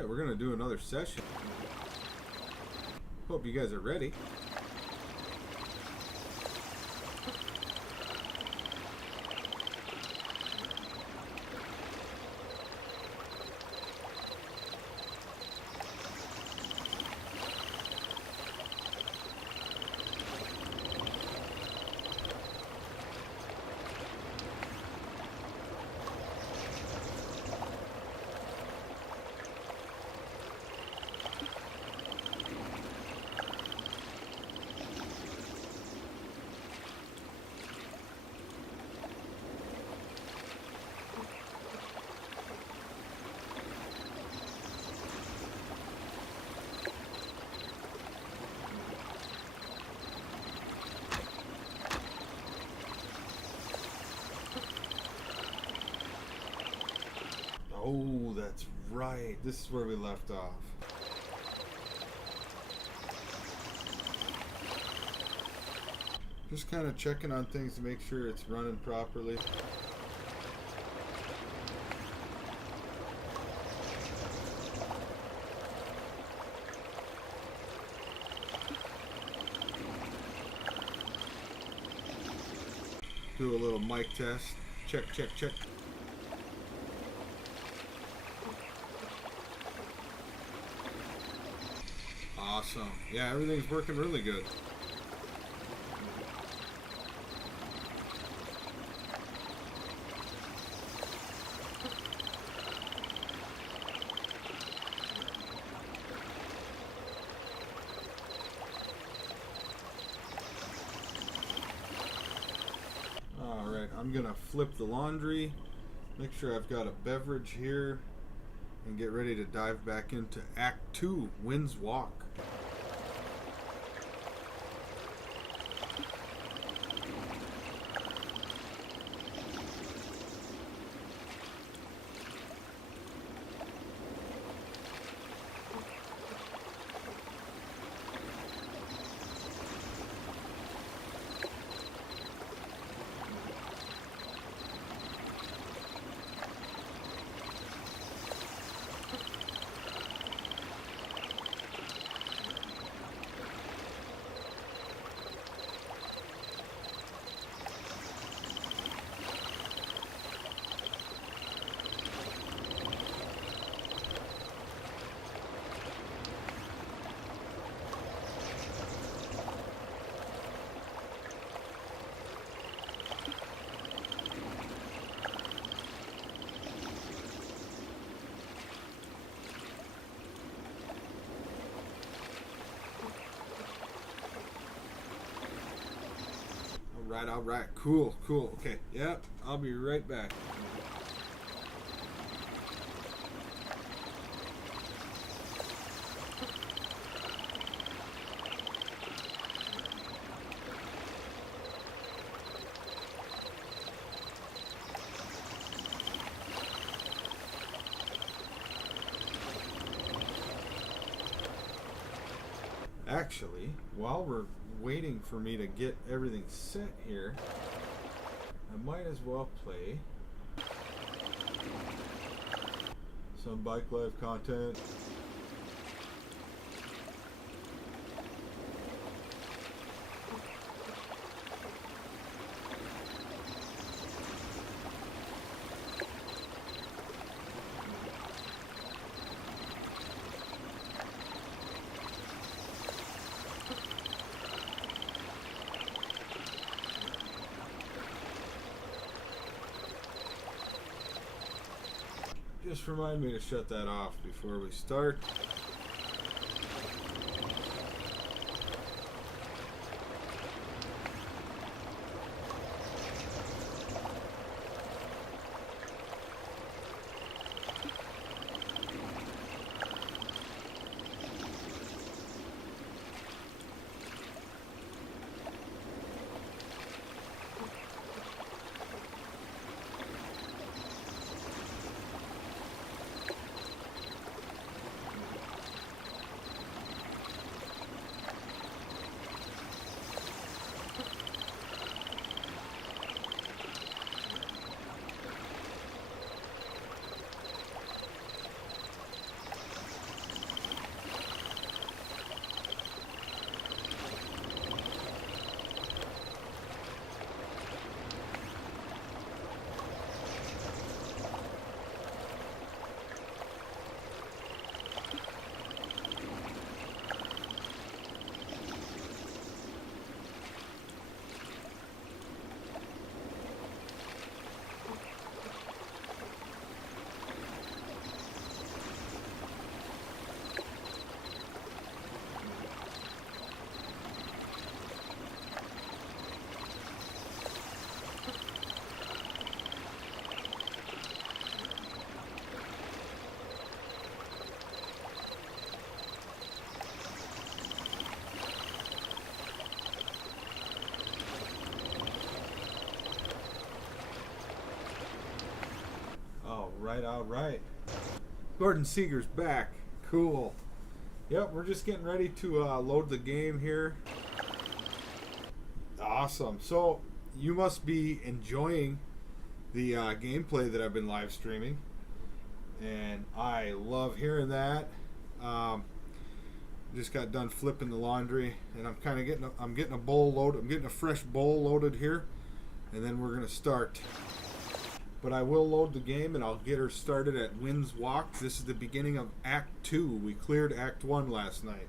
Alright, we're going to do another session. Hope you guys are ready. Oh, that's right. This is where we left off. Just kind of checking on things to make sure it's running properly. Do a little mic test. Check, check, check. Awesome. Yeah, everything's working really good. Alright, I'm gonna flip the laundry, make sure I've got a beverage here, and get ready to dive back into Act 2, Wind's Walk. All right, cool. Okay, yep, I'll be right back. Actually, while we're waiting for me to get everything set here, I might as well play some Bike Life content. Just remind me to shut that off before we start. right, all right. Gordon Seeger's back. Cool. Yep, we're just getting ready to load the game here. Awesome. So you must be enjoying the gameplay that I've been live streaming, and I love hearing that. Just got done flipping the laundry, and I'm kind of getting a bowl loaded. I'm getting a fresh bowl loaded here, and then we're gonna start. But I will load the game, and I'll get her started at Wind's Walk. This is the beginning of Act 2. We cleared Act 1 last night.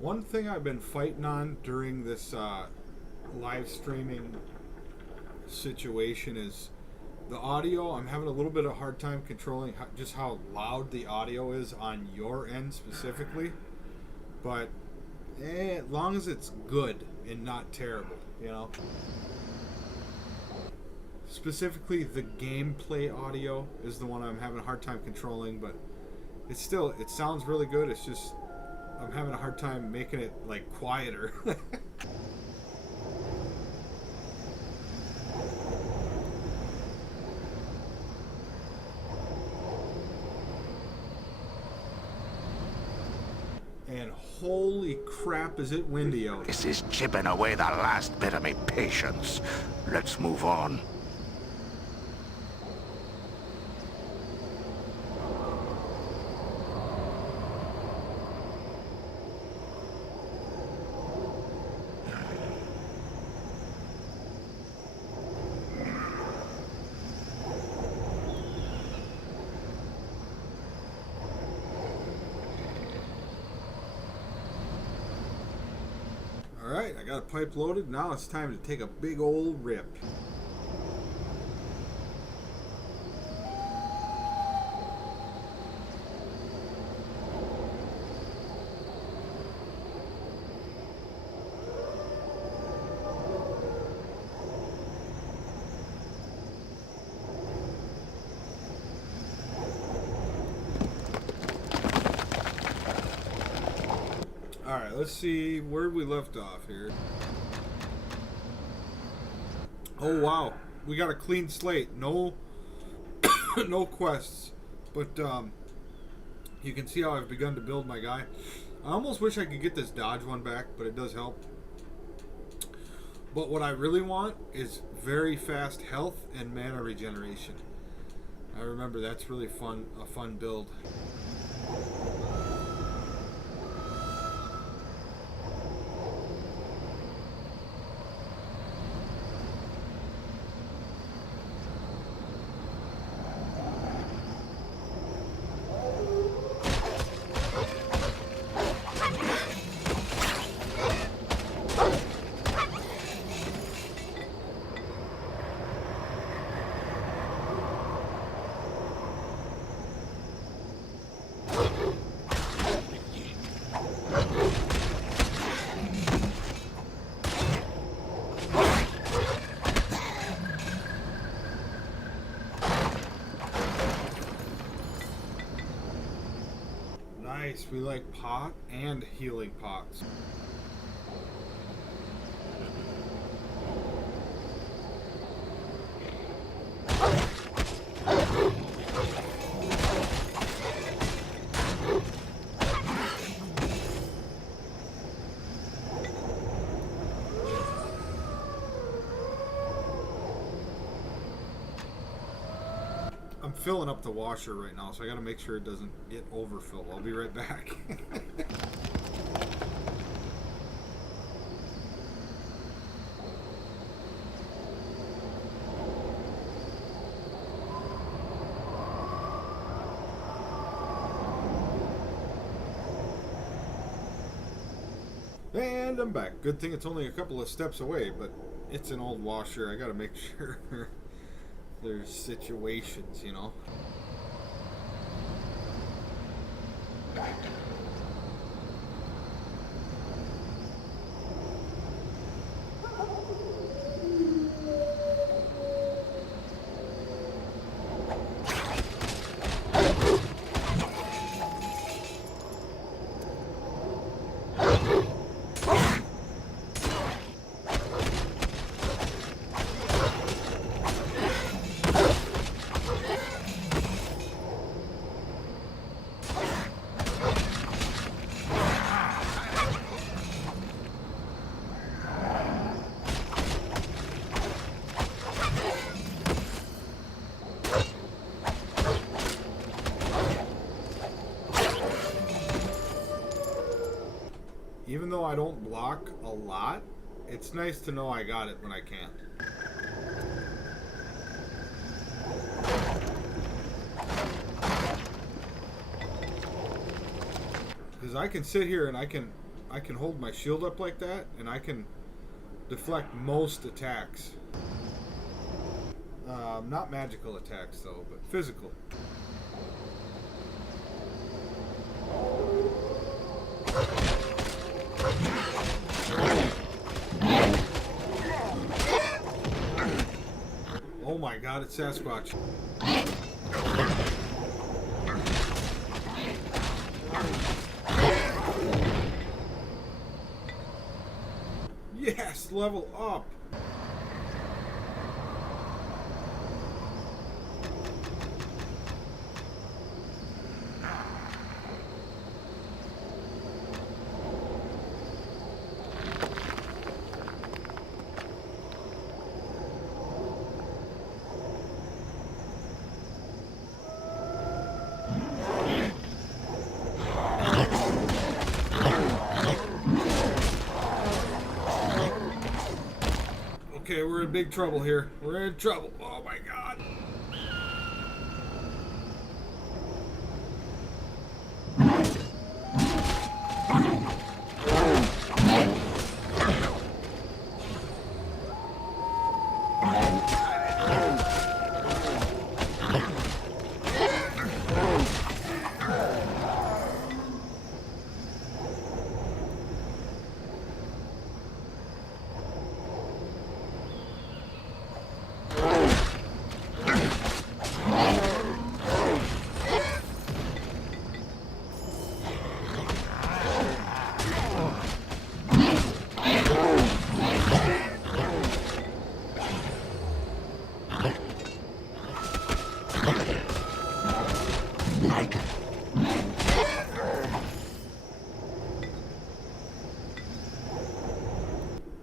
One thing I've been fighting on during this live streaming situation is the audio. I'm having a little bit of a hard time controlling just how loud the audio is on your end specifically. But as long as it's good and not terrible, you know. Specifically, the gameplay audio is the one I'm having a hard time controlling, but it sounds really good. It's just I'm having a hard time making it like quieter. And holy crap, is it windy out. This is chipping away the last bit of me patience. Let's move on. Alright, I got a pipe loaded. Now it's time to take a big old rip. Alright, let's see where we left off here. Oh wow, we got a clean slate. No no quests. But you can see how I've begun to build my guy. I almost wish I could get this dodge one back, but it does help. But what I really want is very fast health and mana regeneration. I remember that's really fun, a fun build. Nice, we like pot and healing pots. I'm filling up the washer right now, so I gotta make sure it doesn't get overfilled. I'll be right back. And I'm back. Good thing it's only a couple of steps away, but It's an old washer. I gotta make sure there's situations, you know. Even though I don't block a lot, it's nice to know I got it when I can. Because I can sit here and I can hold my shield up like that, and I can deflect most attacks. Not magical attacks though, but physical. Oh my god, it's Sasquatch. Yes, level up. Okay, we're in big trouble here. We're in trouble. Oh my god.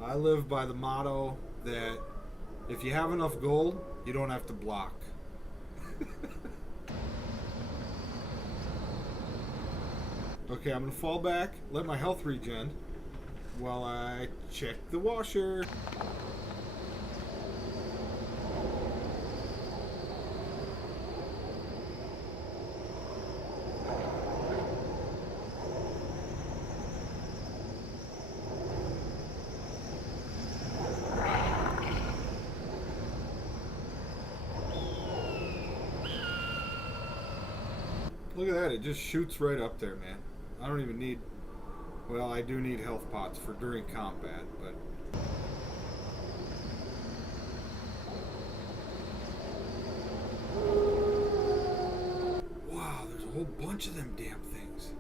I live by the motto that if you have enough gold, you don't have to block. Okay, I'm gonna fall back, let my health regen while I check the washer. Look at that, it just shoots right up there, man. I don't even need... Well, I do need health pots for during combat, but... Wow, there's a whole bunch of them damn things.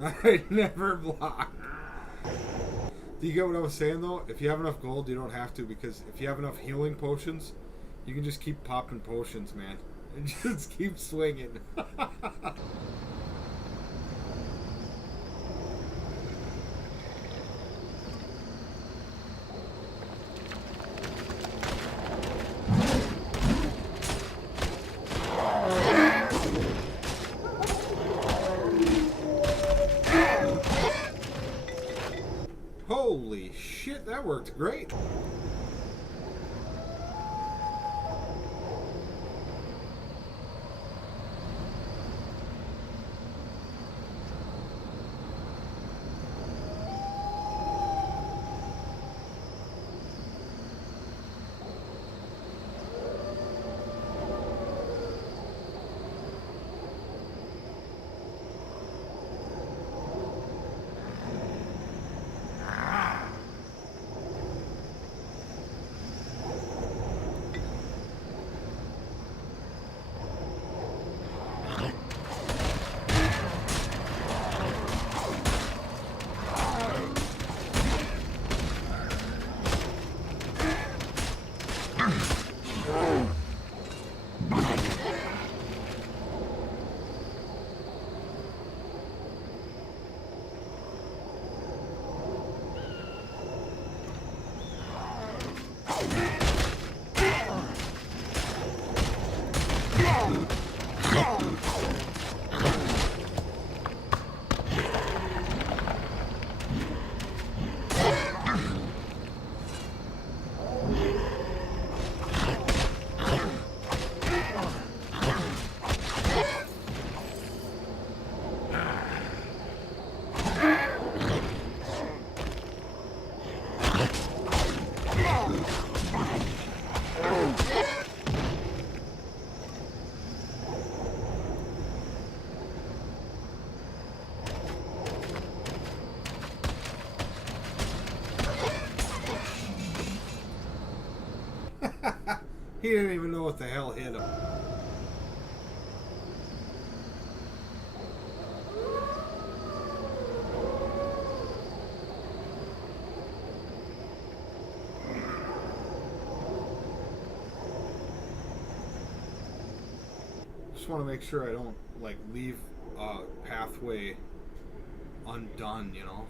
I never block. Do you get what I was saying, though? If you have enough gold, you don't have to, because if you have enough healing potions, you can just keep popping potions, man. And just keep swinging. Holy shit, that worked great. He didn't even know what the hell hit him. Just want to make sure I don't like leave a pathway undone, you know.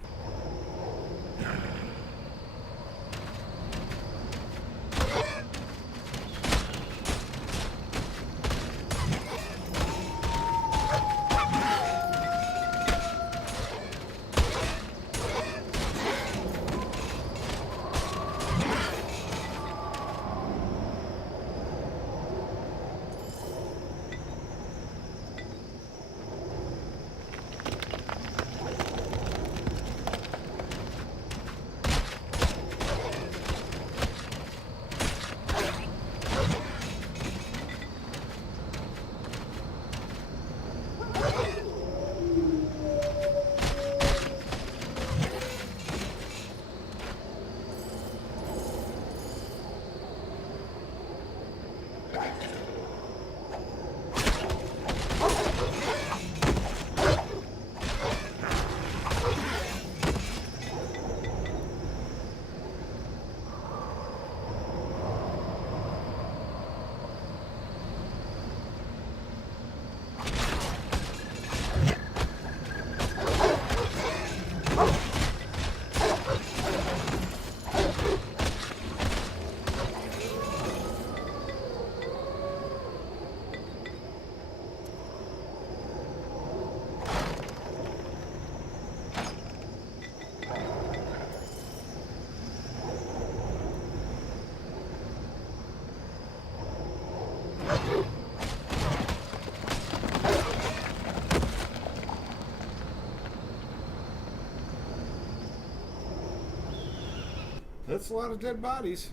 That's a lot of dead bodies.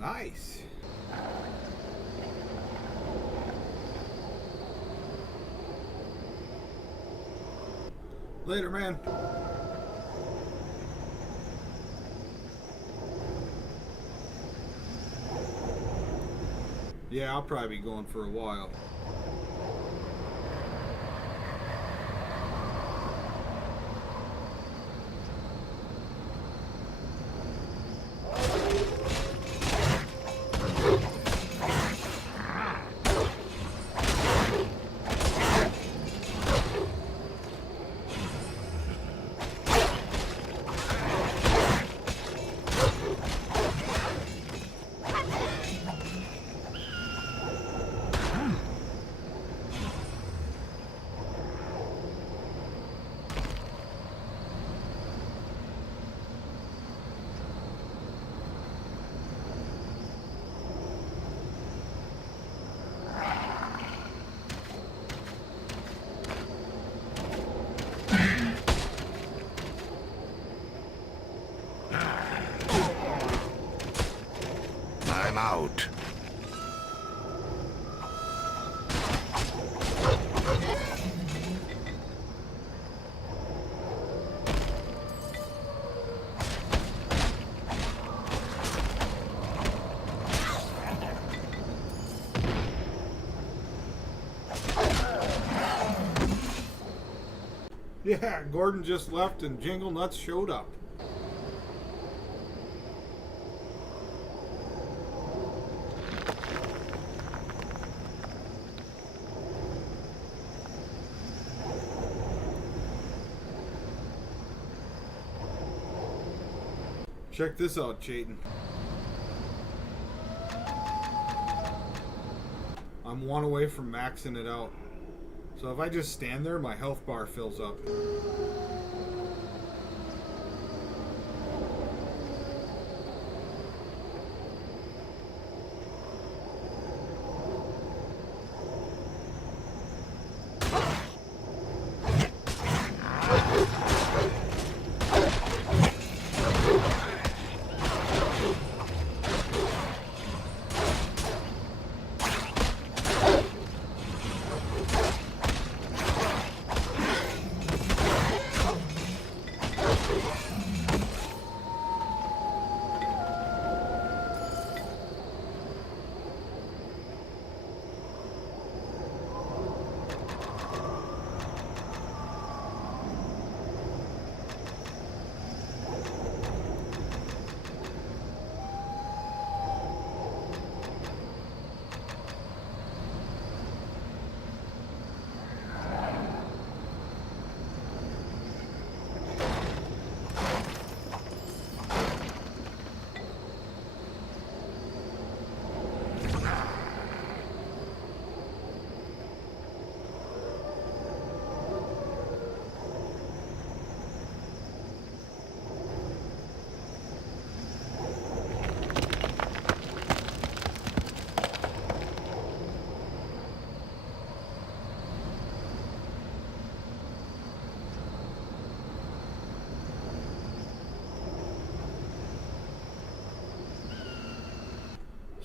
Nice. Later, man. Yeah, I'll probably be going for a while. I'm out. Yeah, Gordon just left and Jingle Nuts showed up. Check this out, Chayton. I'm one away from maxing it out. So if I just stand there, my health bar fills up.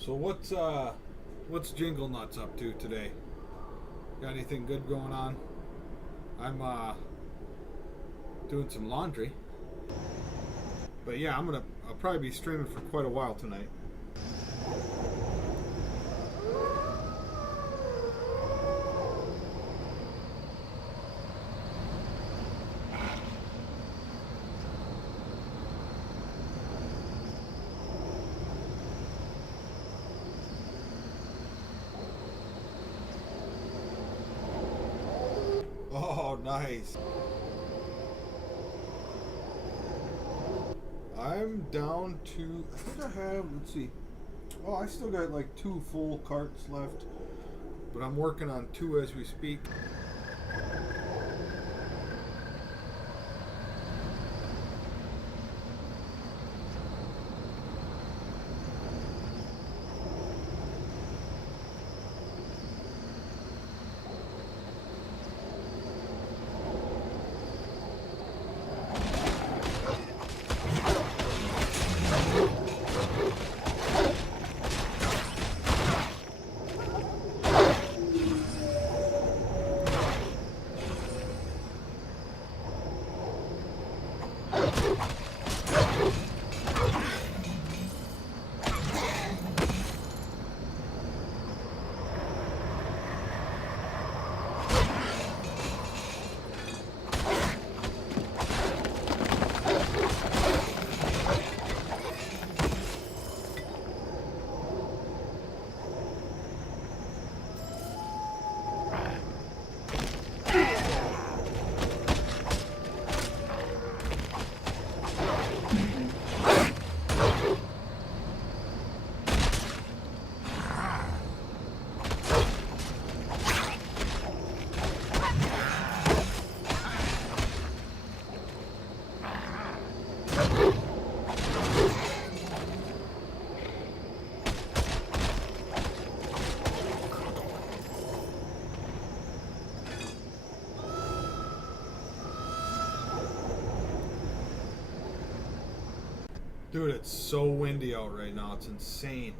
So what's Jingle Nuts up to today? Got anything good going on? I'm doing some laundry. But yeah, I'll probably be streaming for quite a while tonight. Oh, nice. I'm down to, I think I have, let's see. Oh, I still got like 2 full carts left. But I'm working on 2 as we speak. Dude, it's so windy out right now. It's insane.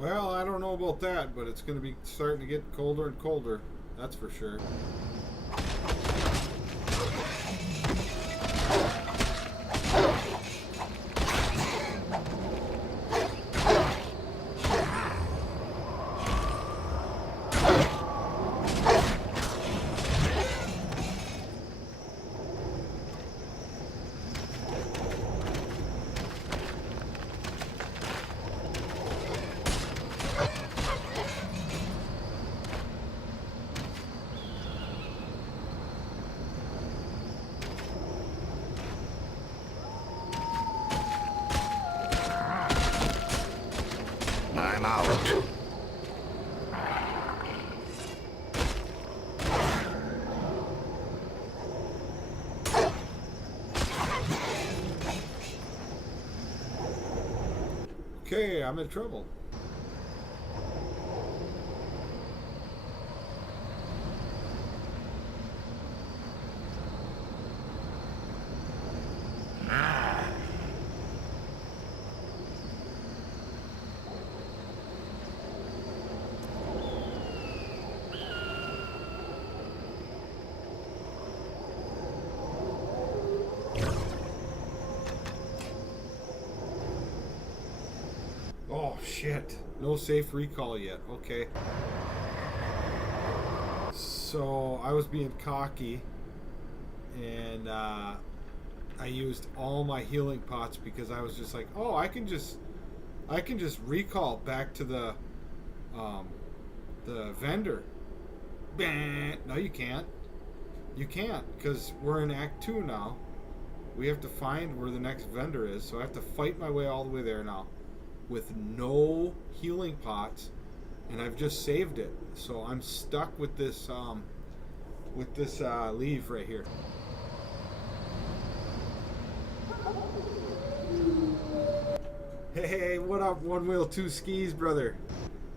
Well, I don't know about that, but it's going to be starting to get colder and colder. That's for sure. Okay, I'm in trouble. Oh shit. No safe recall yet. Okay. So I was being cocky and I used all my healing pots because I was just like, oh, I can just recall back to um, the vendor. Bah. No, you can't. You can't because we're in Act 2 now. We have to find where the next vendor is, so I have to fight my way all the way there now with no healing pots, and I've just saved it. So I'm stuck with this leave right here. Hey, what up, One Wheel Two Skis, brother?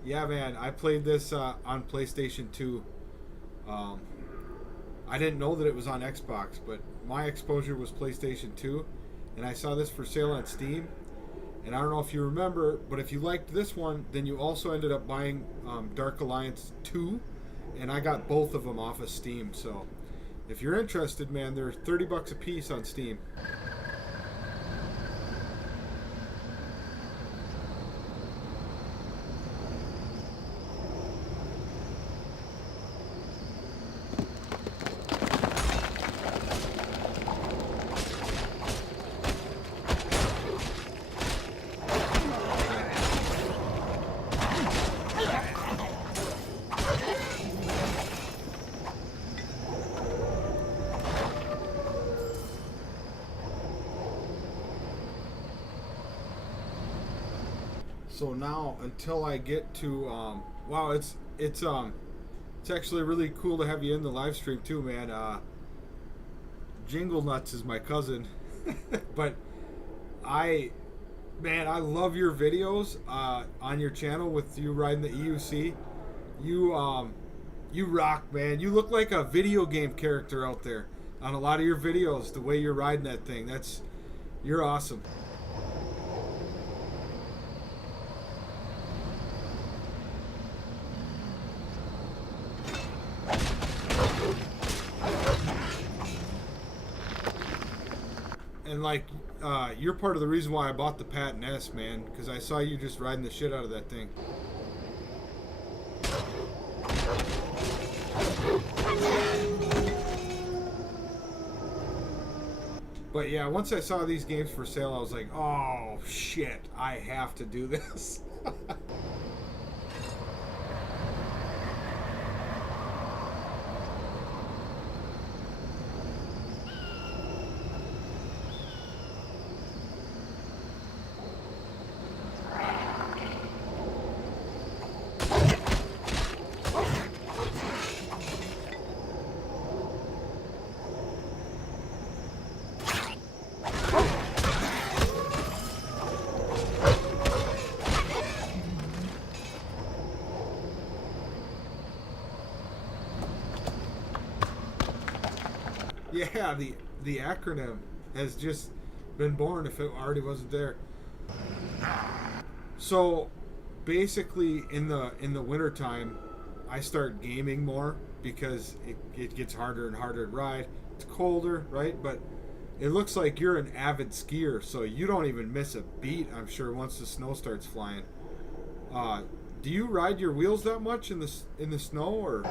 Yeah, man, I played this on PlayStation 2. I didn't know that it was on Xbox, but my exposure was PlayStation 2, and I saw this for sale on Steam. And I don't know if you remember, but if you liked this one, then you also ended up buying Dark Alliance 2, and I got both of them off of Steam. So if you're interested, man, they're $30 a piece on Steam. So now, until I get to, wow, it's actually really cool to have you in the live stream too, man. Jingle Nuts is my cousin, but I, man, I love your videos on your channel with you riding the EUC. You rock, man. You look like a video game character out there on a lot of your videos. The way you're riding that thing, you're awesome. And like, you're part of the reason why I bought the Patton S, man, because I saw you just riding the shit out of that thing. But yeah, once I saw these games for sale, I was like, oh shit, I have to do this. Yeah, the acronym has just been born if it already wasn't there. So basically in the wintertime I start gaming more because it gets harder and harder to ride. It's colder, right? But it looks like you're an avid skier, so you don't even miss a beat, I'm sure, once the snow starts flying. Do you ride your wheels that much in the snow, or?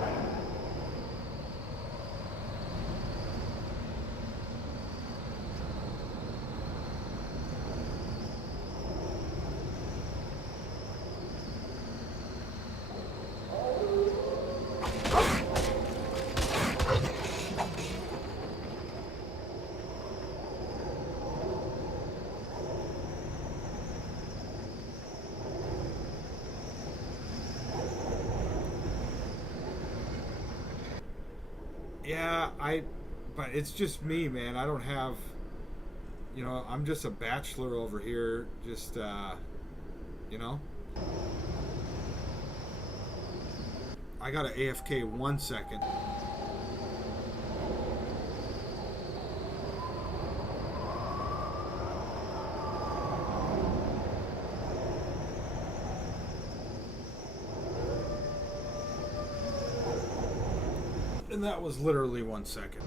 Yeah, but it's just me, man. I don't have, I'm just a bachelor over here, just you know? I got to AFK 1 second. And that was literally 1 second.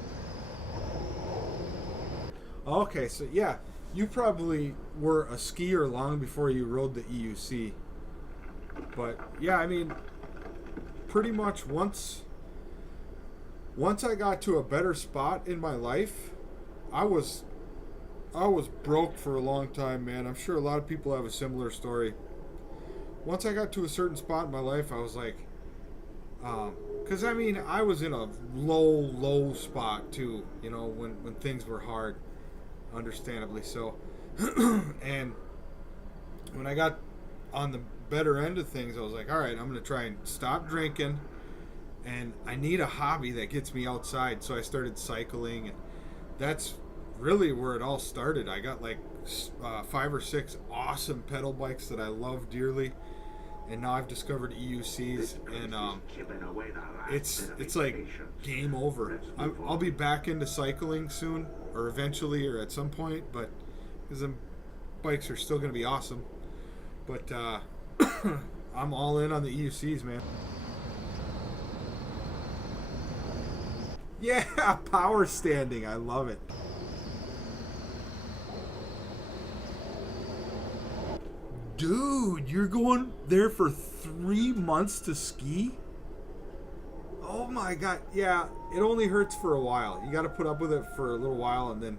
Okay, so yeah, you probably were a skier long before you rode the EUC. But yeah, I mean, pretty much once I got to a better spot in my life, I was broke for a long time, man. I'm sure a lot of people have a similar story. Once I got to a certain spot in my life, I was like, because I mean, I was in a low spot too, you know, when things were hard, understandably so. And when I got on the better end of things, I was like, all right, I'm going to try and stop drinking, and I need a hobby that gets me outside. So I started cycling, and that's really where it all started. I got like 5 or 6 awesome pedal bikes that I love dearly, and now I've discovered EUCs, and it's like game over. I'll be back into cycling soon, or eventually, or at some point, but because them bikes are still going to be awesome. But I'm all in on the EUCs, man. Yeah, power standing. I love it. Dude, you're going there for 3 months to ski? Oh my god. Yeah, it only hurts for a while. You got to put up with it for a little while, and then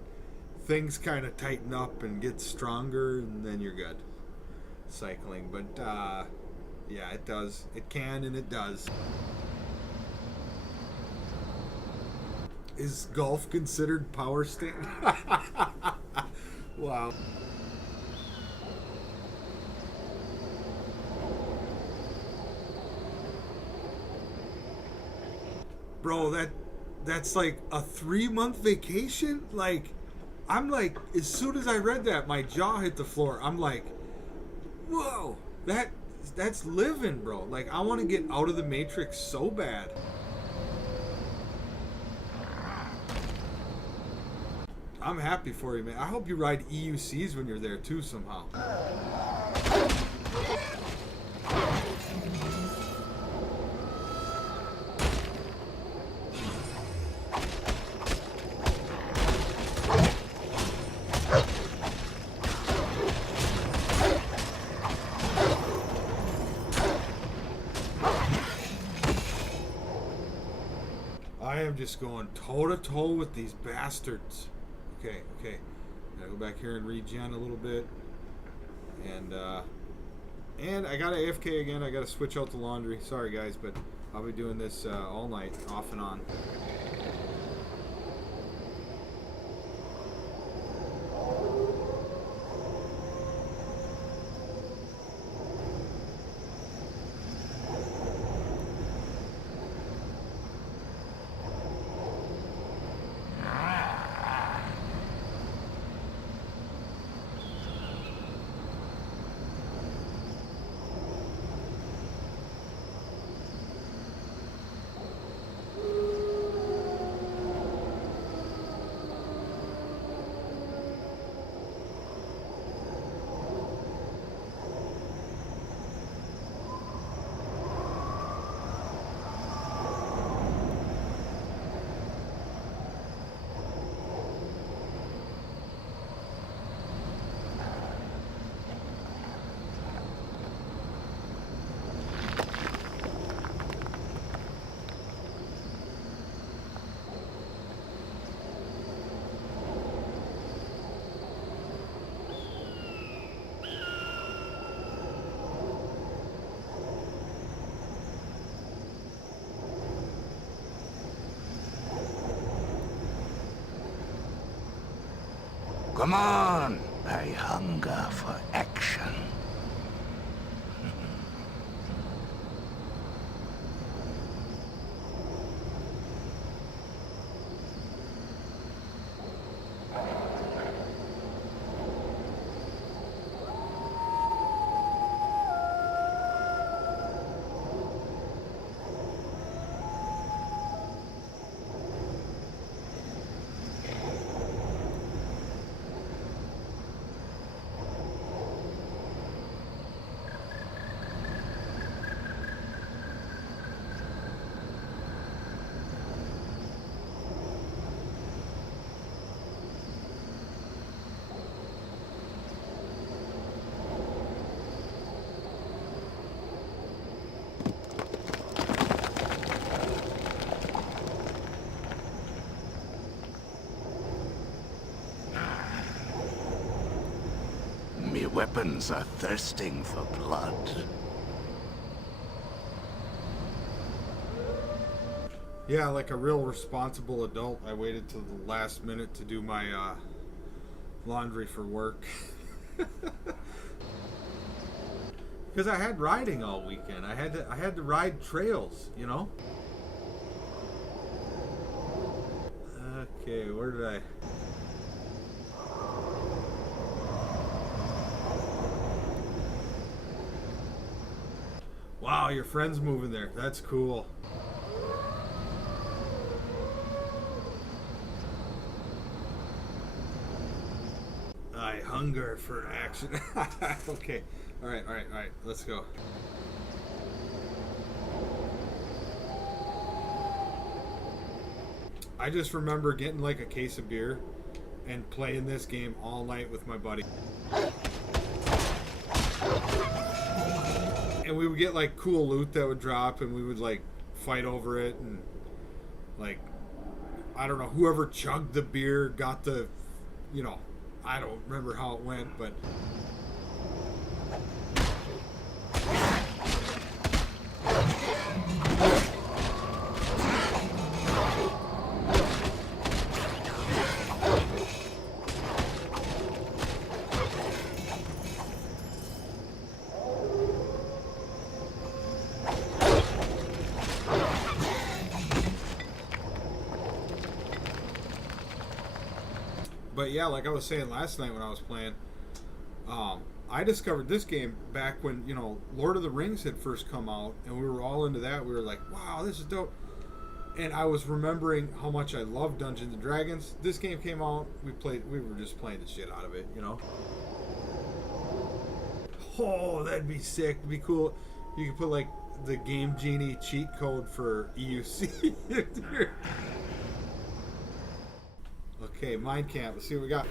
things kind of tighten up and get stronger, and then you're good. Cycling. But yeah, it does. It can, and it does. Is golf considered power stand? Wow. Bro, that's like a 3-month vacation? Like, I'm like, as soon as I read that, my jaw hit the floor. I'm like, whoa, that's living, bro. Like, I want to get out of the Matrix so bad. I'm happy for you, man. I hope you ride EUCs when you're there too somehow. I am just going toe to toe with these bastards. Okay. Gotta go back here and regen a little bit. And I gotta AFK again. I gotta switch out the laundry. Sorry guys, but I'll be doing this all night, off and on. Come on! I hunger for action. weapons are thirsting for blood. Yeah, like a real responsible adult, I waited till the last minute to do my laundry for work. Because I had riding all weekend. I had to ride trails, you know? Okay, where did I... Wow, your friend's moving there. That's cool. I hunger for action. Okay. All right. Let's go. I just remember getting like a case of beer and playing this game all night with my buddy. And we would get like cool loot that would drop, and we would like fight over it, and like, I don't know, whoever chugged the beer got the, you know, I don't remember how it went, but yeah, like I was saying last night when I was playing, I discovered this game back when, you know, Lord of the Rings had first come out, and we were all into that. We were like, wow, this is dope. And I was remembering how much I love Dungeons and Dragons. This game came out, we were just playing the shit out of it, you know. Oh, that'd be sick. It'd be cool. You could put like the Game Genie cheat code for EUC. Okay, Mind Camp. Let's see what we got.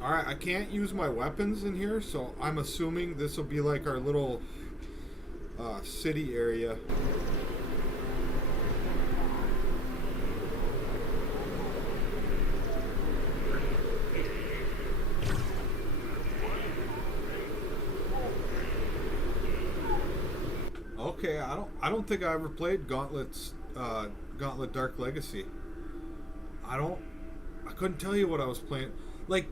Alright, I can't use my weapons in here, so I'm assuming this will be like our little city area. Okay, I don't think I ever played Gauntlet Dark Legacy. I couldn't tell you what I was playing. Like,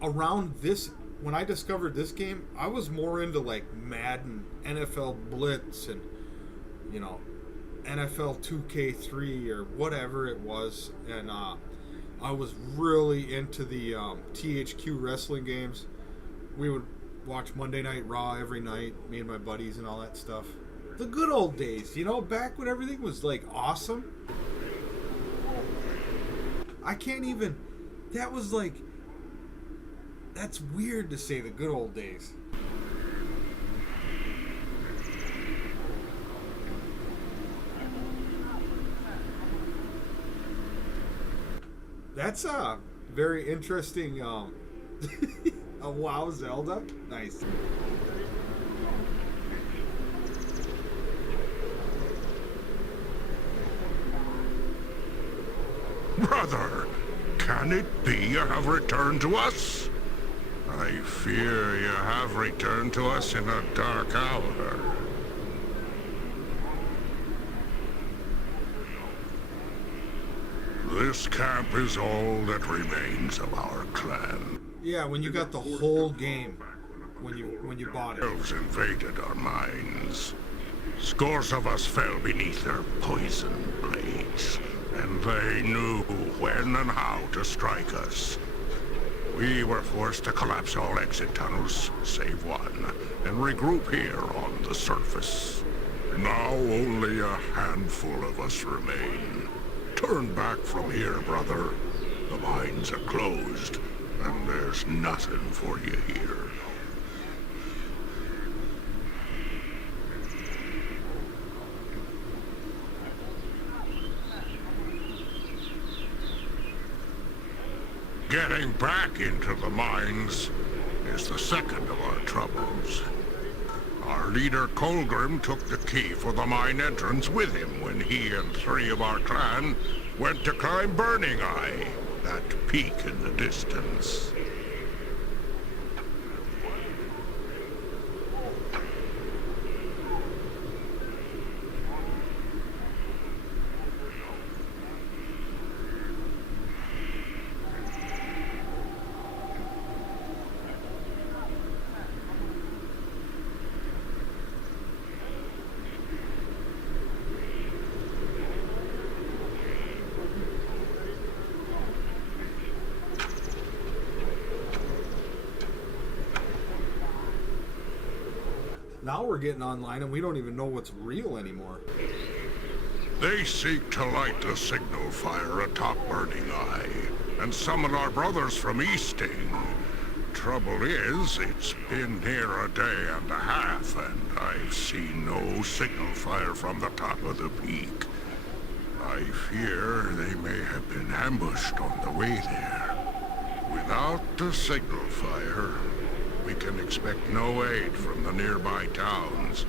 around this, when I discovered this game, I was more into like Madden, NFL Blitz, and, you know, NFL 2K3 or whatever it was, and I was really into the THQ wrestling games. We would watch Monday Night Raw every night, me and my buddies and all that stuff. The good old days, you know, back when everything was like awesome. I can't even, that was like, that's weird to say, the good old days. That's a very interesting, a WoW Zelda. Nice. Brother, can it be you have returned to us? I fear you have returned to us in a dark hour. This camp is all that remains of our clan. Yeah, when you got the whole game, when you bought it. Elves invaded our minds. Scores of us fell beneath their poison blades, and they knew when and how to strike us. We were forced to collapse all exit tunnels, save one, and regroup here on the surface. Now only a handful of us remain. Turn back from here, brother. The mines are closed, and there's nothing for you here. Getting back into the mines is the second of our troubles. Our leader Colgrim took the key for the mine entrance with him when he and 3 of our clan went to climb Burning Eye, that peak in the distance. Now we're getting online and we don't even know what's real anymore. They seek to light the signal fire atop Burning Eye and summon our brothers from Easting. Trouble is, it's been near a day and a half, and I've seen no signal fire from the top of the peak. I fear they may have been ambushed on the way there. Without the signal fire, we can expect no aid from the nearby towns.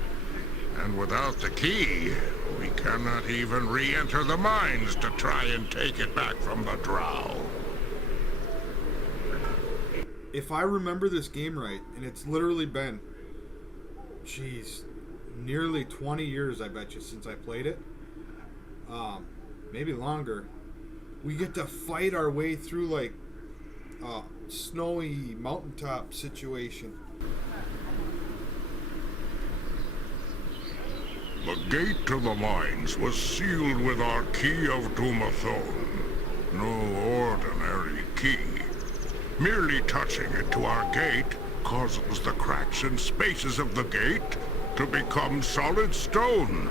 And without the key, we cannot even re-enter the mines to try and take it back from the drow. If I remember this game right, and it's literally been, geez, nearly 20 years, I bet you, since I played it. Maybe longer. We get to fight our way through, like, snowy mountaintop situation. The gate to the mines was sealed with our key of Dumathon. No ordinary key. Merely touching it to our gate causes the cracks and spaces of the gate to become solid stone.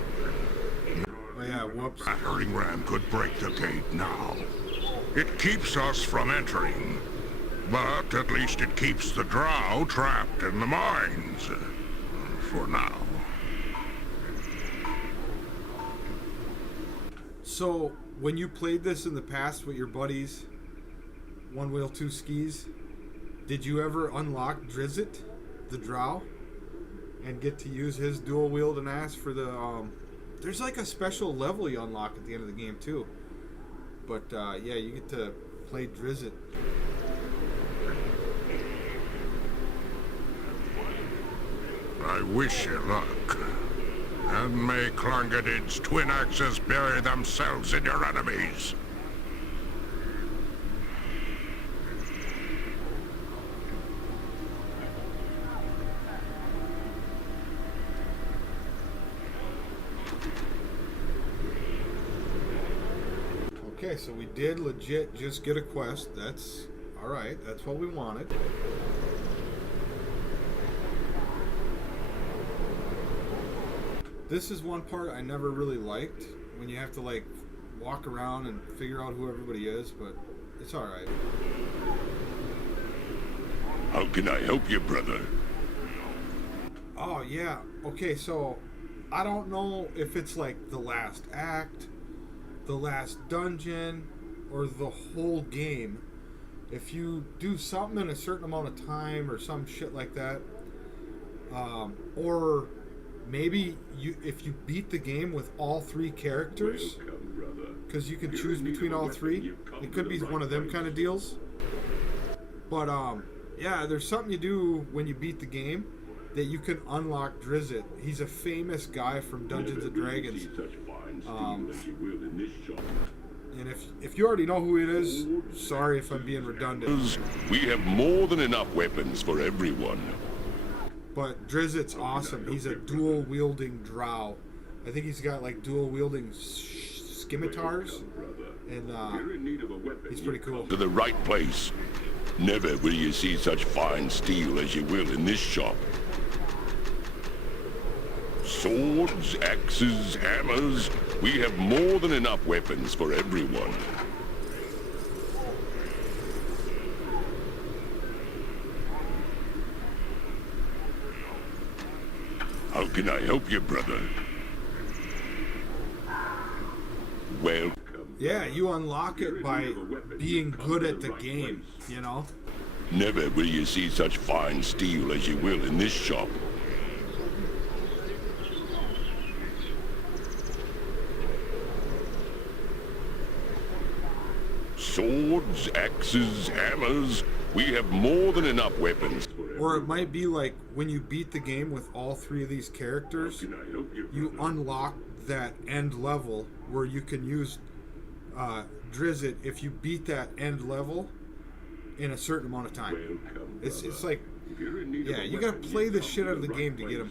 Oh yeah, whoops. A battering ram could break the gate now. It keeps us from entering. But at least it keeps the drow trapped in the mines. For now. So, when you played this in the past with your buddies, One Wheel, Two Skis, did you ever unlock Drizzt, the drow, and get to use his dual wielding ass for the, there's like a special level you unlock at the end of the game too. But, yeah, you get to play Drizzt. I wish you luck. And may Clongadid's twin axes bury themselves in your enemies. Okay, so we did legit just get a quest. That's alright. That's what we wanted. This is one part I never really liked, when you have to, like, walk around and figure out who everybody is, but it's alright. How can I help you, brother? Oh, yeah. Okay, so I don't know if it's like the last act, the last dungeon, or the whole game. If you do something in a certain amount of time or some shit like that, or maybe if you beat the game with all 3 characters, because you can choose between all 3, it could be one of them kind of deals. But yeah, there's something you do when you beat the game that you can unlock Drizzt. He's a famous guy from Dungeons and Dragons. And if you already know who it is, sorry if I'm being redundant. We have more than enough weapons for everyone. But Drizzt's awesome. He's a dual-wielding drow. I think he's got, like, dual-wielding scimitars. And he's pretty cool. To the right place. Never will you see such fine steel as you will in this shop. Swords, axes, hammers. We have more than enough weapons for everyone. How can I help you, brother? Welcome. Yeah, you unlock it by being good at the game, you know? Never will you see such fine steel as you will in this shop. Swords, axes, hammers. We have more than enough weapons. Or it might be like when you beat the game with all three of these characters, you unlock that end level where you can use Drizzt if you beat that end level in a certain amount of time. It's like, yeah, you gotta play the shit out of the game to get them.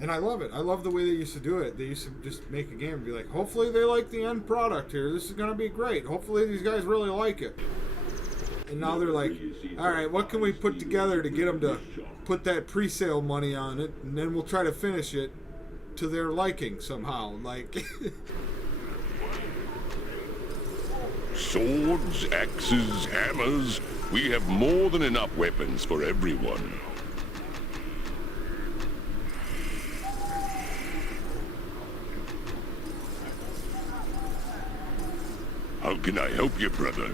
And I love it. I love the way they used to do it. They used to just make a game and be like, hopefully they like the end product here. This is gonna be great. Hopefully these guys really like it. And now they're like, all right, what can we put together to get them to put that pre-sale money on it, and then we'll try to finish it to their liking somehow. Like, swords, axes, hammers. We have more than enough weapons for everyone. How can I help you, brother?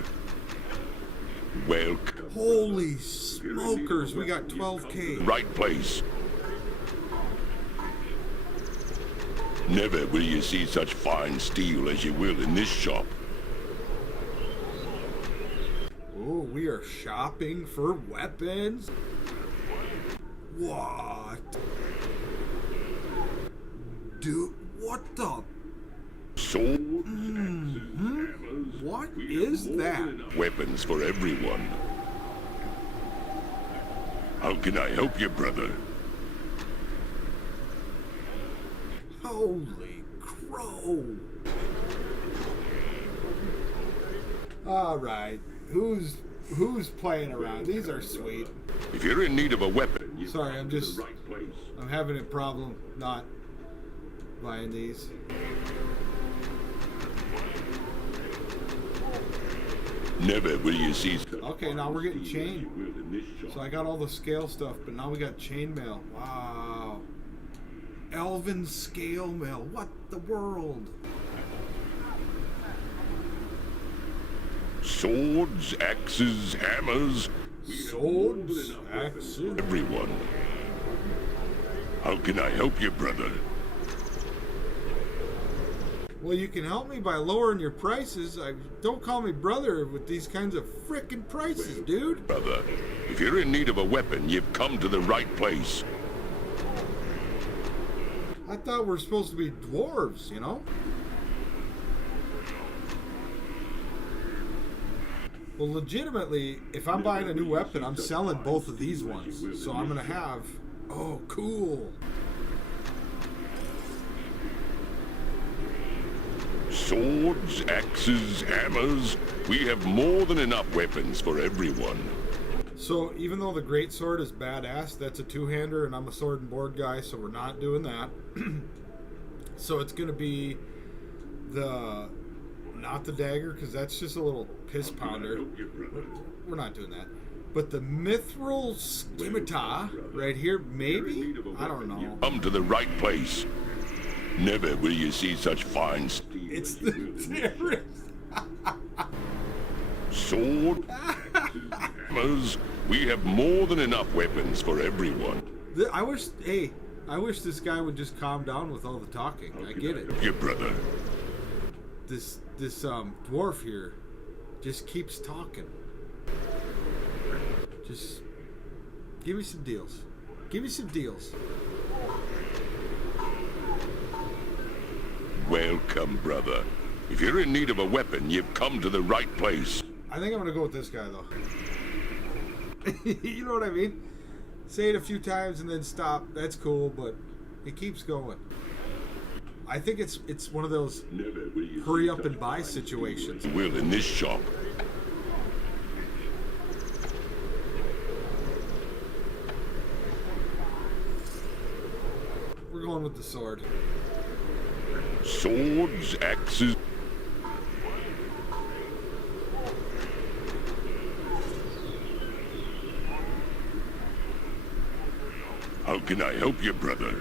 Welcome. holy smokers, we got 12K. Right place. Never will you see such fine steel as you will in this shop. Oh, we are shopping for weapons? What? Dude, what the? Swords, axes, hammers. What We is have more that? than enough weapons for everyone. How can I help you, brother? Holy crow. Alright, who's playing around? These are sweet. If you're in need of a weapon, you Sorry, come I'm to just- the right place. I'm having a problem not buying these. Never will you see. Okay, now we're getting steel as chain. you will in this shop. So I got all the scale stuff, but now we got chainmail. Wow. Elven scale mail. What the world? Swords, axes, hammers. Swords, axes. Everyone. How can I help you, brother? Well, you can help me by lowering your prices. Don't call me brother with these kinds of frickin' prices, dude. Brother, if you're in need of a weapon, you've come to the right place. I thought we're supposed to be dwarves, you know? Well, legitimately, if I'm buying a new weapon, I'm selling both of these ones. So I'm gonna have... Oh, cool. Swords, axes, hammers. We have more than enough weapons for everyone. So even though the greatsword is badass, that's a two-hander, and I'm a sword and board guy, so we're not doing that. So it's gonna be the... Not the dagger, because that's just a little piss pounder. We're not doing that. But the mithril scimitar right here, maybe? I don't know. Come to the right place. Never will you see such fine steel. It's the terrorist. Sword, axes, hammers. We have more than enough weapons for everyone. I wish this guy would just calm down with all the talking. I get it. Your brother. This dwarf here just keeps talking. Just give me some deals. Give me some deals. Welcome, brother. If you're in need of a weapon, you've come to the right place. I think I'm gonna go with this guy though. You know what I mean? Say it a few times and then stop. That's cool, but it keeps going. I think it's one of those hurry up and buy situations. Will in this shop. We're going with the sword. Swords, axes. How can I help you, brother?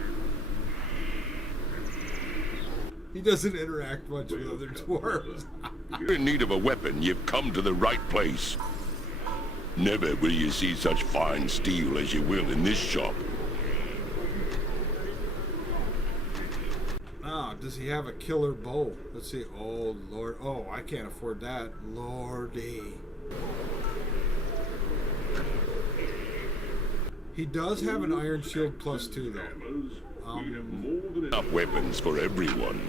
He doesn't interact much with other dwarves. If you're in need of a weapon, you've come to the right place. Never will you see such fine steel as you will in this shop. Oh, does he have a killer bow? Let's see. Oh, Lord. Oh, I can't afford that. Lordy. He does have an iron shield plus 2, though. We have more than enough weapons for everyone.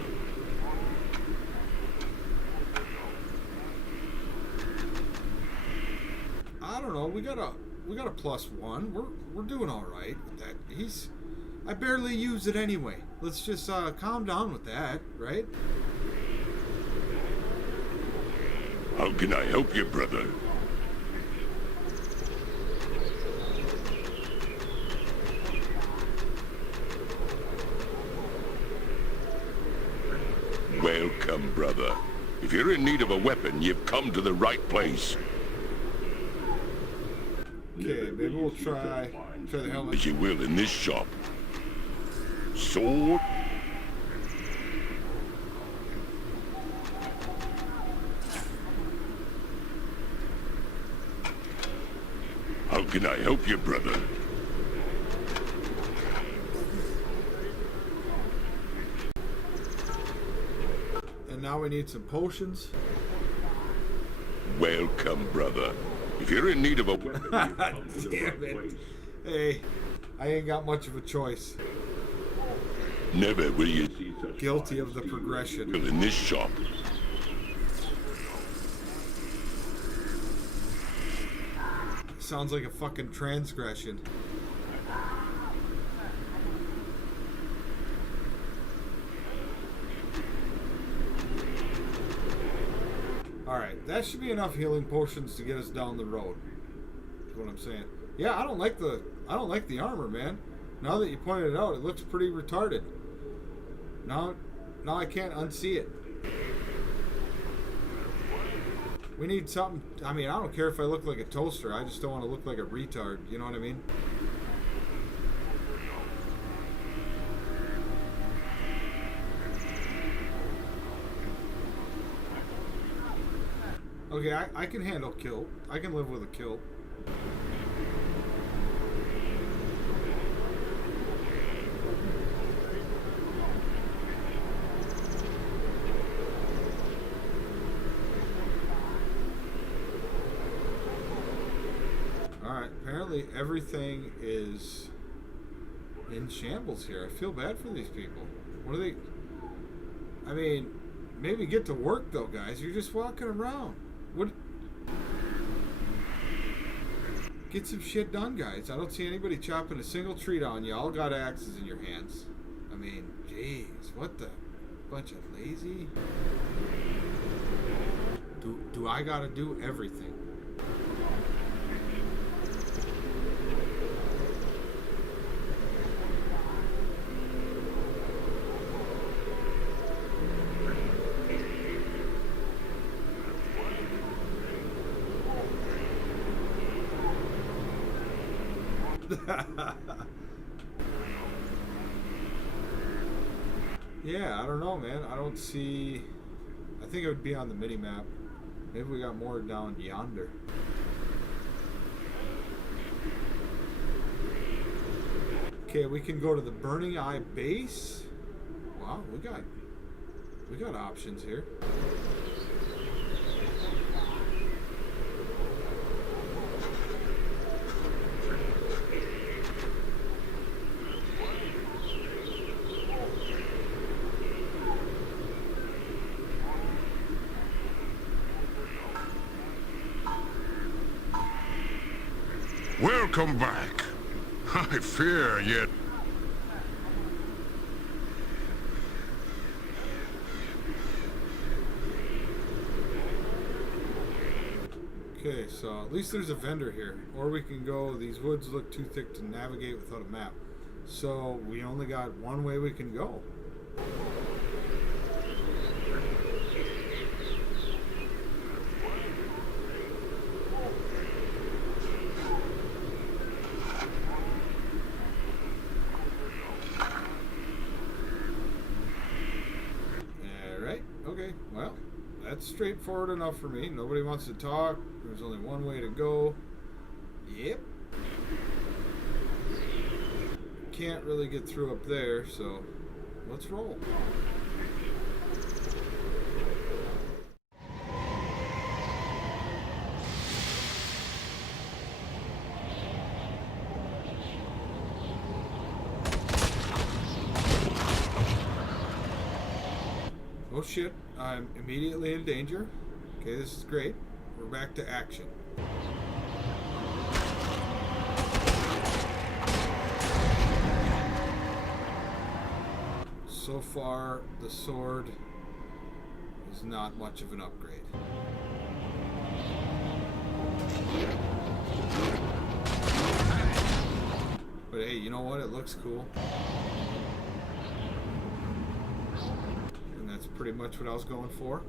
I don't know. We got a plus 1. We're doing all right with that. I barely use it anyway. Let's just calm down with that, right? How can I help you, brother? Welcome, brother. If you're in need of a weapon, you've come to the right place. Okay, maybe we'll try the helmet. As you will in this shop. Sword. How can I help you, brother? And now we need some potions. Welcome, brother. If you're in need of a weapon, Damn it. Hey, I ain't got much of a choice. never will you see such Guilty of the progression. in this shop. Sounds like a fucking transgression. Alright, that should be enough healing potions to get us down the road. That's what I'm saying. Yeah, I don't like the armor, man. Now that you pointed it out, it looks pretty retarded. Now I can't unsee it. We need something. I mean, I don't care if I look like a toaster. I just don't want to look like a retard. You know what I mean? Okay, I can handle kilt. I can live with a kilt. Alright, apparently everything is in shambles here. I feel bad for these people. What are they... I mean, maybe get to work though, guys. You're just walking around. What? Get some shit done, guys. I don't see anybody chopping a single tree down. You all got axes in your hands. I mean, jeez, what the bunch of lazy. Do I gotta do everything? Yeah, I don't know, man. I don't see... I think it would be on the mini-map. Maybe we got more down yonder. Okay, we can go to the Burning Eye base. Wow, we got options here. Welcome back. I fear yet... Okay, so at least there's a vendor here. Or we can go, these woods look too thick to navigate without a map. So we only got one way we can go. That's straightforward enough for me. Nobody wants to talk. There's only one way to go. Yep. Can't really get through up there, so let's roll. Oh shit, I'm immediately in danger. Okay, this is great. We're back to action. So far, the sword is not much of an upgrade. But hey, you know what? It looks cool. And that's pretty much what I was going for.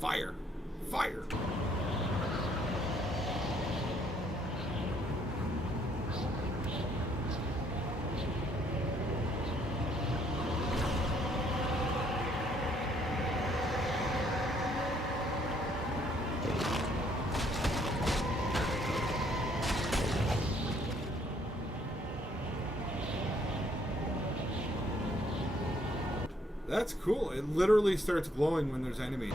Fire! Fire! That's cool. It literally starts glowing when there's enemy.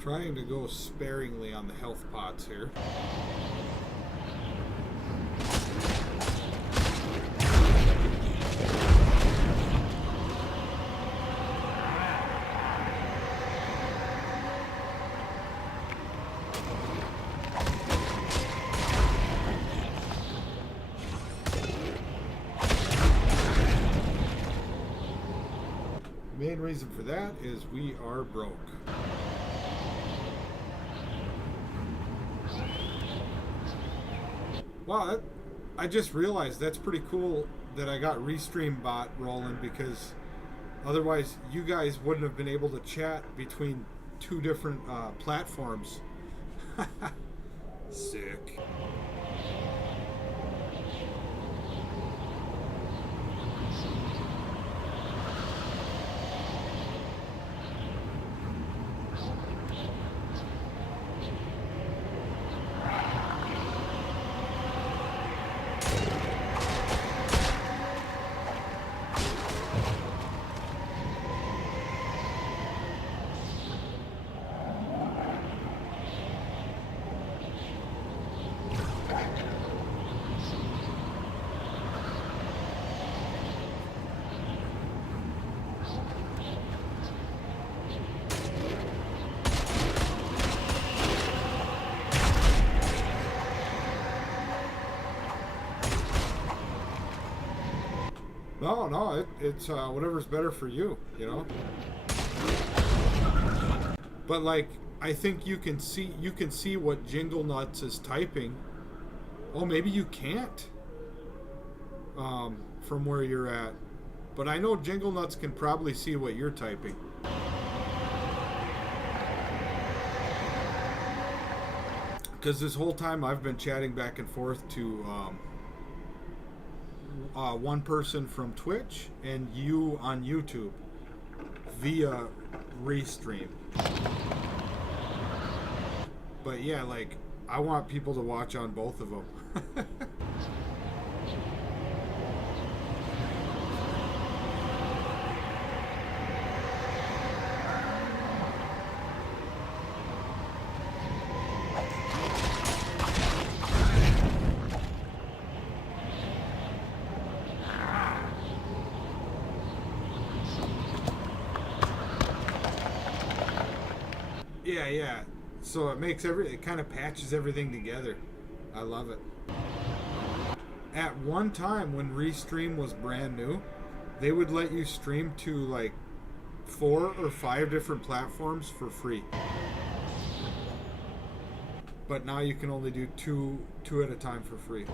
Trying to go sparingly on the health pots here. Main reason for that is we are broke. Wow, I just realized that's pretty cool that I got Restream bot rolling, because otherwise you guys wouldn't have been able to chat between two different platforms. Sick. No, it's whatever's better for you, you know. But like, I think you can see what Jingle Nuts is typing. Oh, maybe you can't. From where you're at, but I know Jingle Nuts can probably see what you're typing. Because this whole time I've been chatting back and forth to one person from Twitch and you on YouTube via Restream. But yeah, like, I want people to watch on both of them. Yeah. So it makes it kind of patches everything together. I love it. At one time when Restream was brand new, they would let you stream to like 4 or 5 different platforms for free. But now you can only do two at a time for free.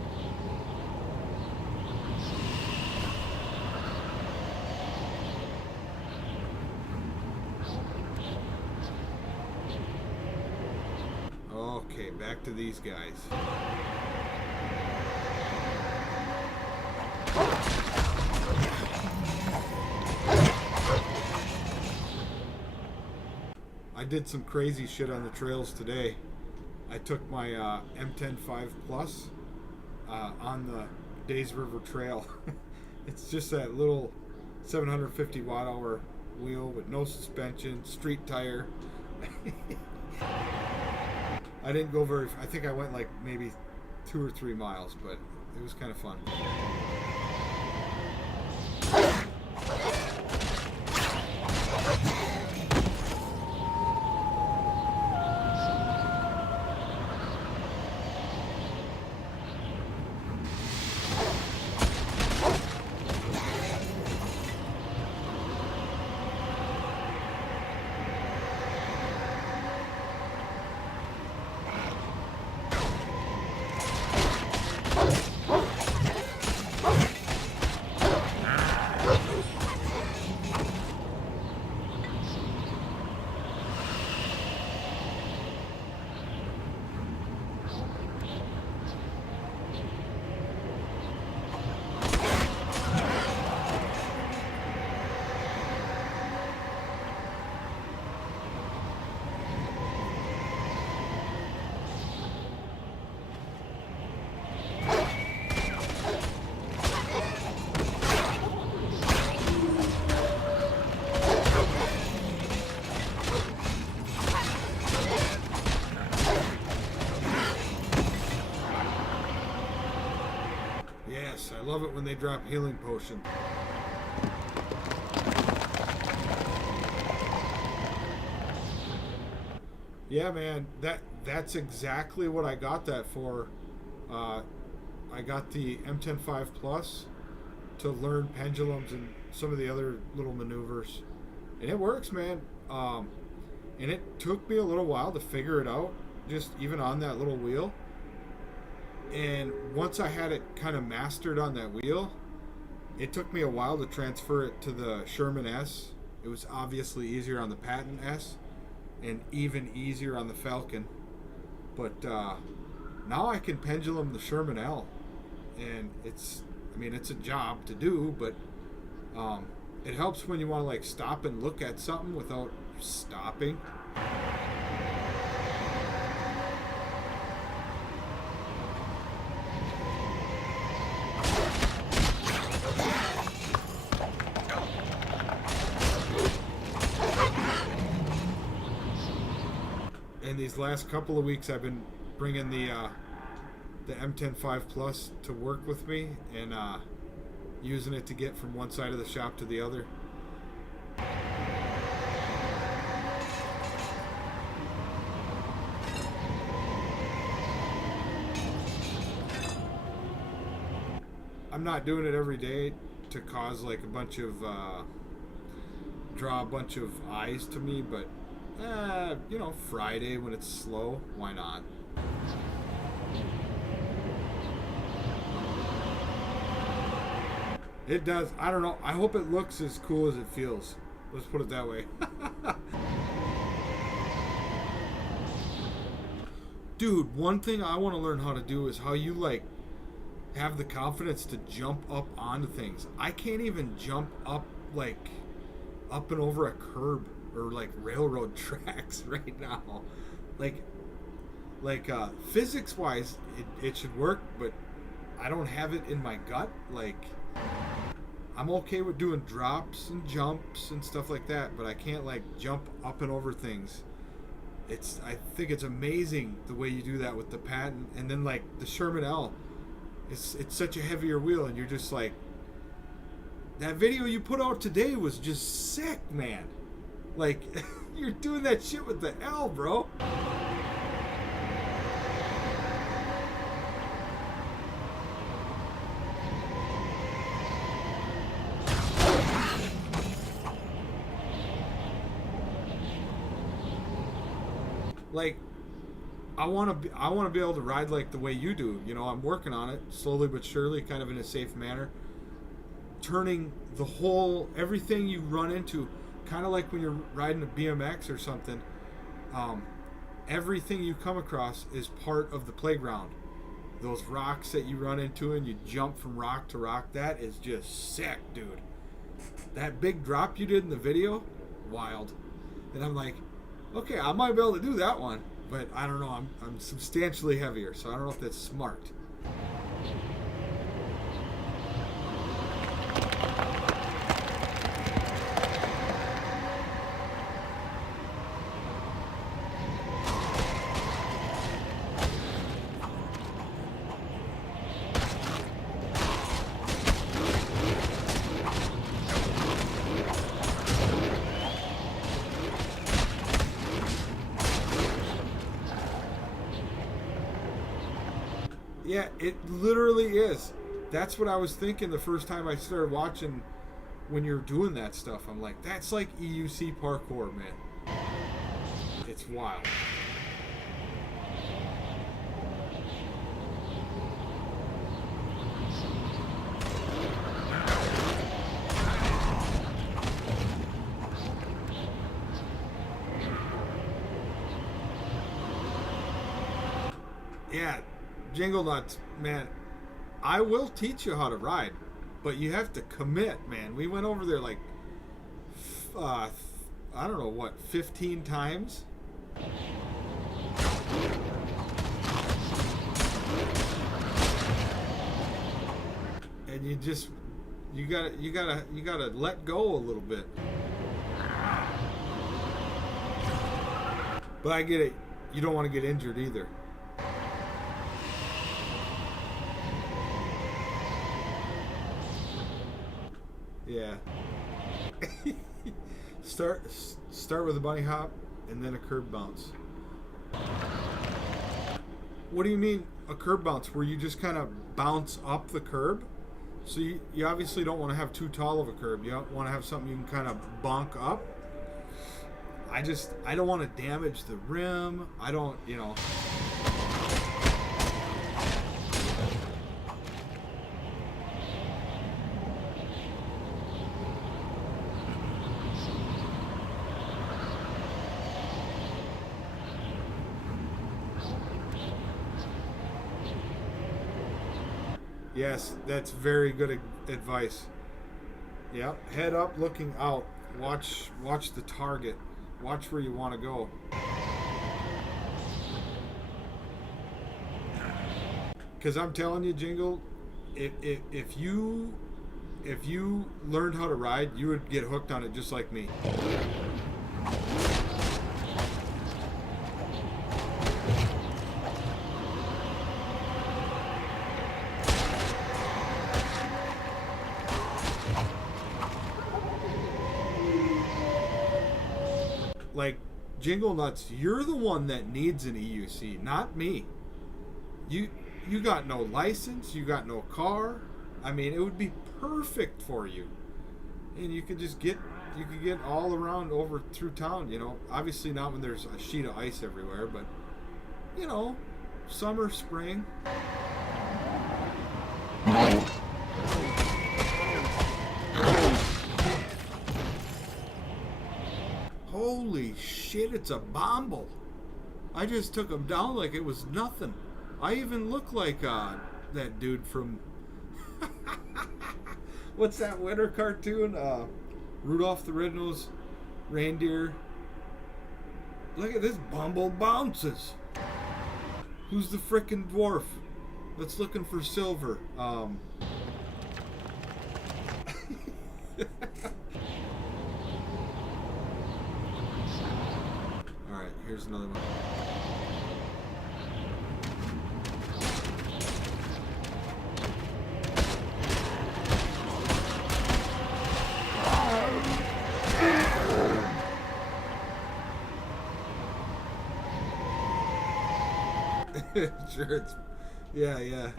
Okay, back to these guys. I did some crazy shit on the trails today. I took my M105 Plus on the Days River Trail. It's just that little 750 watt-hour wheel with no suspension, street tire. I didn't go very. I think I went like maybe 2 or 3 miles, but it was kind of fun. Yes, I love it when they drop healing potion. Yeah, man, that's exactly what I got that for. I got the M105 Plus to learn pendulums and some of the other little maneuvers, and it works, man. And it took me a little while to figure it out, just even on that little wheel. And once I had it kind of mastered on that wheel, it took me a while to transfer it to the Sherman S. It was obviously easier on the Patton S and even easier on the Falcon. But now I can pendulum the Sherman L. And it's a job to do, but it helps when you want to like stop and look at something without stopping. And these last couple of weeks I've been bringing the M105 Plus to work with me and using it to get from one side of the shop to the other. I'm not doing it every day to cause like a bunch of draw a bunch of eyes to me, but Friday when it's slow, why not? It does. I don't know. I hope it looks as cool as it feels. Let's put it that way. Dude, one thing I want to learn how to do is how you like have the confidence to jump up onto things. I can't even jump up like up and over a curb or like railroad tracks right now. Like physics wise it should work, but I don't have it in my gut. Like I'm okay with doing drops and jumps and stuff like that, but I can't like jump up and over things. I think it's amazing the way you do that with the Patton, and then like the Sherman L. It's such a heavier wheel, and you're just like, that video you put out today was just sick, man. Like, you're doing that shit with the L, bro. Like, I want to be able to ride like the way you do. You know, I'm working on it slowly but surely, kind of in a safe manner. Turning the whole everything you run into, kind of like when you're riding a BMX or something. Everything you come across is part of the playground. Those rocks that you run into and you jump from rock to rock, that is just sick, dude. That big drop you did in the video, wild. And I'm like, okay, I might be able to do that one, but I don't know. I'm substantially heavier, so I don't know if that's smart. Yeah, it literally is. That's what I was thinking the first time I started watching when you're doing that stuff. I'm like, that's like EUC parkour, man. It's wild. Yeah. Jingle Nuts, man, I will teach you how to ride, but you have to commit, man. We went over there like, I don't know what, 15 times? And you gotta let go a little bit. But I get it, you don't want to get injured either. Yeah. Start with a bunny hop and then a curb bounce. What do you mean a curb bounce? Where you just kind of bounce up the curb? So you obviously don't want to have too tall of a curb. You don't want to have something you can kind of bonk up. I don't want to damage the rim. I don't, you know. Yes, that's very good advice. Yep, head up, looking out. Watch the target. Watch where you want to go. Because I'm telling you, Jingle, if you learned how to ride, you would get hooked on it just like me. Like, Jingle Nuts, you're the one that needs an EUC, not me. You got no license, you got no car. I mean, it would be perfect for you. And you could get all around over through town, you know. Obviously not when there's a sheet of ice everywhere, but, you know, summer, spring. Holy shit, it's a bomble. I just took him down like it was nothing. I even look like that dude from... What's that winter cartoon? Rudolph the Red-Nosed Reindeer. Look at this, Bumble bounces. Who's the frickin' dwarf that's looking for silver? Alright, here's another one. Sure, it's... Yeah, yeah.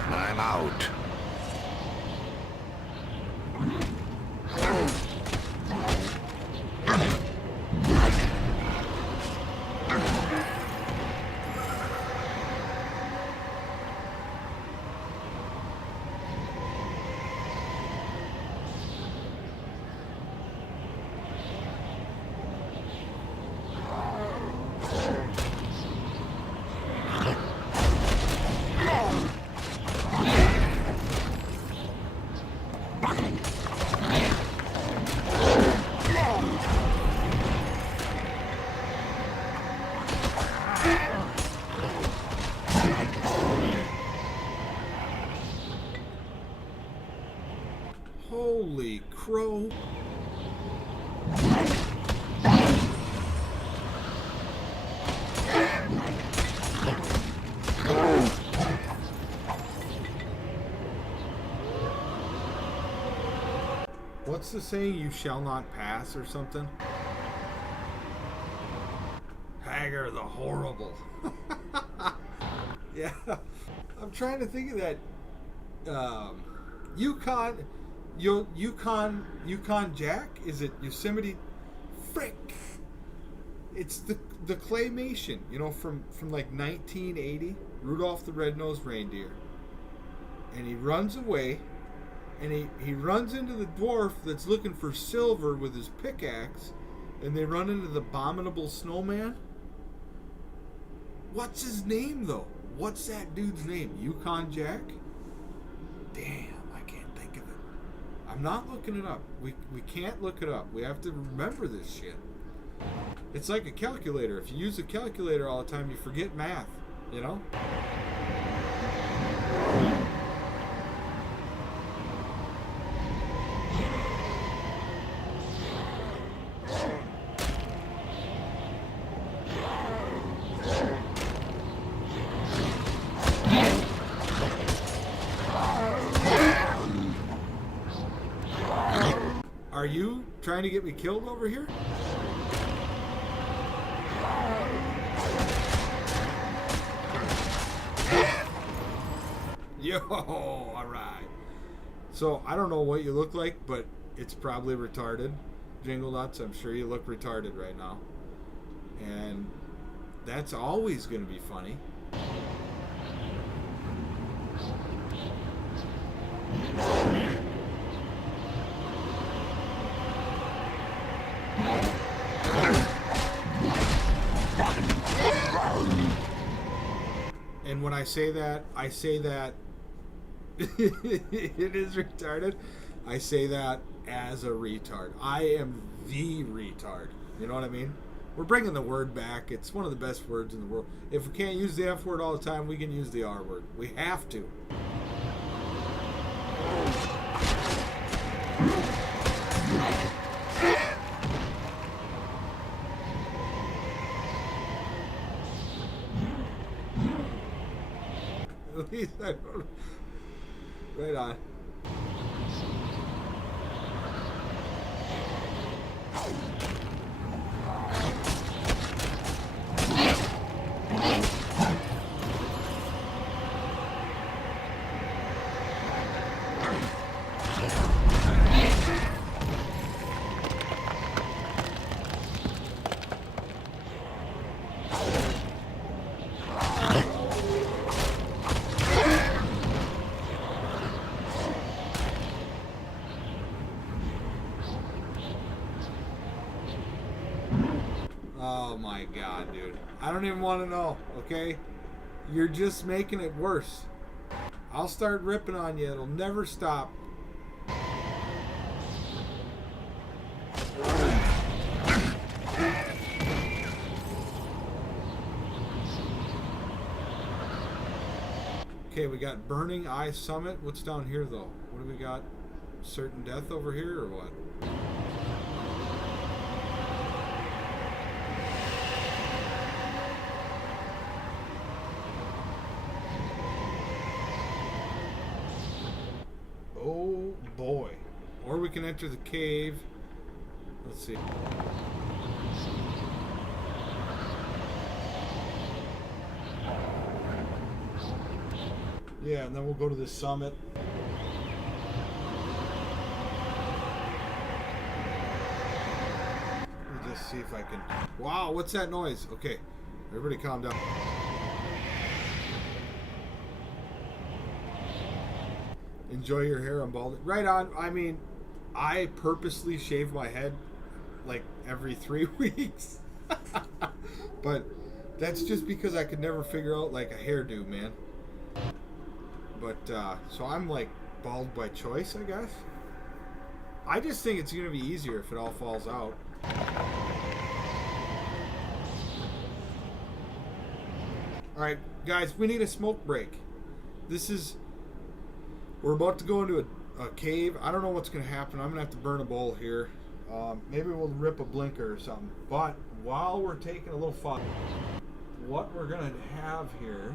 I'm out. Holy crow. What's the saying? You shall not pass or something? Hagar the Horrible. Yeah. I'm trying to think of that. Yukon Jack? Is it Yosemite? Frick! It's the claymation, you know, from like 1980, Rudolph the Red-Nosed Reindeer. And he runs away, and he runs into the dwarf that's looking for silver with his pickaxe, and they run into the abominable snowman. What's his name, though? What's that dude's name? Yukon Jack? Damn, I can't think of it. I'm not looking it up. We can't look it up. We have to remember this shit. It's like a calculator. If you use a calculator all the time, you forget math, you know? Are you trying to get me killed over here? Yo, alright. So, I don't know what you look like, but it's probably retarded. Jingle Nuts, I'm sure you look retarded right now. And that's always going to be funny. And when I say that it is retarded. I say that as a retard. I am the retard. You know what I mean? We're bringing the word back. It's one of the best words in the world. If we can't use the F word all the time, we can use the R word. We have to. At least I don't... Right on. Oh my god, dude. I don't even want to know, okay? You're just making it worse. I'll start ripping on you. It'll never stop. Okay, we got Burning Eye Summit. What's down here, though? What do we got? Certain death over here, or what? Oh boy. Or we can enter the cave. Let's see. Yeah, and then we'll go to the summit. Let me just see if I can... Wow, what's that noise? Okay, everybody calm down. Enjoy your hair, I'm balding. Right on. I mean, I purposely shave my head like every 3 weeks. But that's just because I could never figure out like a hairdo, man. But, so I'm like bald by choice, I guess. I just think it's going to be easier if it all falls out. Alright, guys, we need a smoke break. We're about to go into a cave. I don't know what's going to happen. I'm going to have to burn a bowl here. Maybe we'll rip a blinker or something. But while we're taking a little fun, what we're going to have here,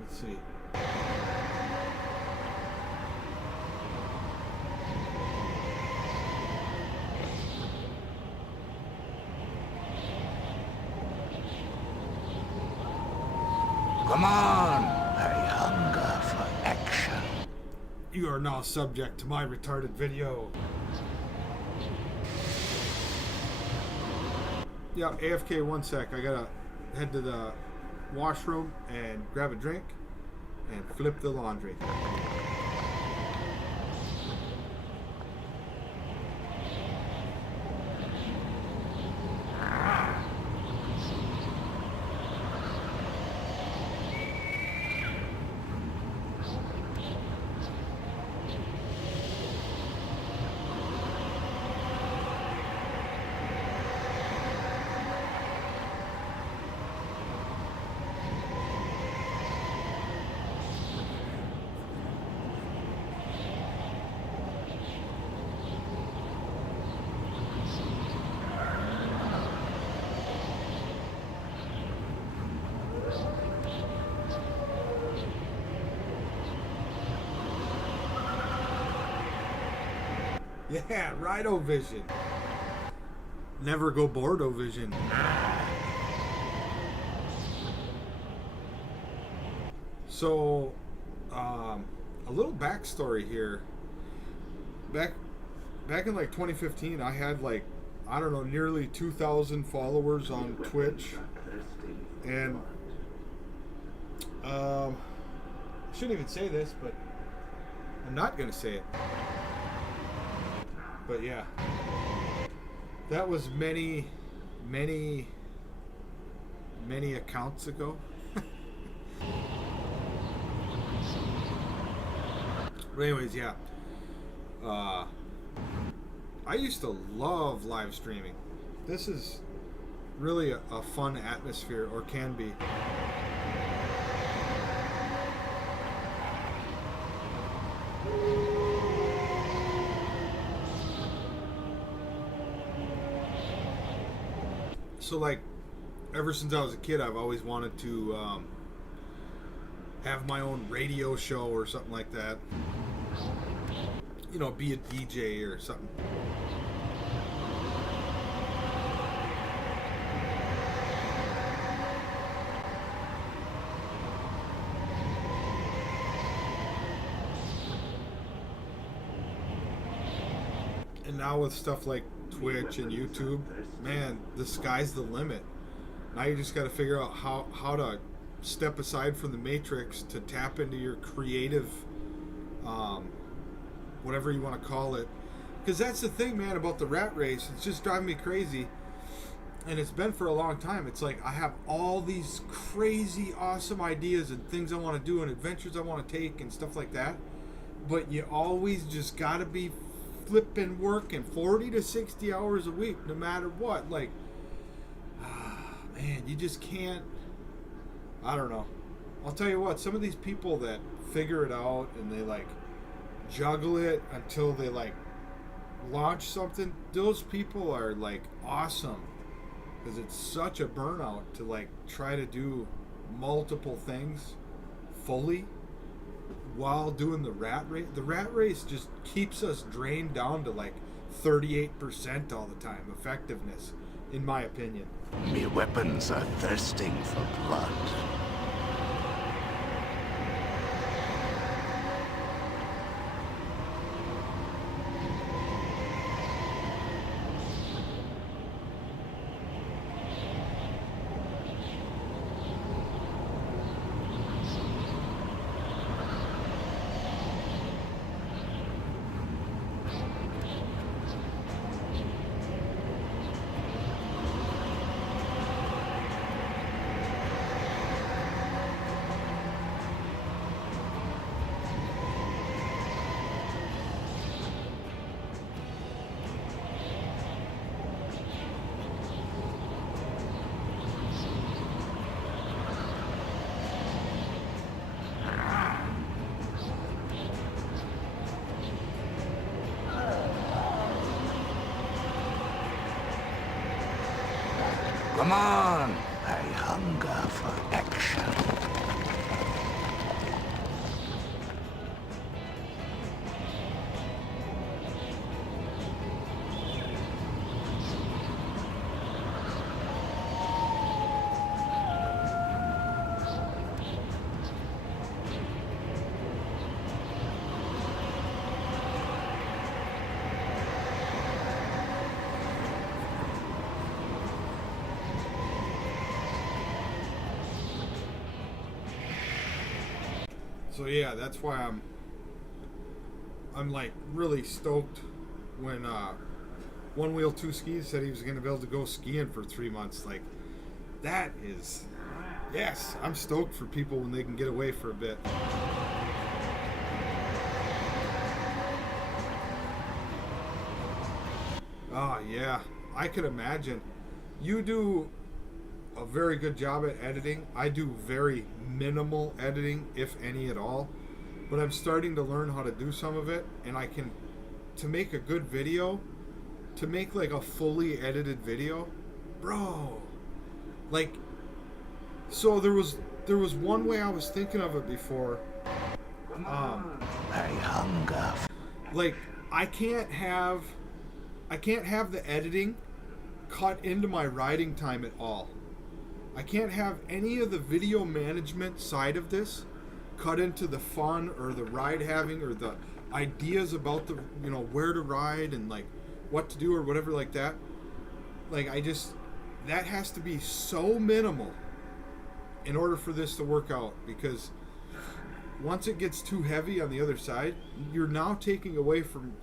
let's see. Come on! I hunger for action. You are now subject to my retarded video. Yeah, AFK 1 sec. I gotta head to the washroom and grab a drink and flip the laundry. Yeah, Rido Vision. Never go bored-o vision. So, a little backstory here. Back in like 2015, I had like, I don't know, nearly 2,000 followers on Twitch. And, I shouldn't even say this, but I'm not going to say it. But yeah, that was many accounts ago. But anyways, yeah. I used to love live streaming. This is really a fun atmosphere, or can be. So like, ever since I was a kid, I've always wanted to have my own radio show or something like that. You know, be a DJ or something. And now with stuff like Twitch and YouTube, man, the sky's the limit. Now you just got to figure out how to step aside from the matrix to tap into your creative, whatever you want to call it. Because that's the thing, man, about the rat race. It's just driving me crazy. And it's been for a long time. It's like I have all these crazy, awesome ideas and things I want to do and adventures I want to take and stuff like that. But you always just got to be flipping working 40 to 60 hours a week, no matter what. Like, man, you just can't. I don't know. I'll tell you what, some of these people that figure it out and they like juggle it until they like launch something, those people are like awesome, because it's such a burnout to like try to do multiple things fully while doing the rat race. The rat race just keeps us drained down to like 38% all the time effectiveness, in my opinion. Me weapons are thirsting for blood. Come on! I hunger for action. So yeah, that's why I'm like really stoked when One Wheel Two Skis said he was going to be able to go skiing for 3 months. Like, that is, yes, I'm stoked for people when they can get away for a bit. Oh yeah, I could imagine. You do a very good job at editing. I do very minimal editing, if any at all. But I'm starting to learn how to do some of it, and I can, to make a good video, to make like a fully edited video, bro. Like, so there was one way I was thinking of it before. I hunger. Like, I can't have the editing cut into my riding time at all. I can't have any of the video management side of this cut into the fun or the ride having or the ideas about the, you know, where to ride and like what to do or whatever like that. Like, that has to be so minimal in order for this to work out, because once it gets too heavy on the other side, you're now taking away from,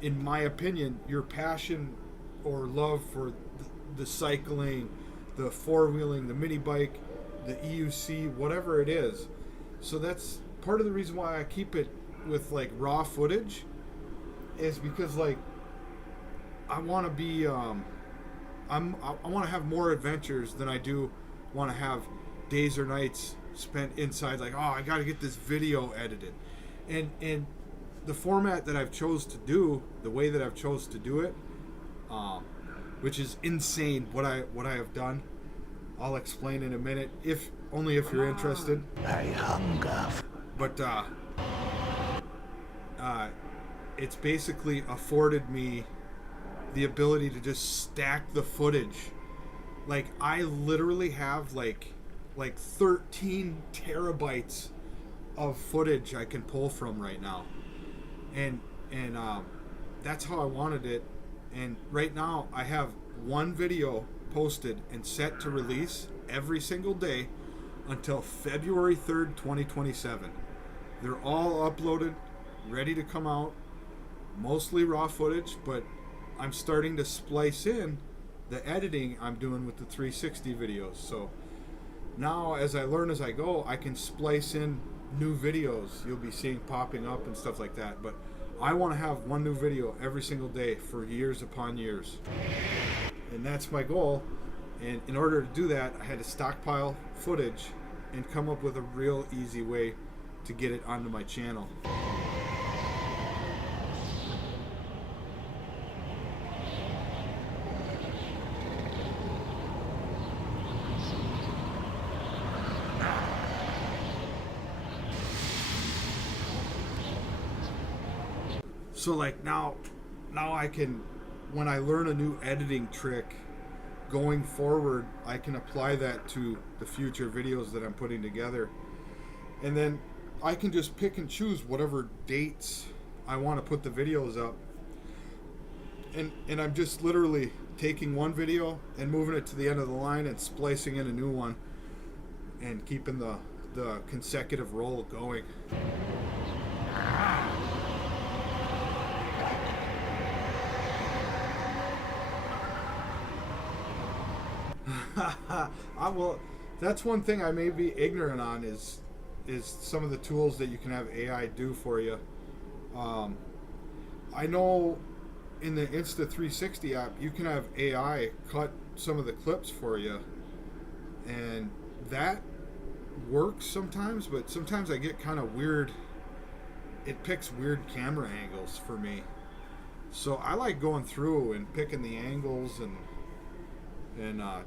in my opinion, your passion or love for the cycling, the four-wheeling, the mini bike, the EUC, whatever it is. So that's part of the reason why I keep it with like raw footage, is because like I want to be I want to have more adventures than I do want to have days or nights spent inside like, oh, I got to get this video edited. And the format that I've chose to do, the way that I've chose to do it, which is insane what I have done. I'll explain in a minute, if you're interested. I hunger. But it's basically afforded me the ability to just stack the footage. Like, I literally have like 13 terabytes of footage I can pull from right now, and that's how I wanted it. And right now I have one video posted and set to release every single day until February 3rd, 2027. They're all uploaded, ready to come out, mostly raw footage, but I'm starting to splice in the editing I'm doing with the 360 videos. So now, as I learn as I go, I can splice in new videos you'll be seeing popping up and stuff like that. But I want to have one new video every single day for years upon years. And that's my goal. And in order to do that, I had to stockpile footage and come up with a real easy way to get it onto my channel. So like now now I can, when I learn a new editing trick going forward, I can apply that to the future videos that I'm putting together. And then I can just pick and choose whatever dates I want to put the videos up. And I'm just literally taking one video and moving it to the end of the line and splicing in a new one and keeping the consecutive roll going. Well, that's one thing I may be ignorant on is some of the tools that you can have AI do for you. I know in the Insta360 app you can have AI cut some of the clips for you, and that works sometimes, but sometimes I get kind of weird. It picks weird camera angles for me, so I like going through and picking the angles and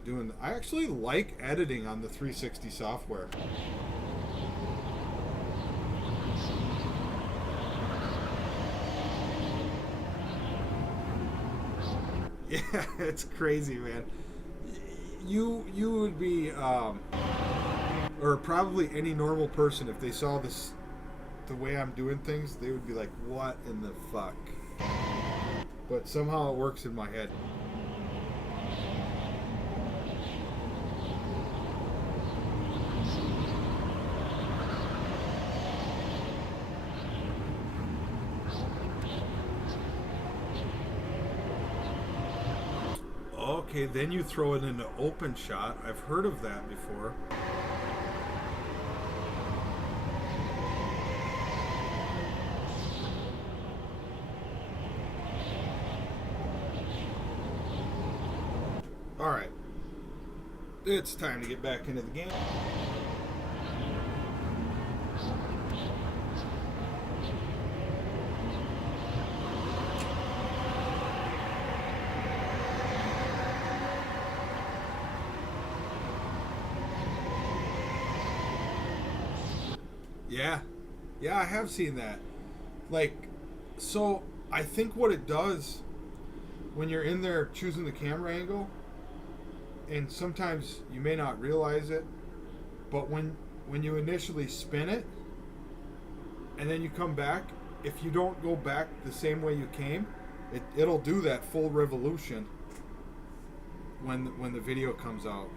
doing. I actually like editing on the 360 software. Yeah, it's crazy, man. You would be, or probably any normal person, if they saw this, the way I'm doing things, they would be like, "What in the fuck?" But somehow it works in my head. Okay, then you throw it into open shot. I've heard of that before. Alright. It's time to get back into the game. Yeah, I have seen that. Like, so I think what it does when you're in there choosing the camera angle, and sometimes you may not realize it, but when you initially spin it and then you come back, if you don't go back the same way you came, it'll do that full revolution when the video comes out.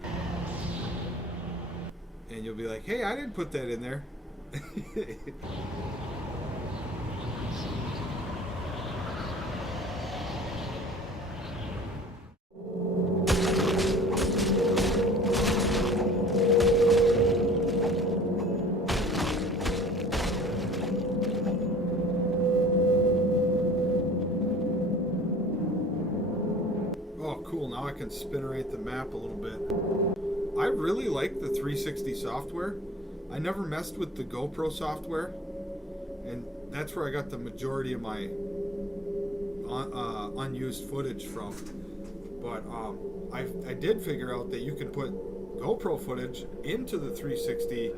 And you'll be like, "Hey, I didn't put that in there." Oh, cool. Now I can spinnerate the map a little bit. I really like the 360 software. I never messed with the GoPro software, and that's where I got the majority of my unused footage from. But I did figure out that you can put GoPro footage into the 360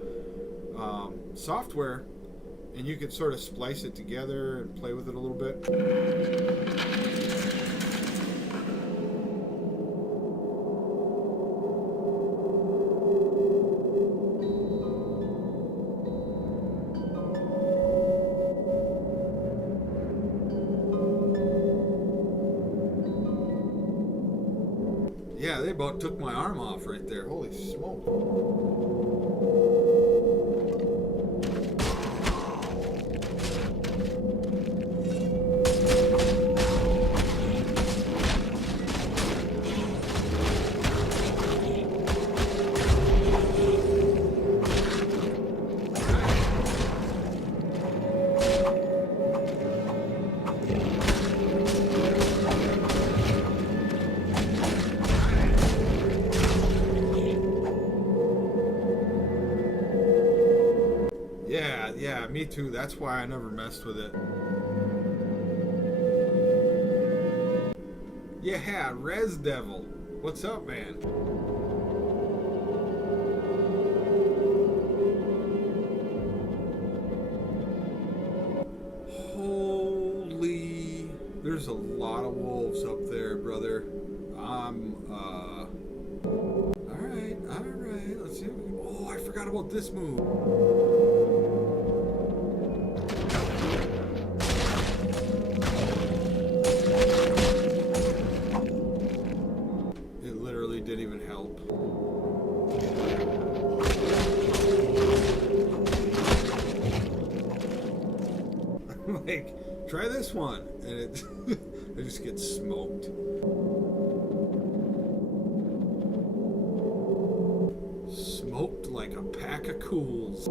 software, and you can sort of splice it together and play with it a little bit. Yeah, they about took my arm off right there. Holy smoke. Yeah, me too. That's why I never messed with it. Yeah, Res Devil. What's up, man? Holy... There's a lot of wolves up there, brother. Alright. Let's see. Oh, I forgot about this move. It literally didn't even help. Like, try this one, and it I just get smoked. Smoked like a pack of cools.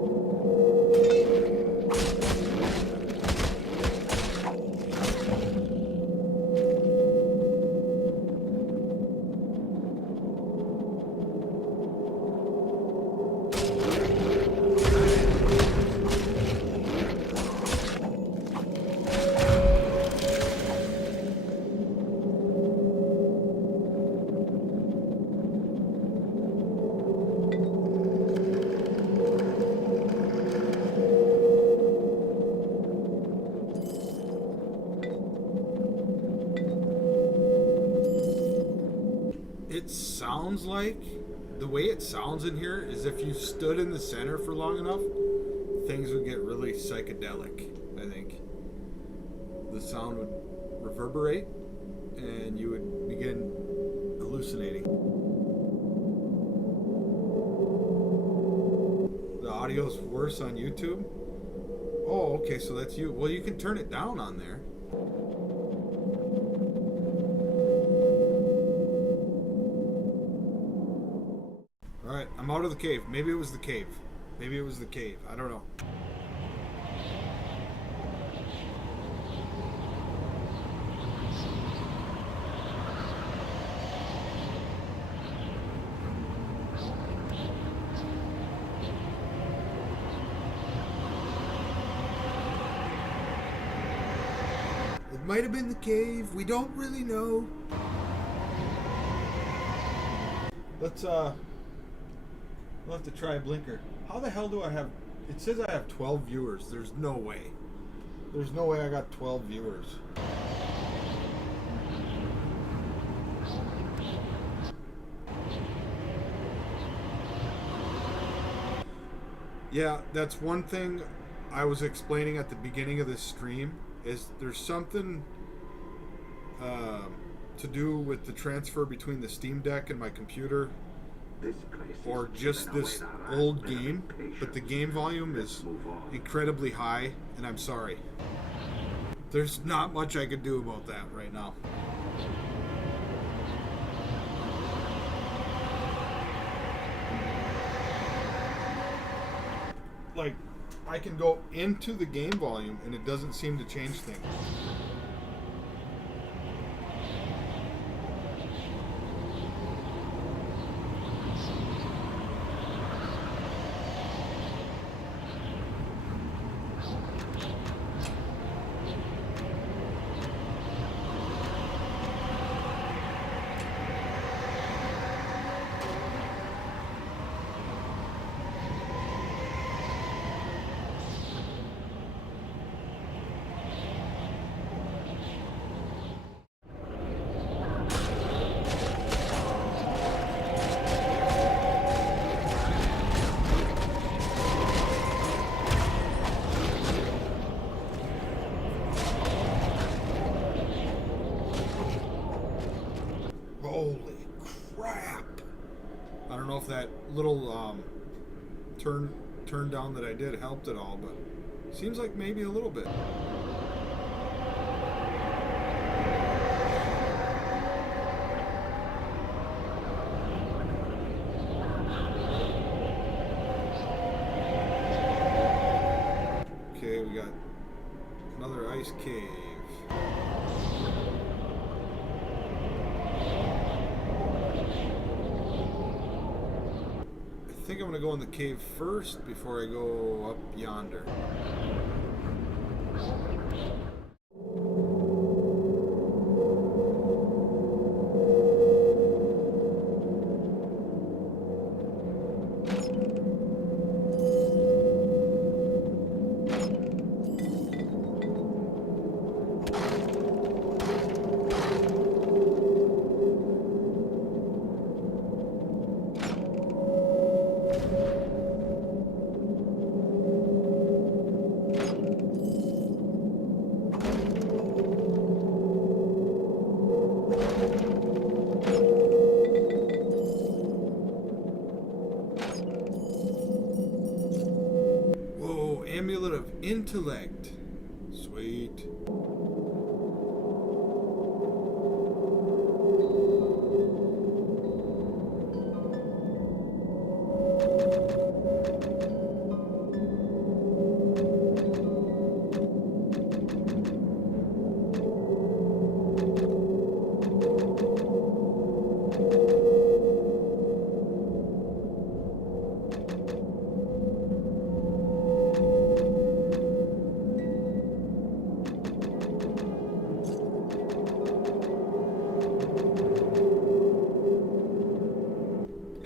It sounds like, the way it sounds in here is if you stood in the center for long enough, things would get really psychedelic, I think. The sound would reverberate and you would begin hallucinating. The audio's worse on YouTube? Oh, okay, so that's you. Well, you can turn it down on there. Alright, I'm out of the cave. Maybe it was the cave. Maybe it was the cave. I don't know. It might have been the cave. We don't really know. We'll have to try a blinker. How the hell do I have... It says I have 12 viewers. There's no way. There's no way I got 12 viewers. Yeah, that's one thing I was explaining at the beginning of this stream, is there's something to do with the transfer between the Steam Deck and my computer, or just this old game, but the game volume is incredibly high, and I'm sorry. There's not much I could do about that right now. Like, I can go into the game volume and it doesn't seem to change things. Holy crap! I don't know if that little turn down that I did helped at all, but seems like maybe a little bit. Okay, we got another ice cave. I think I'm going to go in the cave first before I go up yonder. intellect. Sweet.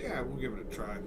Yeah, we'll give it a try.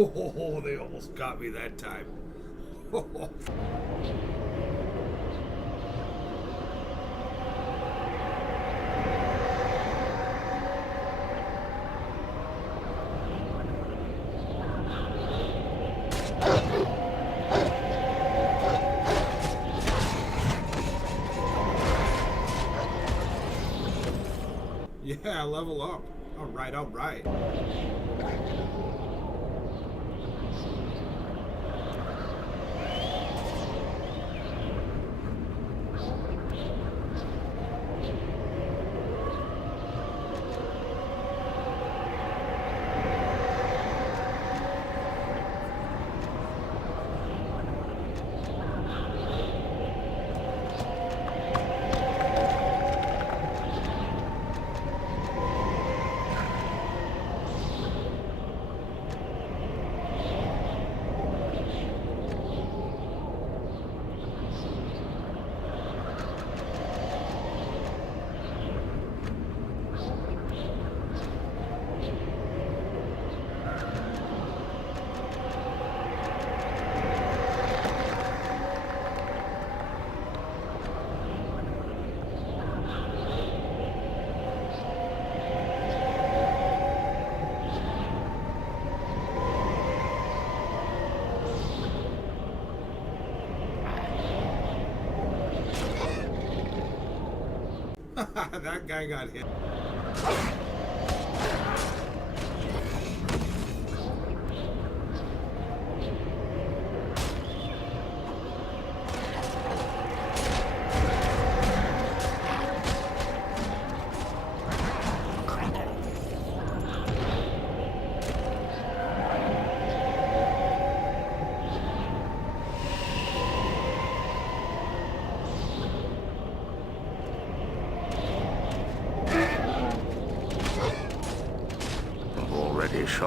Oh, they almost got me that time. Yeah, level up. All right, all right. That guy got hit.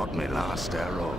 shot me last arrow.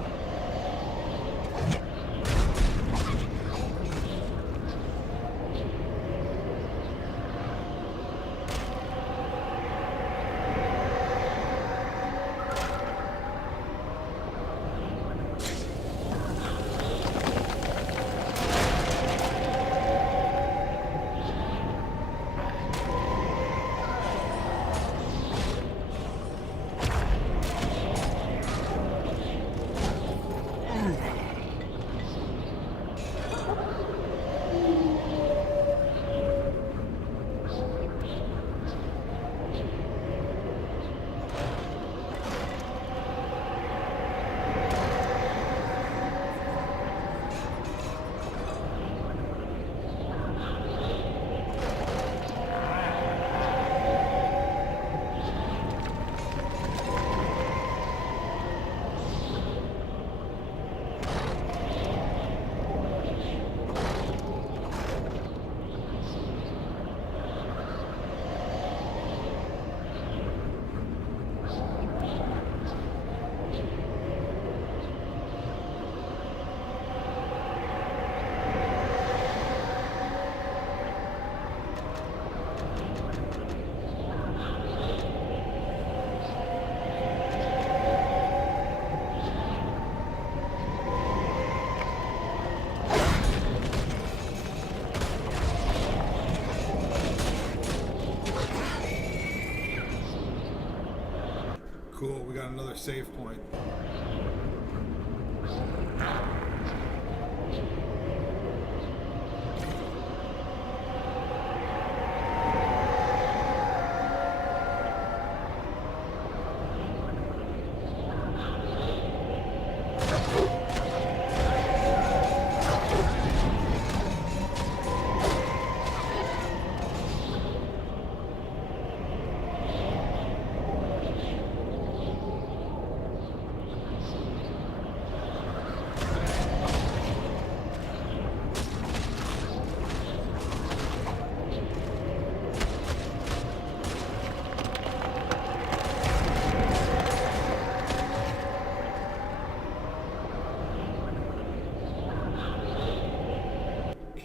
Cool, we got another save point.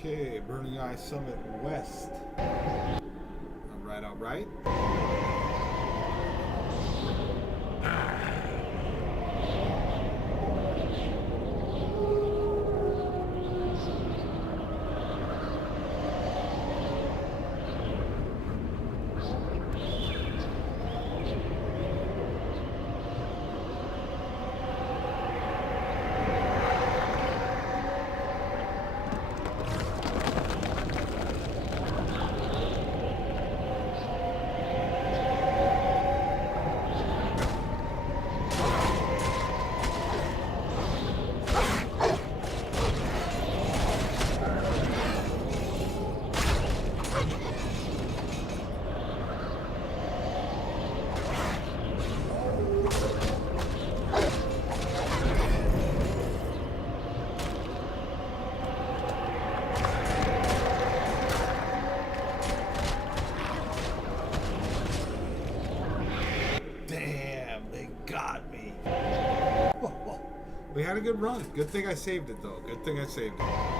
Okay, Burning Eye Summit West. Alright, alright. We had a good run. Good thing I saved it, though. Good thing I saved it.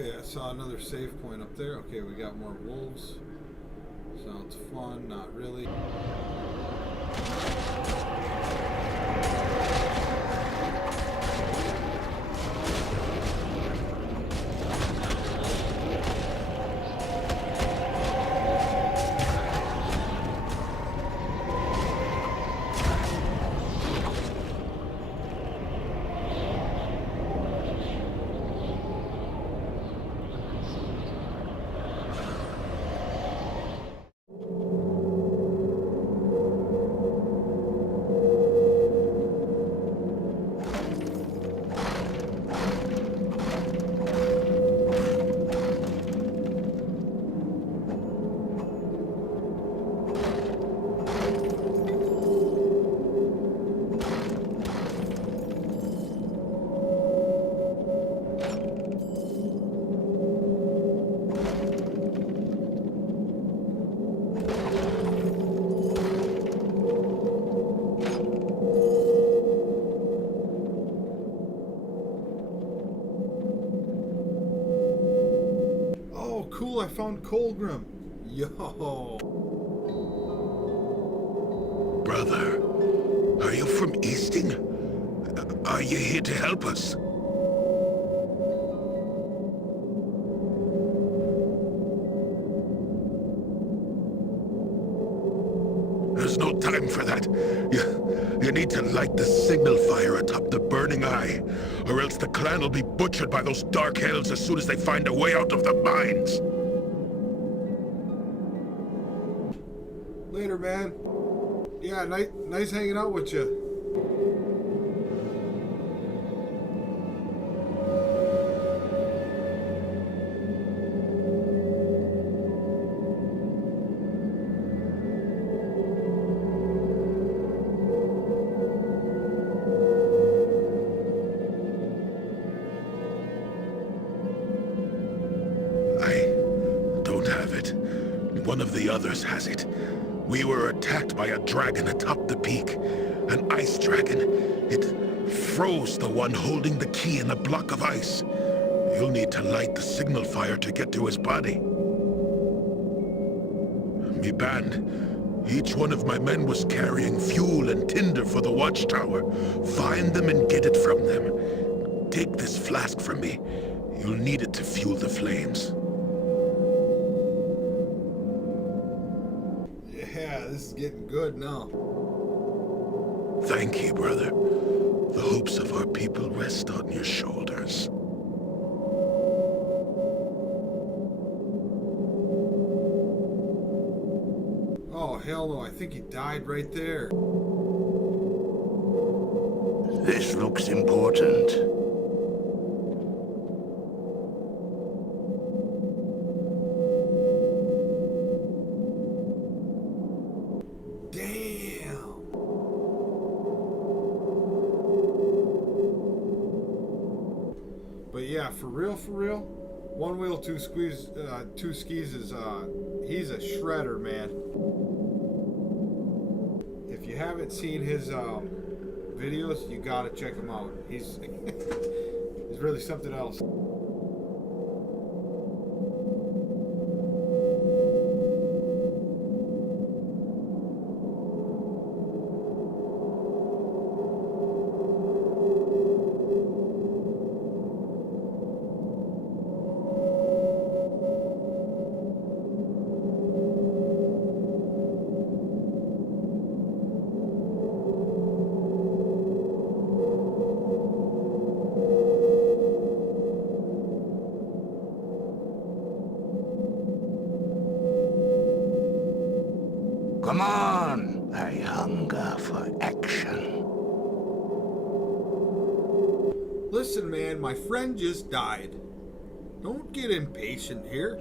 Okay, I saw another save point up there. Okay, we got more wolves. Sounds fun, not really. Oh, cool, I found Colgrim. Yo. Brother, are you from Easting? Are you here to help us? There's no time for that. You need to light the signal fire atop the burning eye, or else the clan will be butchered by those dark hells as soon as they find a way out of the mines. Later, man. Yeah, nice hanging out with you. I don't have it. One of the others has it. We were attacked by a dragon atop the peak. An ice dragon. It froze the one holding the key in a block of ice. You'll need to light the signal fire to get to his body. Me band. Each one of my men was carrying fuel and tinder for the watchtower. Find them and get it from them. Take this flask from me. You'll need it to fuel the flames. Yeah, this is getting good now. Thank you, brother. The hopes of our people rest on your shoulders. Oh, hell no, I think he died right there. This looks important. Damn. But yeah, for real, one wheel, two skis is he's a shredder, man. If you haven't seen his videos, you gotta check him out. He's he's really something else. Come on! I hunger for action. Listen, man, my friend just died. Don't get impatient here.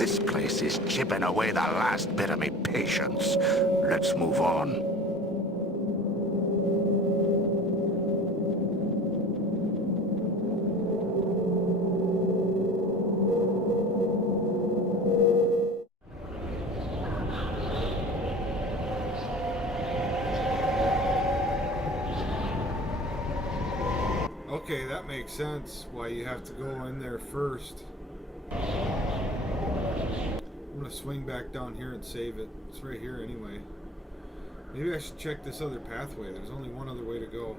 This place is chipping away the last bit of me patience. Let's move on. Okay, that makes sense why you have to go in there first. I'm gonna swing back down here and save it. It's right here anyway. Maybe I should check this other pathway. There's only one other way to go.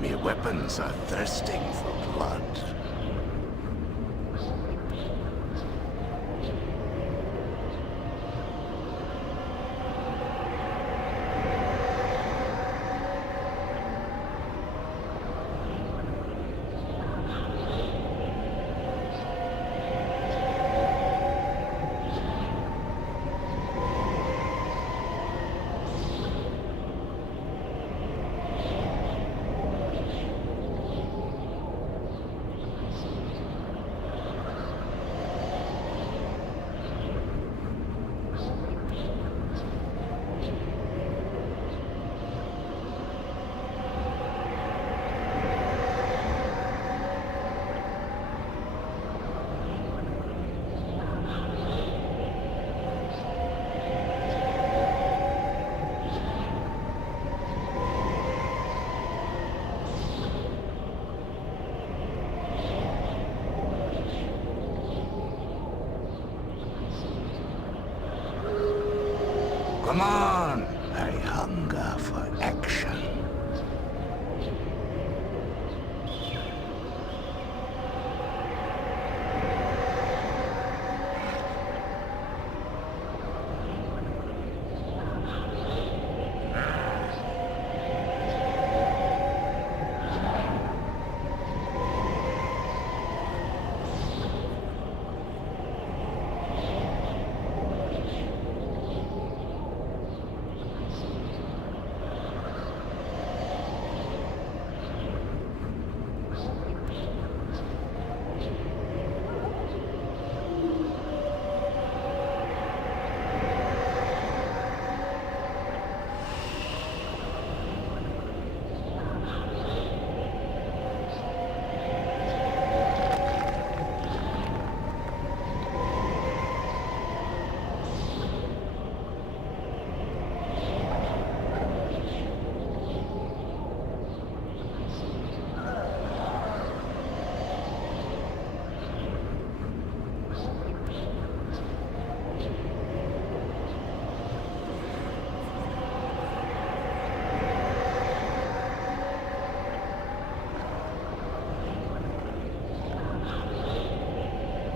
Me weapons are thirsting for blood. Come on! I hunger for action.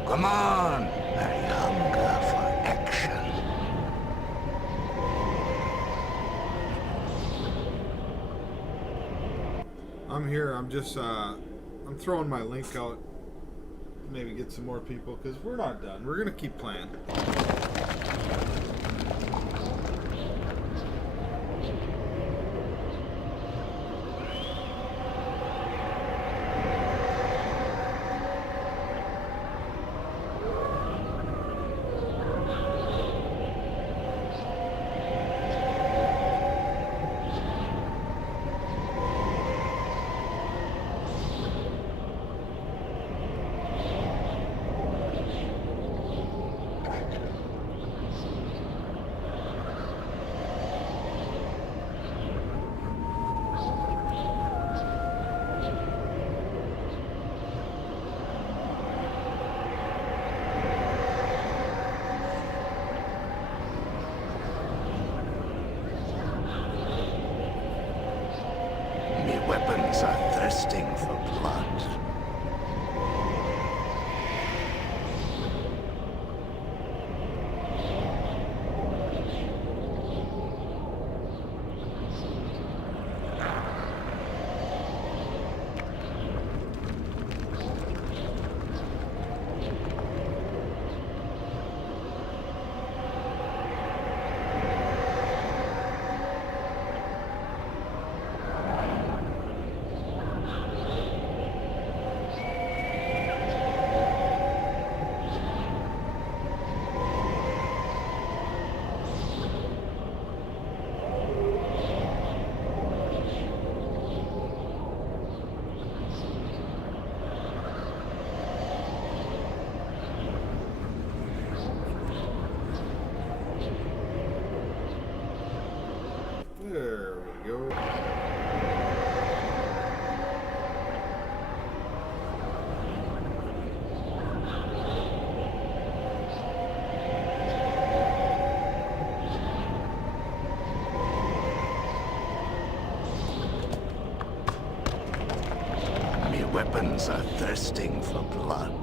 Come on! I hunger for action. I'm here. I'm just, I'm throwing my link out. Maybe get some more people, because we're not done. We're going to keep playing. weapons are thirsting for blood. There we go. My weapons are thirsting for blood.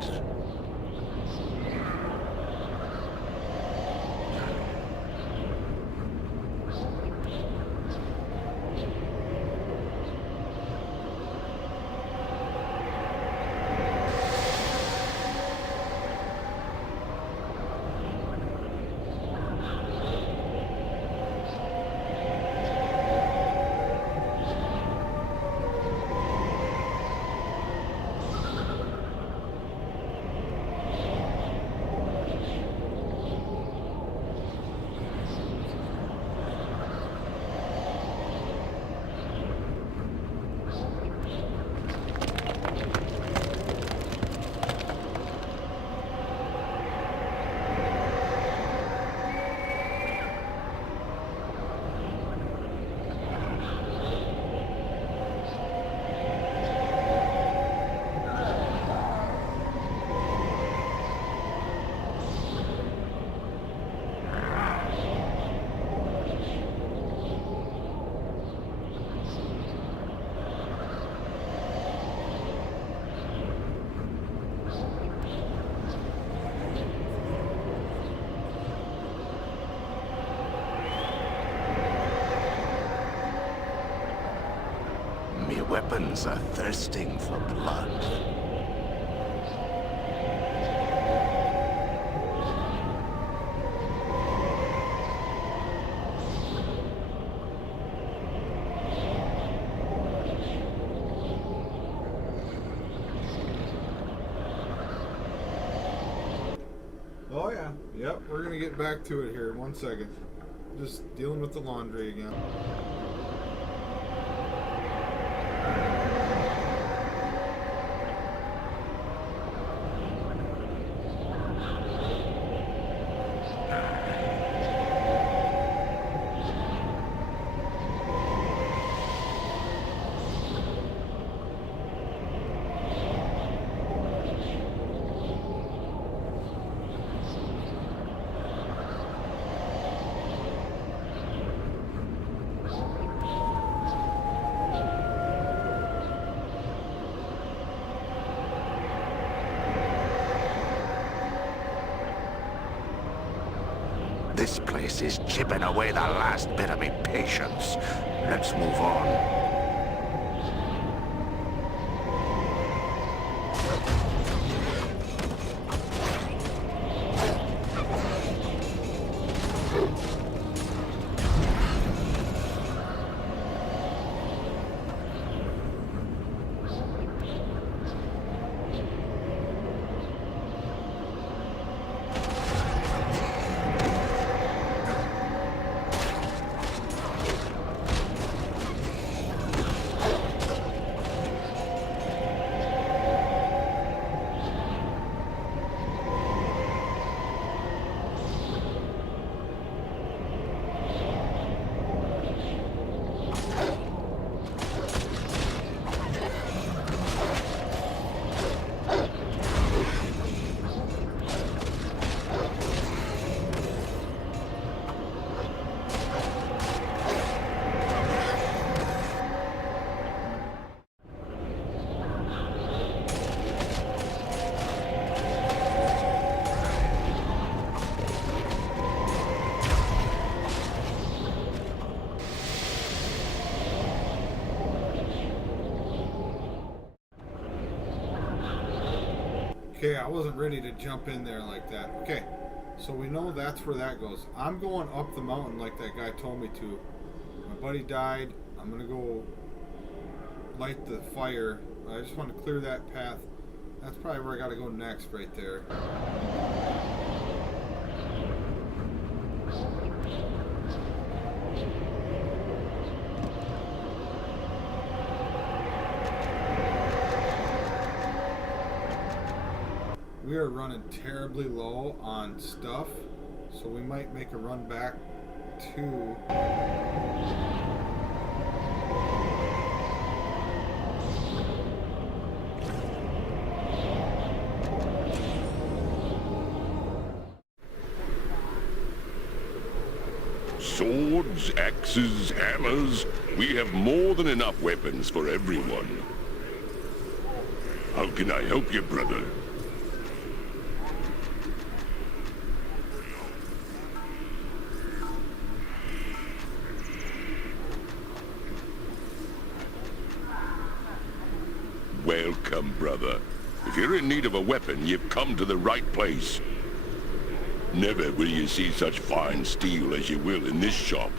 My weapons are thirsting for blood. Oh yeah. Yep, we're gonna get back to it here in 1 second. Just dealing with the laundry again. This place is chipping away the last bit of me patience. Let's move on. Okay, I wasn't ready to jump in there like that. Okay, so we know that's where that goes. I'm going up the mountain like that guy told me to. My buddy died. I'm going to go light the fire. I just want to clear that path. That's probably where I got to go next right there. We are running terribly low on stuff, so we might make a run back to... Swords, axes, hammers. We have more than enough weapons for everyone. How can I help you, brother? Welcome, brother. If you're in need of a weapon, you've come to the right place. Never will you see such fine steel as you will in this shop.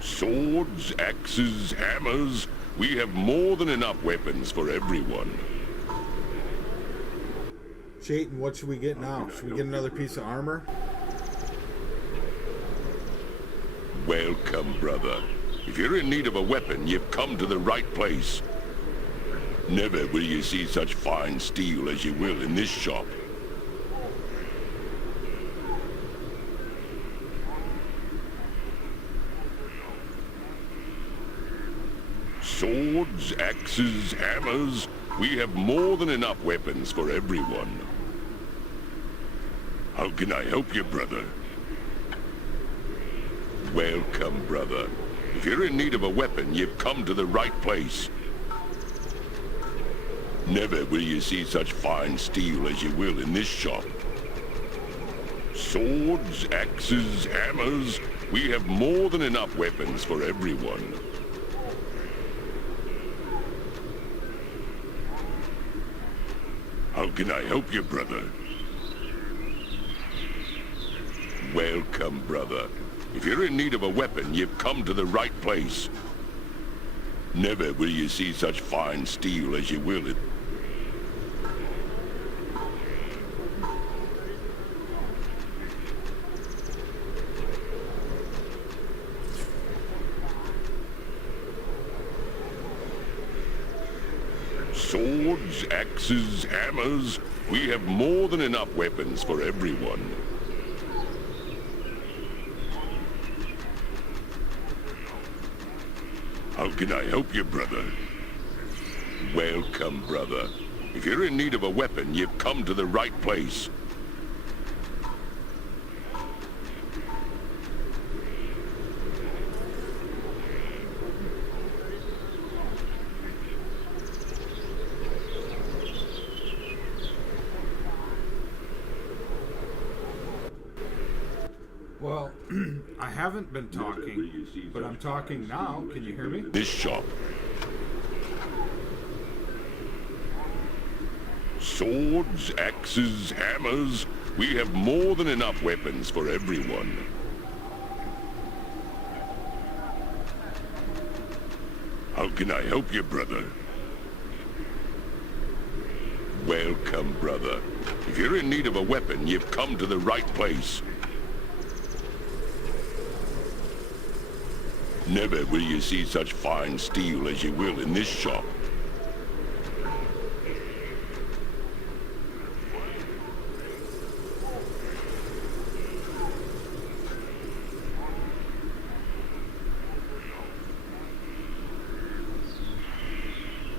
Swords, axes, hammers. We have more than enough weapons for everyone. Chayton, what should we get now? Should we get another piece of armor? Welcome, brother. If you're in need of a weapon, you've come to the right place. Never will you see such fine steel as you will in this shop. Swords, axes, hammers. We have more than enough weapons for everyone. How can I help you, brother? Welcome, brother. If you're in need of a weapon, you've come to the right place. Never will you see such fine steel as you will in this shop. Swords, axes, hammers. We have more than enough weapons for everyone. How can I help you, brother? Welcome, brother. If you're in need of a weapon, you've come to the right place. Never will you see such fine steel as you will in... Swords, axes, hammers. We have more than enough weapons for everyone. How can I help you, brother? Welcome, brother. If you're in need of a weapon, you've come to the right place. Well, I haven't been talking, but I'm talking now. Can you hear me? This shop. Swords, axes, hammers. We have more than enough weapons for everyone. How can I help you, brother? Welcome, brother. If you're in need of a weapon, you've come to the right place. Never will you see such fine steel as you will in this shop.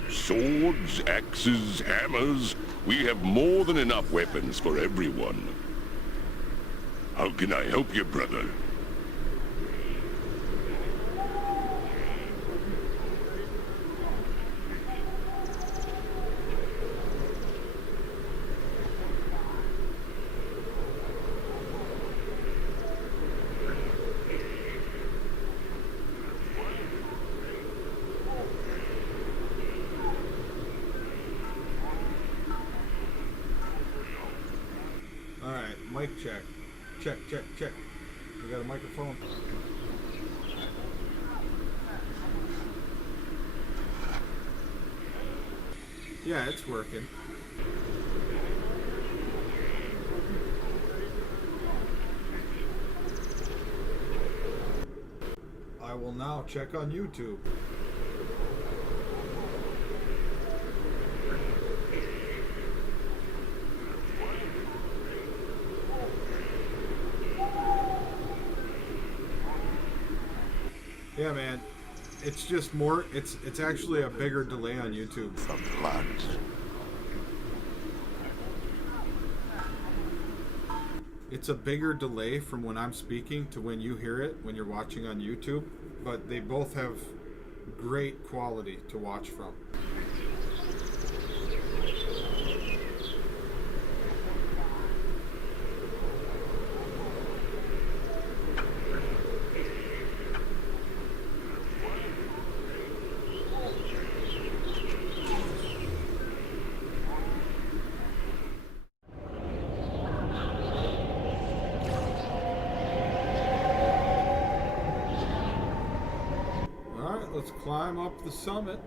Swords, axes, hammers. We have more than enough weapons for everyone. How can I help you, brother? Alright, mic check. Check, check, check. We got a microphone. Yeah, it's working. I will now check on YouTube. Yeah, man. It's just more. It's actually a bigger delay on YouTube. The blood. It's a bigger delay from when I'm speaking to when you hear it when you're watching on YouTube, but they both have great quality to watch from. Alright, let's climb up the summit.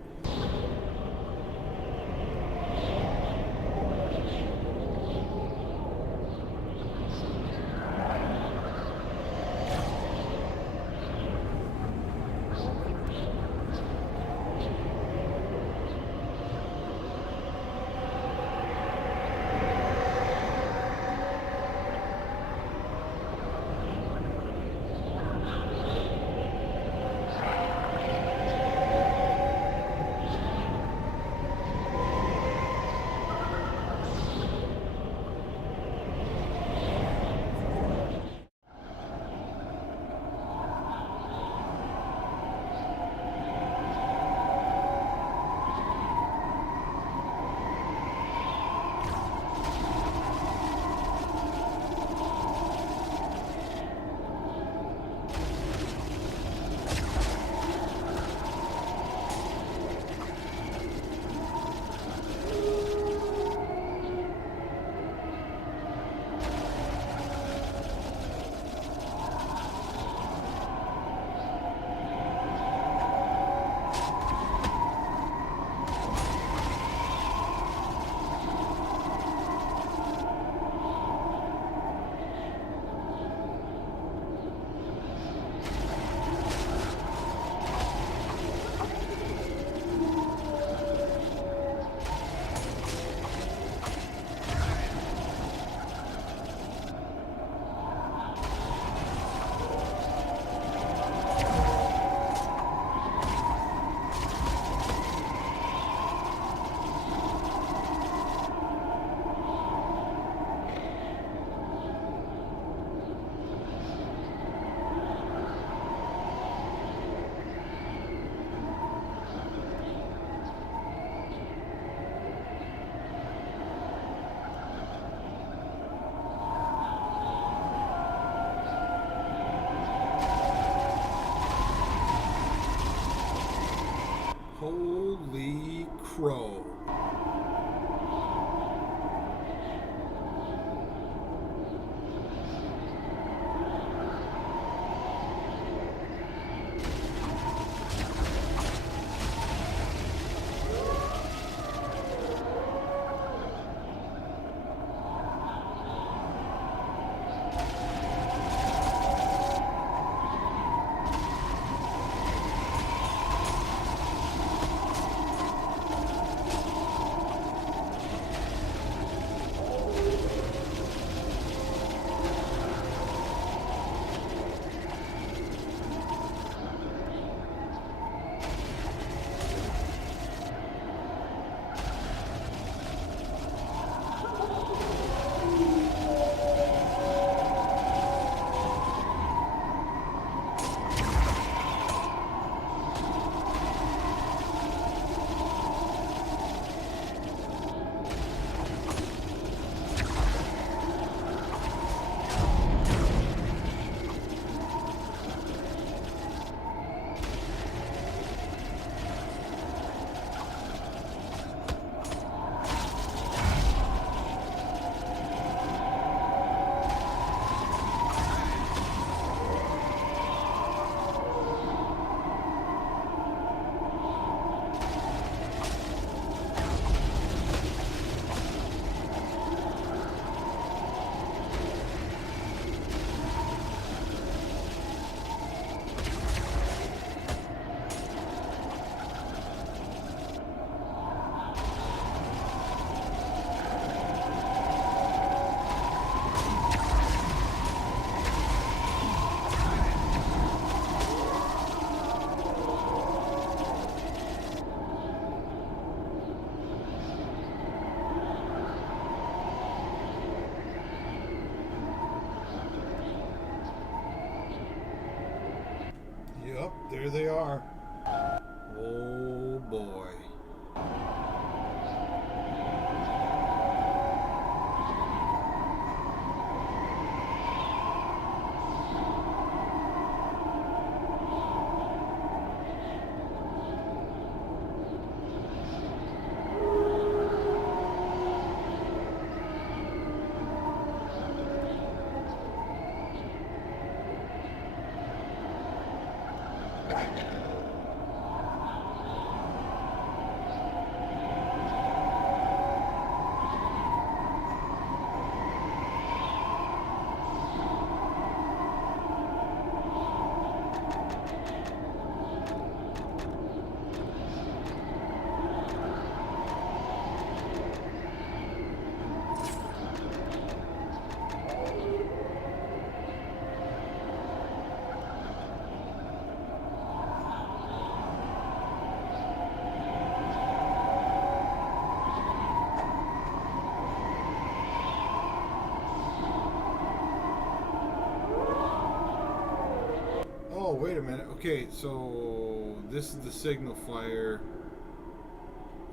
Okay, so this is the signal flyer.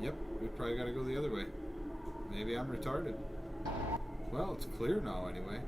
Yep, we probably gotta go the other way. Maybe I'm retarded. Well, it's clear now anyway.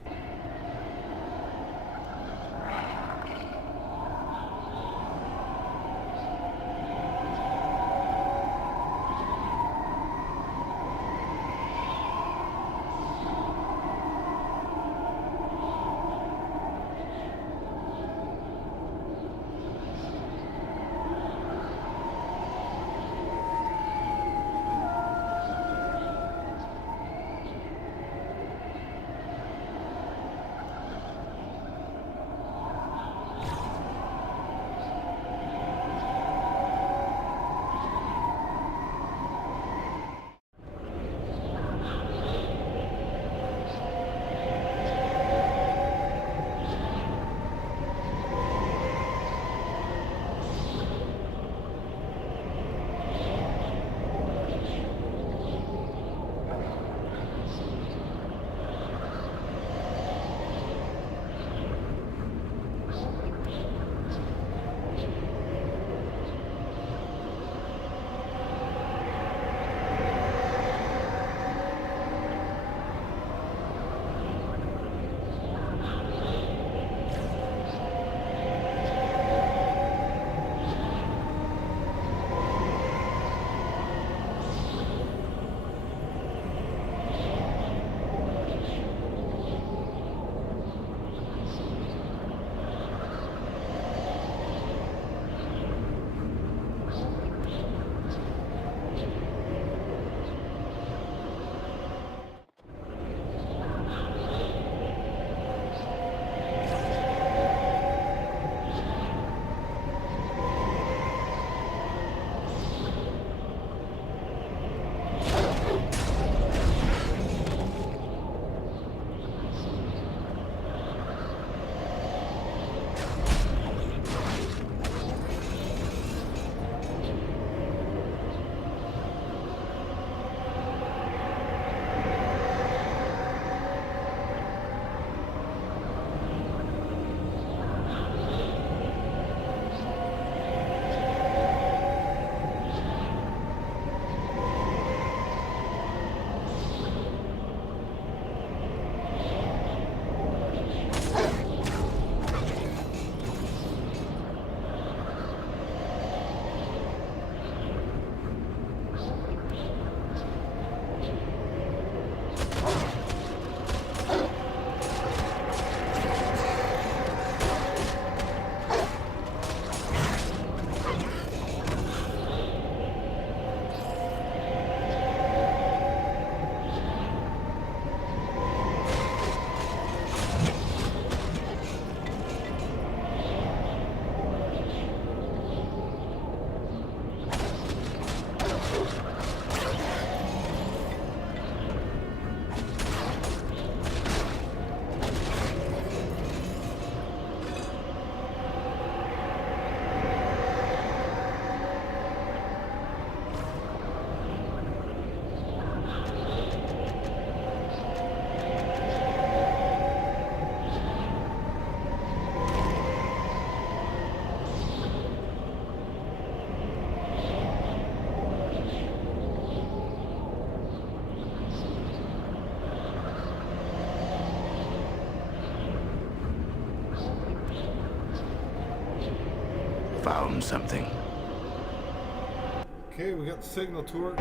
Found something. Okay, we got the signal to it.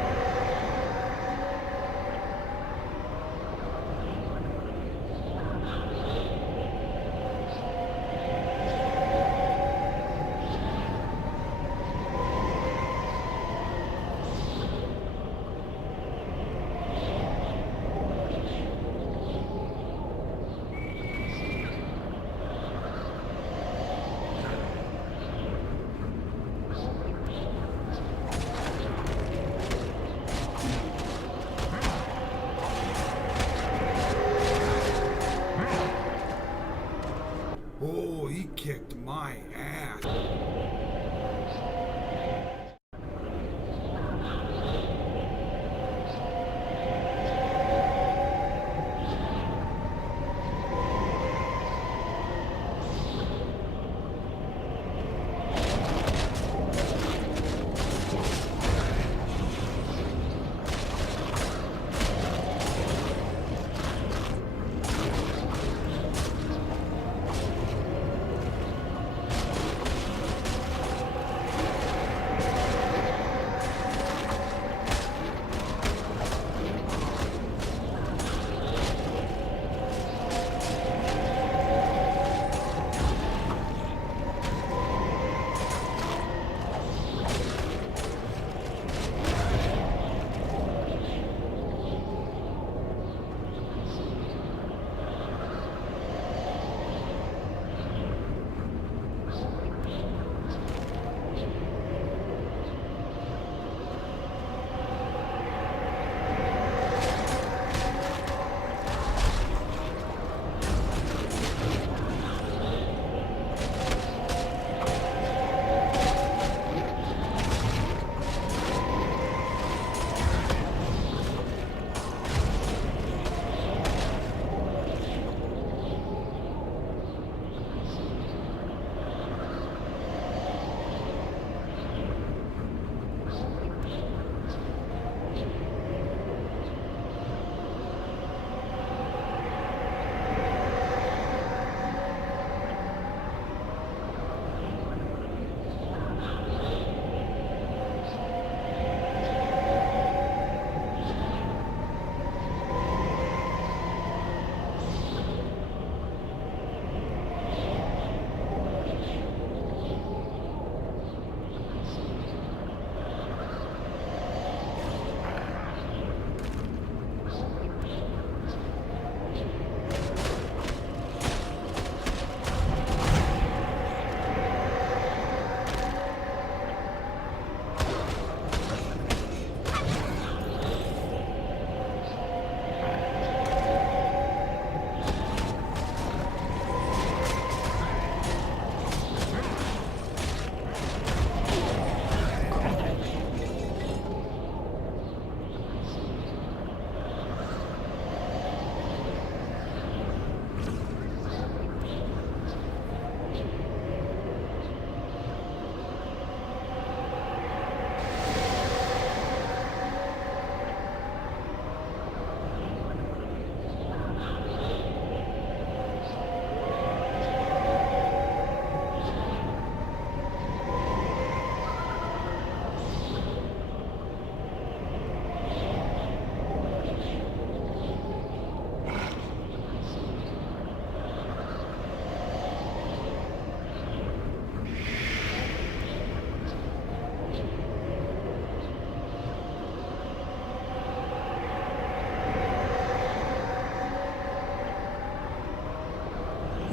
Oh, he kicked my ass.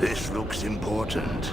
This looks important.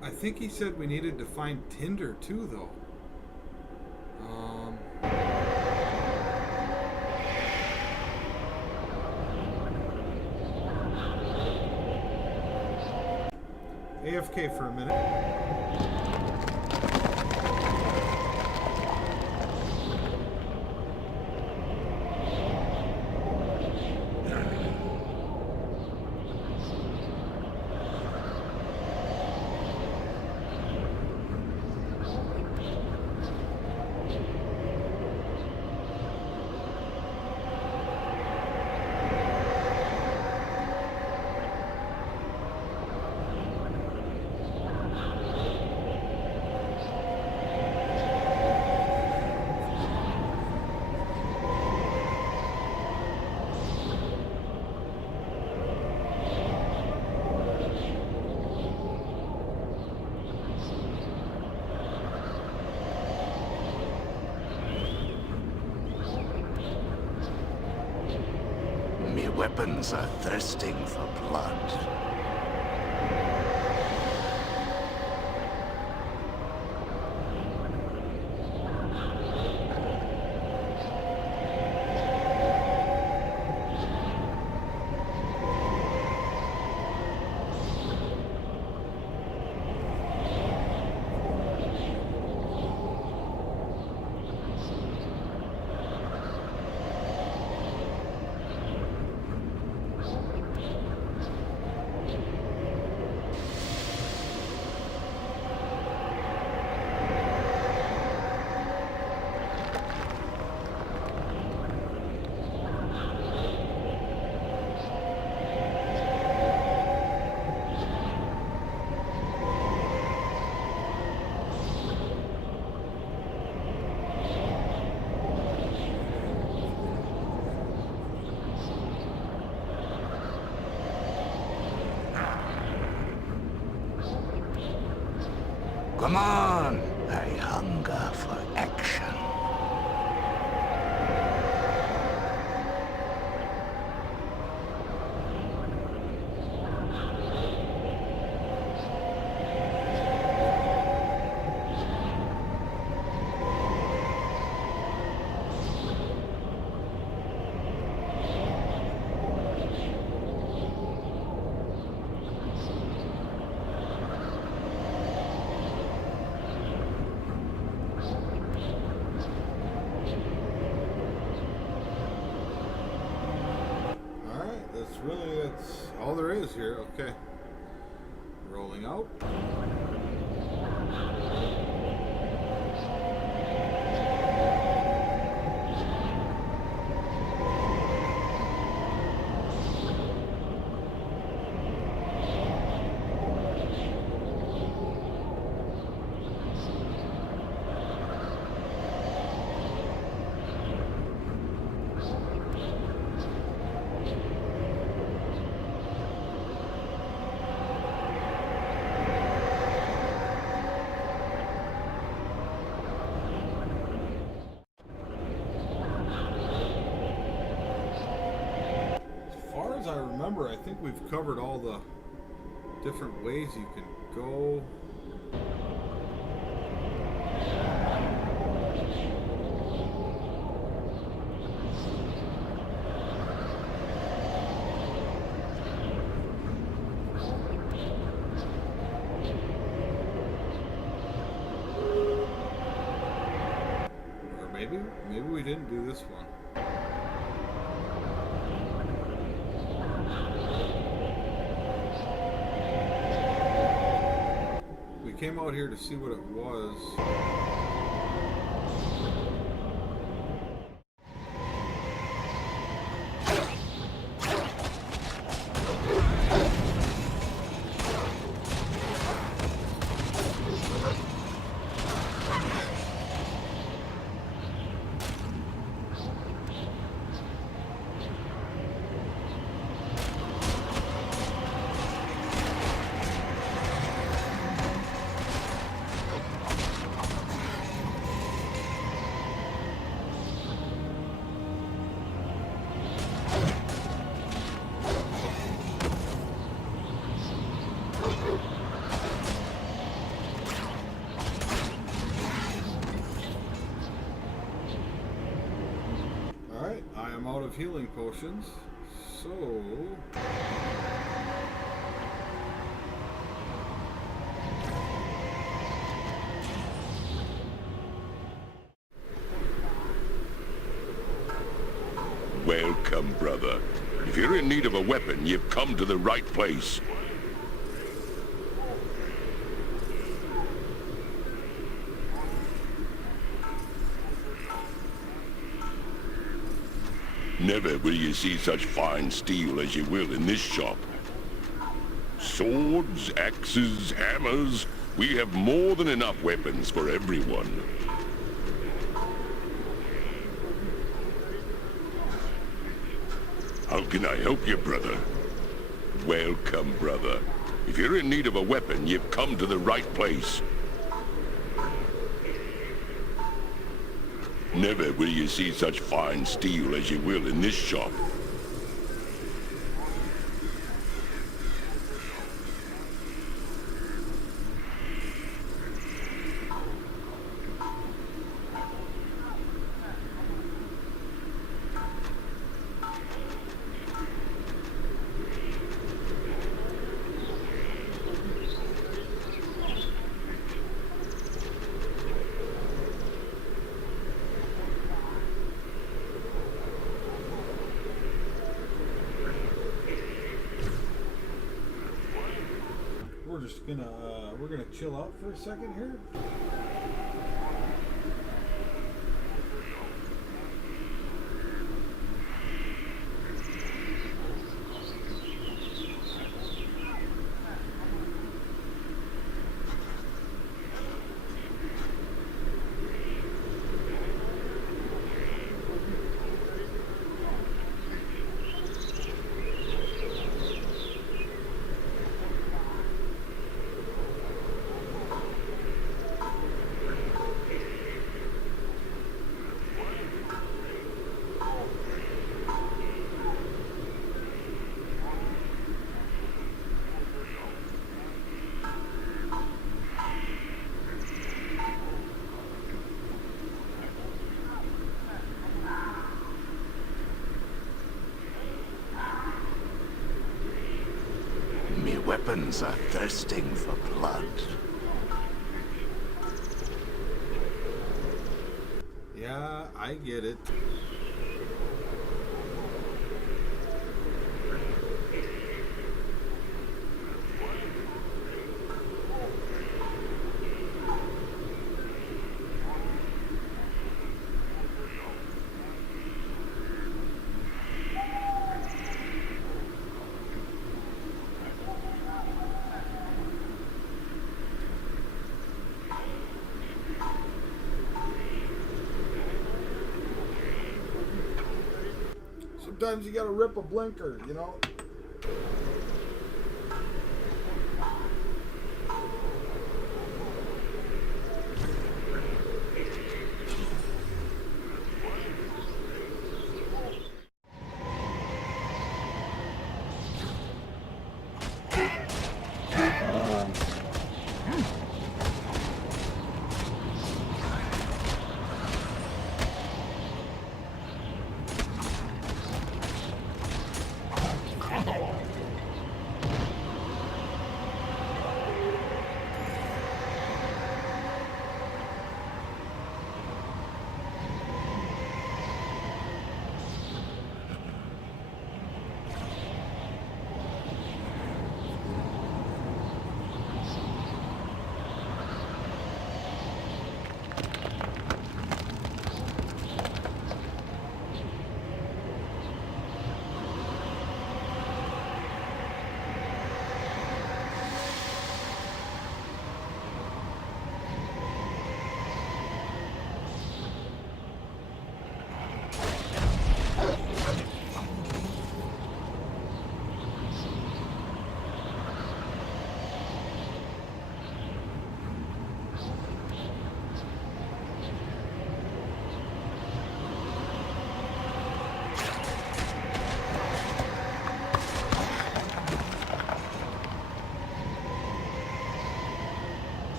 I think he said we needed to find Tinder too, though. AFK for a minute. Me weapons are thirsting for blood. Come on! I hunger for action. is here. Okay. Rolling out. I remember, I think we've covered all the different ways you can go. Or maybe we didn't do this one. Came out here to see what it was. Out of healing potions, so welcome, brother. If you're in need of a weapon, you've come to the right place. Never will you see such fine steel as you will in this shop. Swords, axes, hammers, we have more than enough weapons for everyone. How can I help you, brother? Welcome, brother. If you're in need of a weapon, you've come to the right place. Never will you see such fine steel as you will in this shop. We're gonna chill out for a second here. Weapons are thirsting for blood. Yeah, I get it. Sometimes you gotta rip a blinker, you know?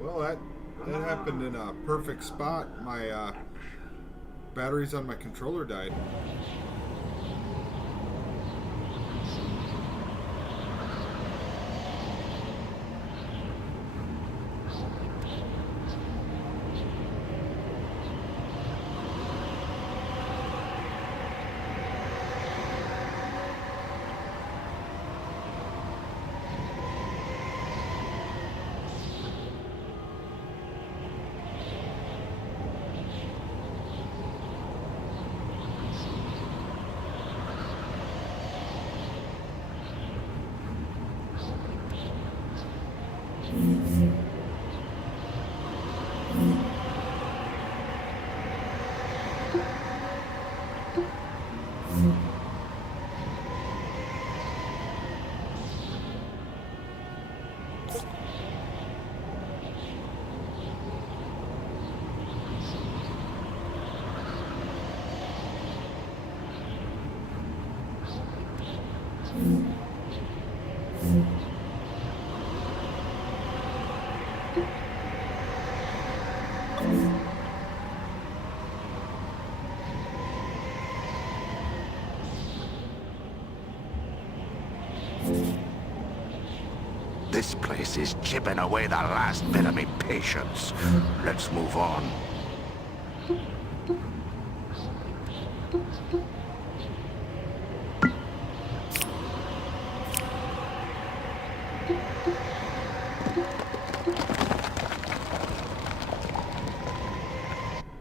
Well, that happened in a perfect spot. My batteries on my controller died. This place is chipping away the last bit of me patience. Let's move on.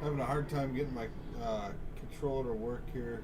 Having a hard time getting my controller to work here.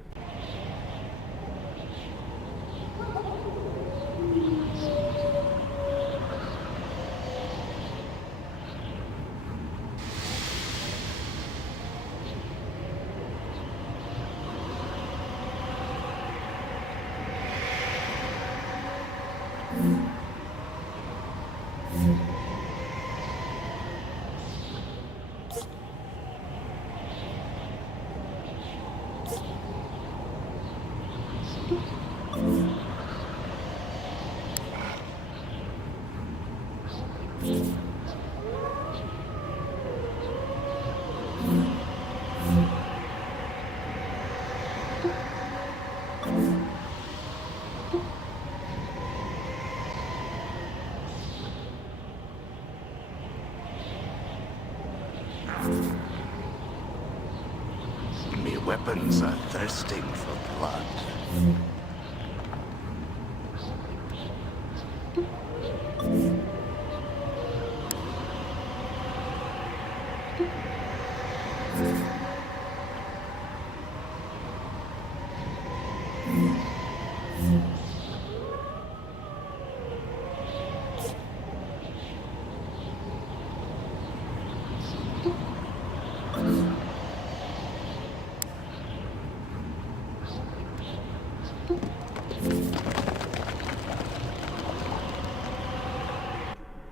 Me weapons are thirsting for blood.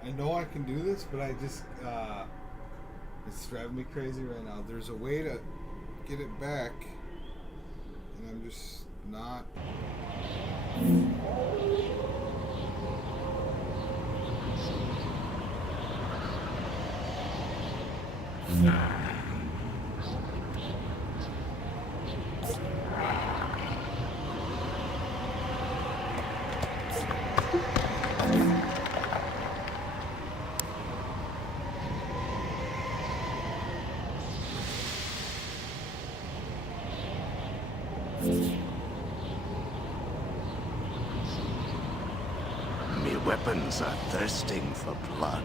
I know I can do this, but I just, it's driving me crazy right now. There's a way to get it back, and I'm just not. Me weapons are thirsting for blood.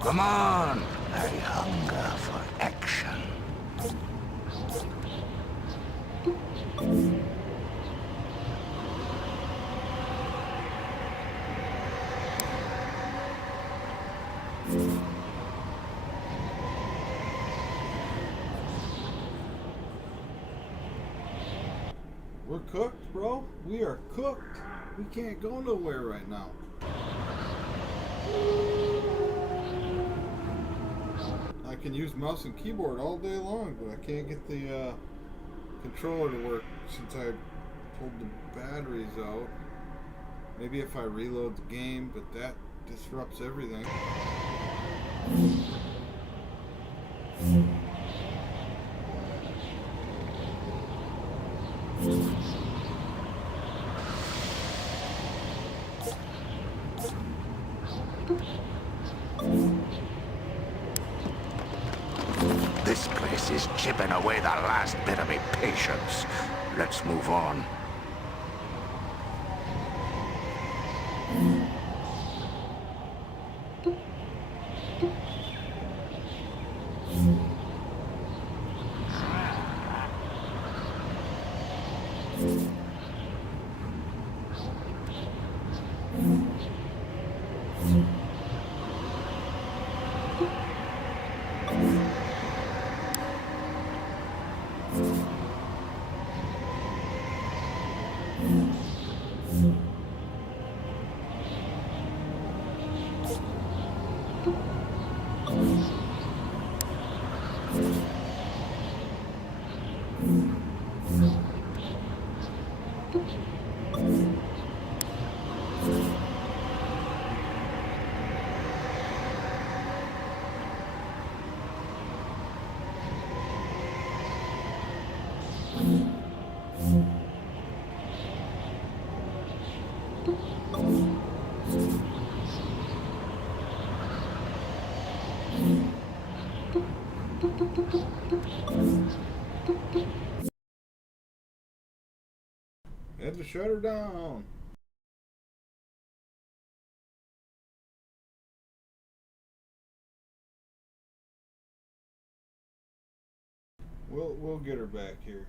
Come on! I hunger for action. We're cooked, bro. We are cooked. We can't go nowhere right now. I can use mouse and keyboard all day long, but I can't get the controller to work since I pulled the batteries out. Maybe if I reload the game, but that disrupts everything. This place is chipping away the last bit of me patience. Let's move on. Had to shut her down. We'll get her back here.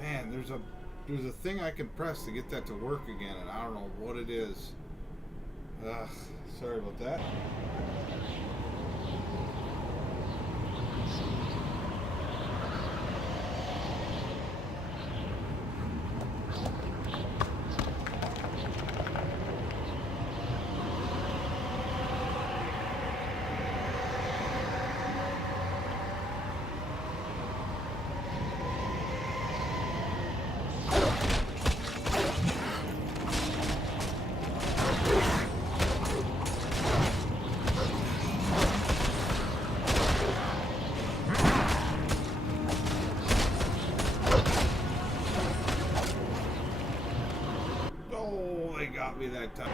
Man, there's a thing I can press to get that to work again, and I don't know what it is. Ugh, sorry about that. Oh, they got me that time.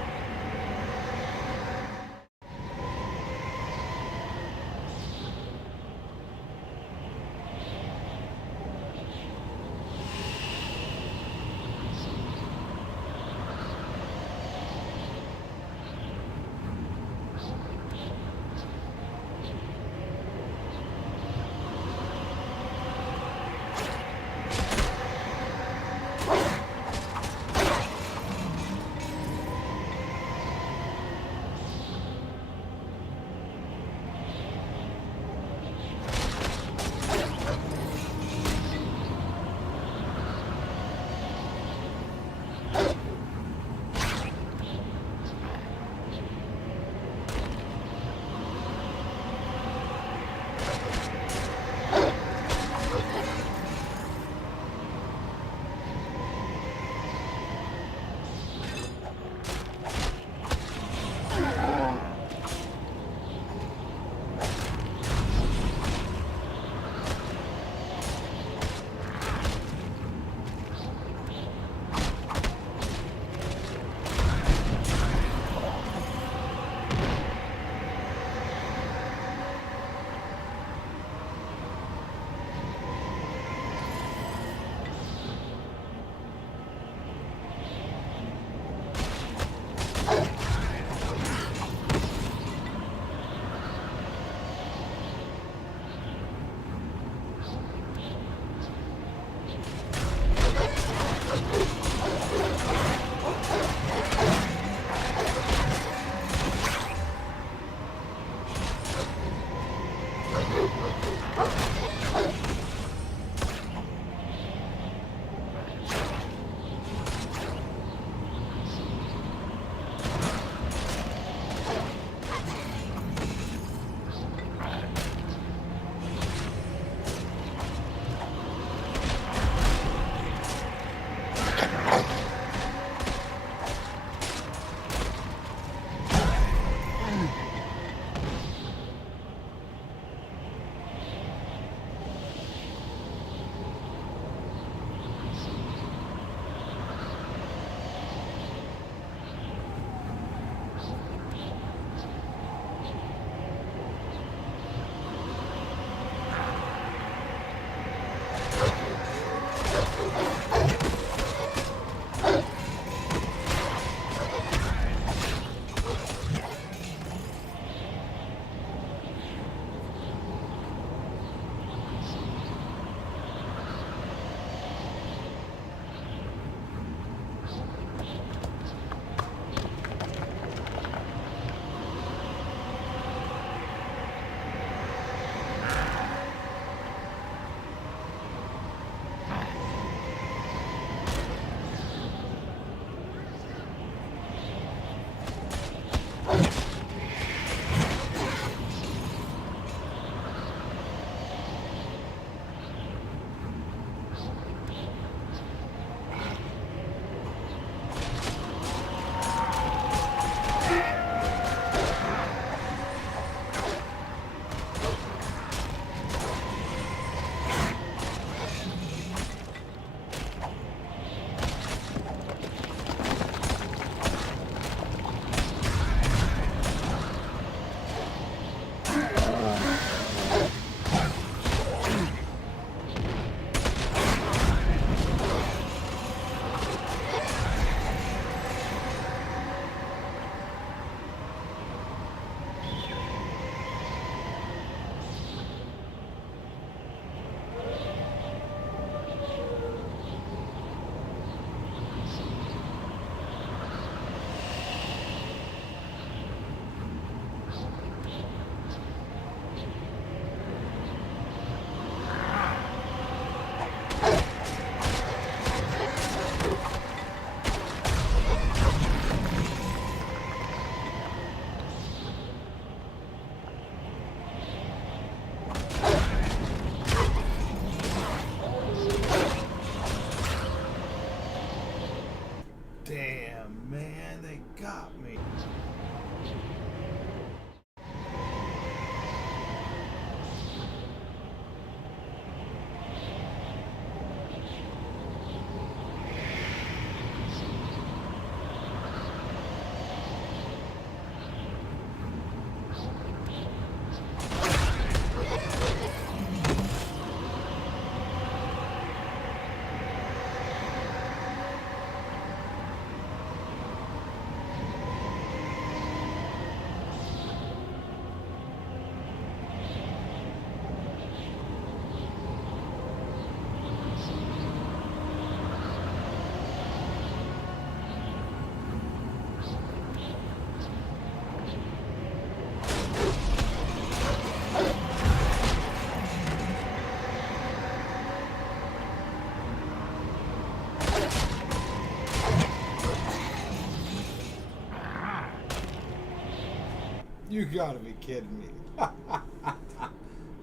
You gotta be kidding me. I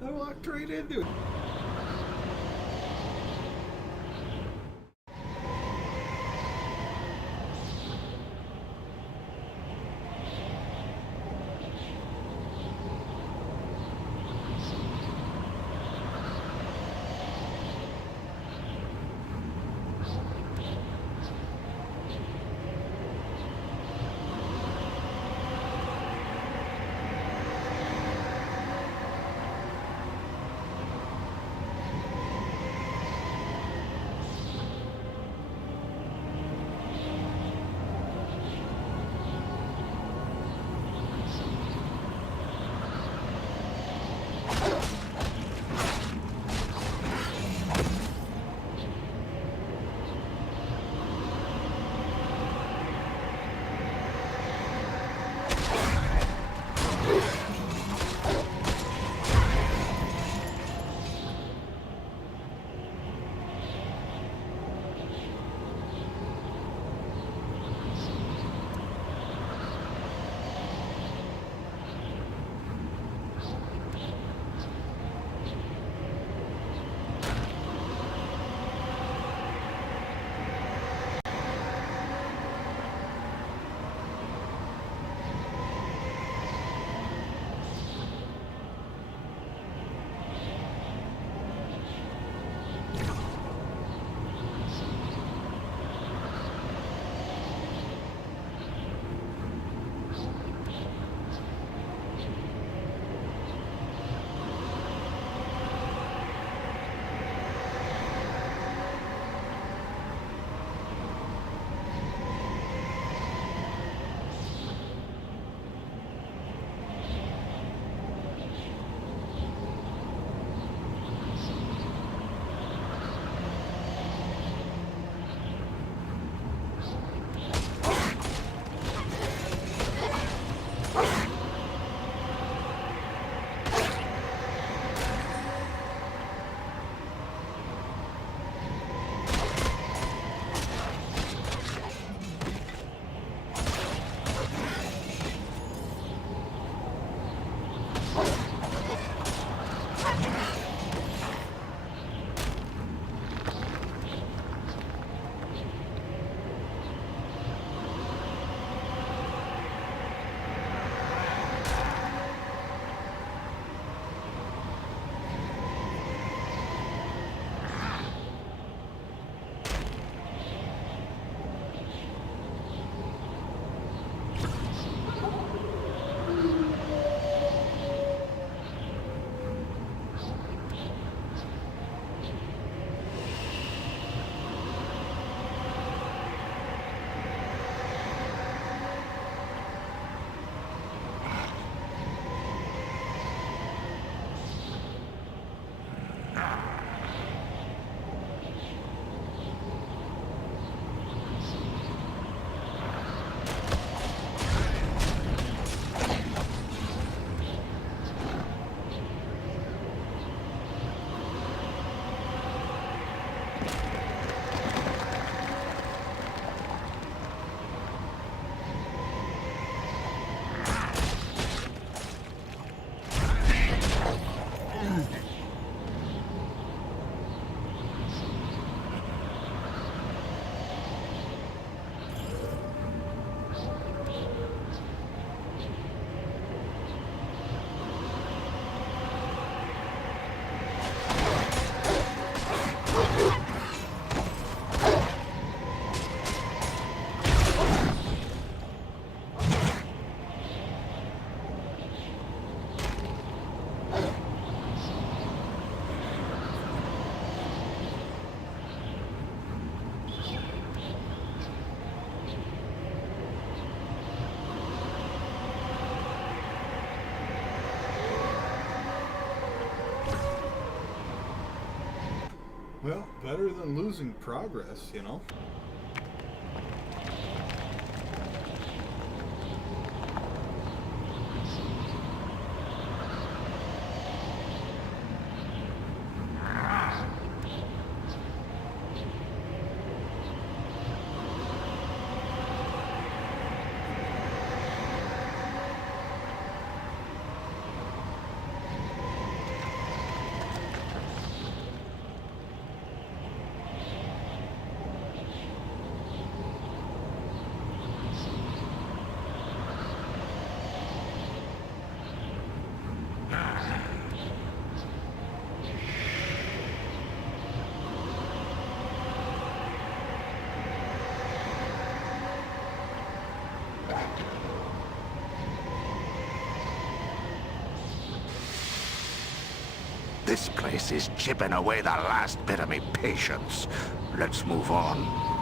walked right into it. Well, better than losing progress, you know? This place is chipping away the last bit of me patience. Let's move on.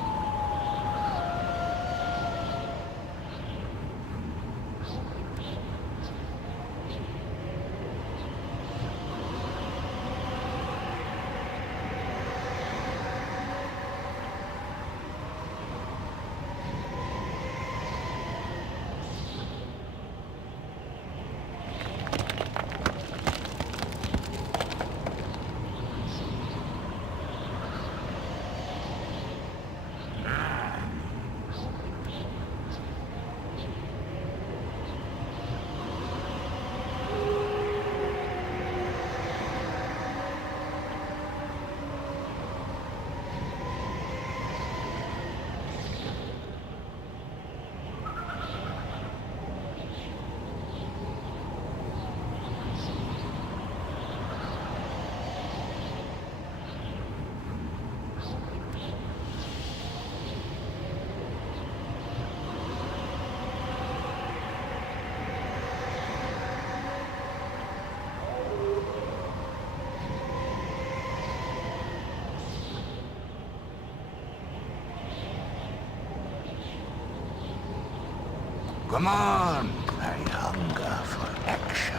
Come on, I hunger for action.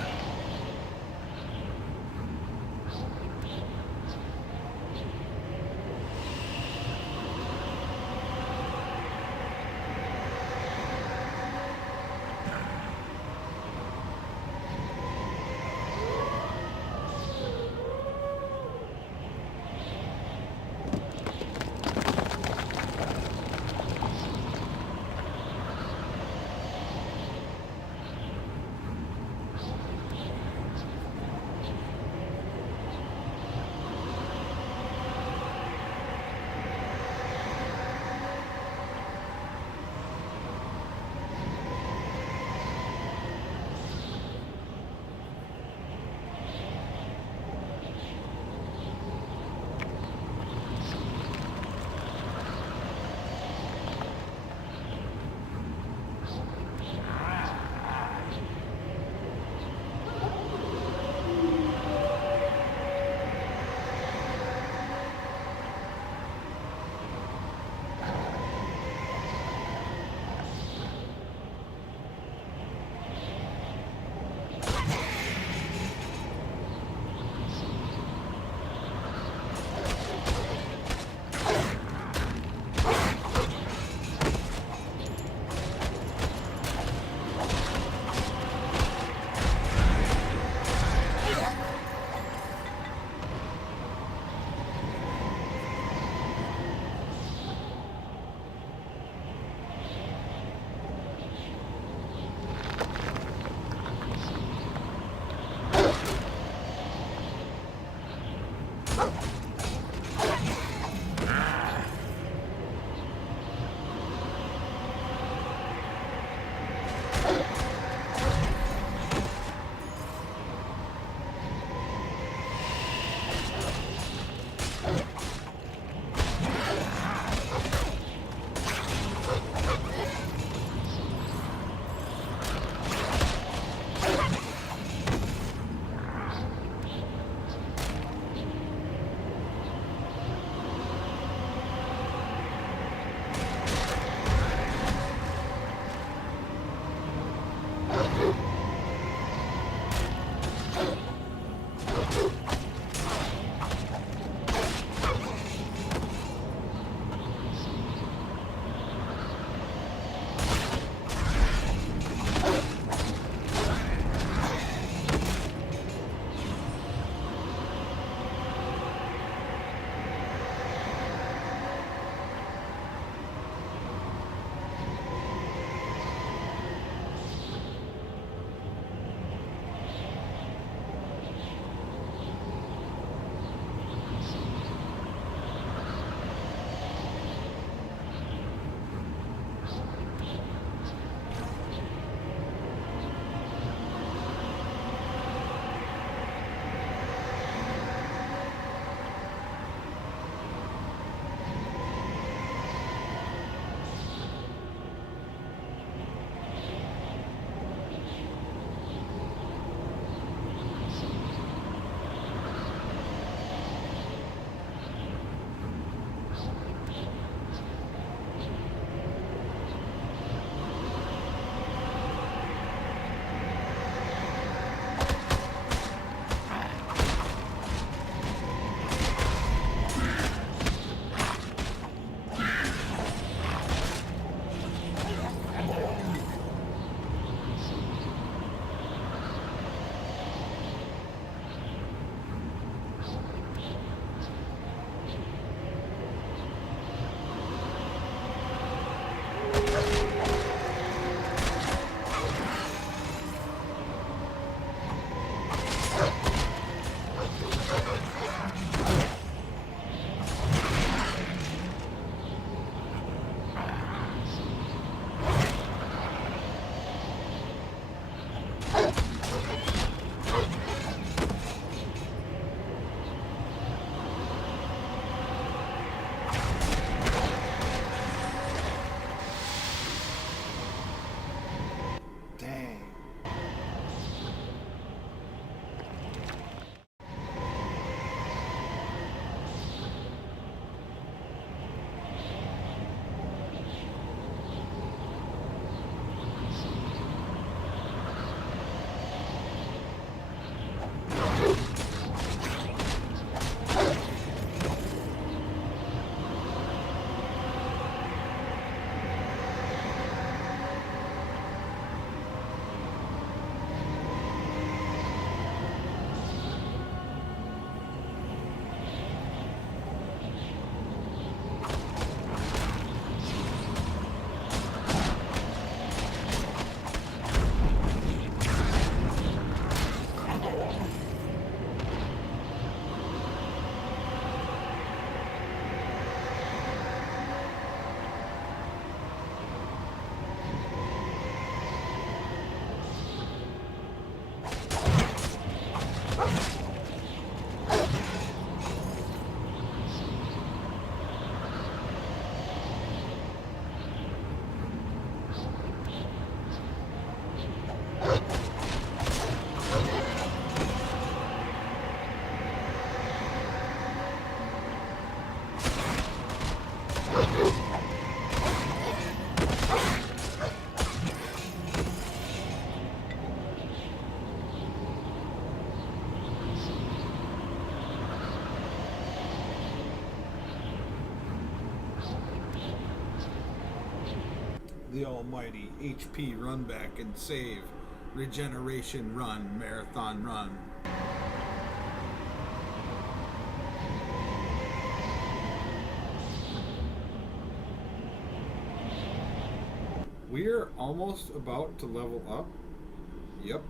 the almighty HP run back and save, regeneration run, marathon run. We're almost about to level up. Yep.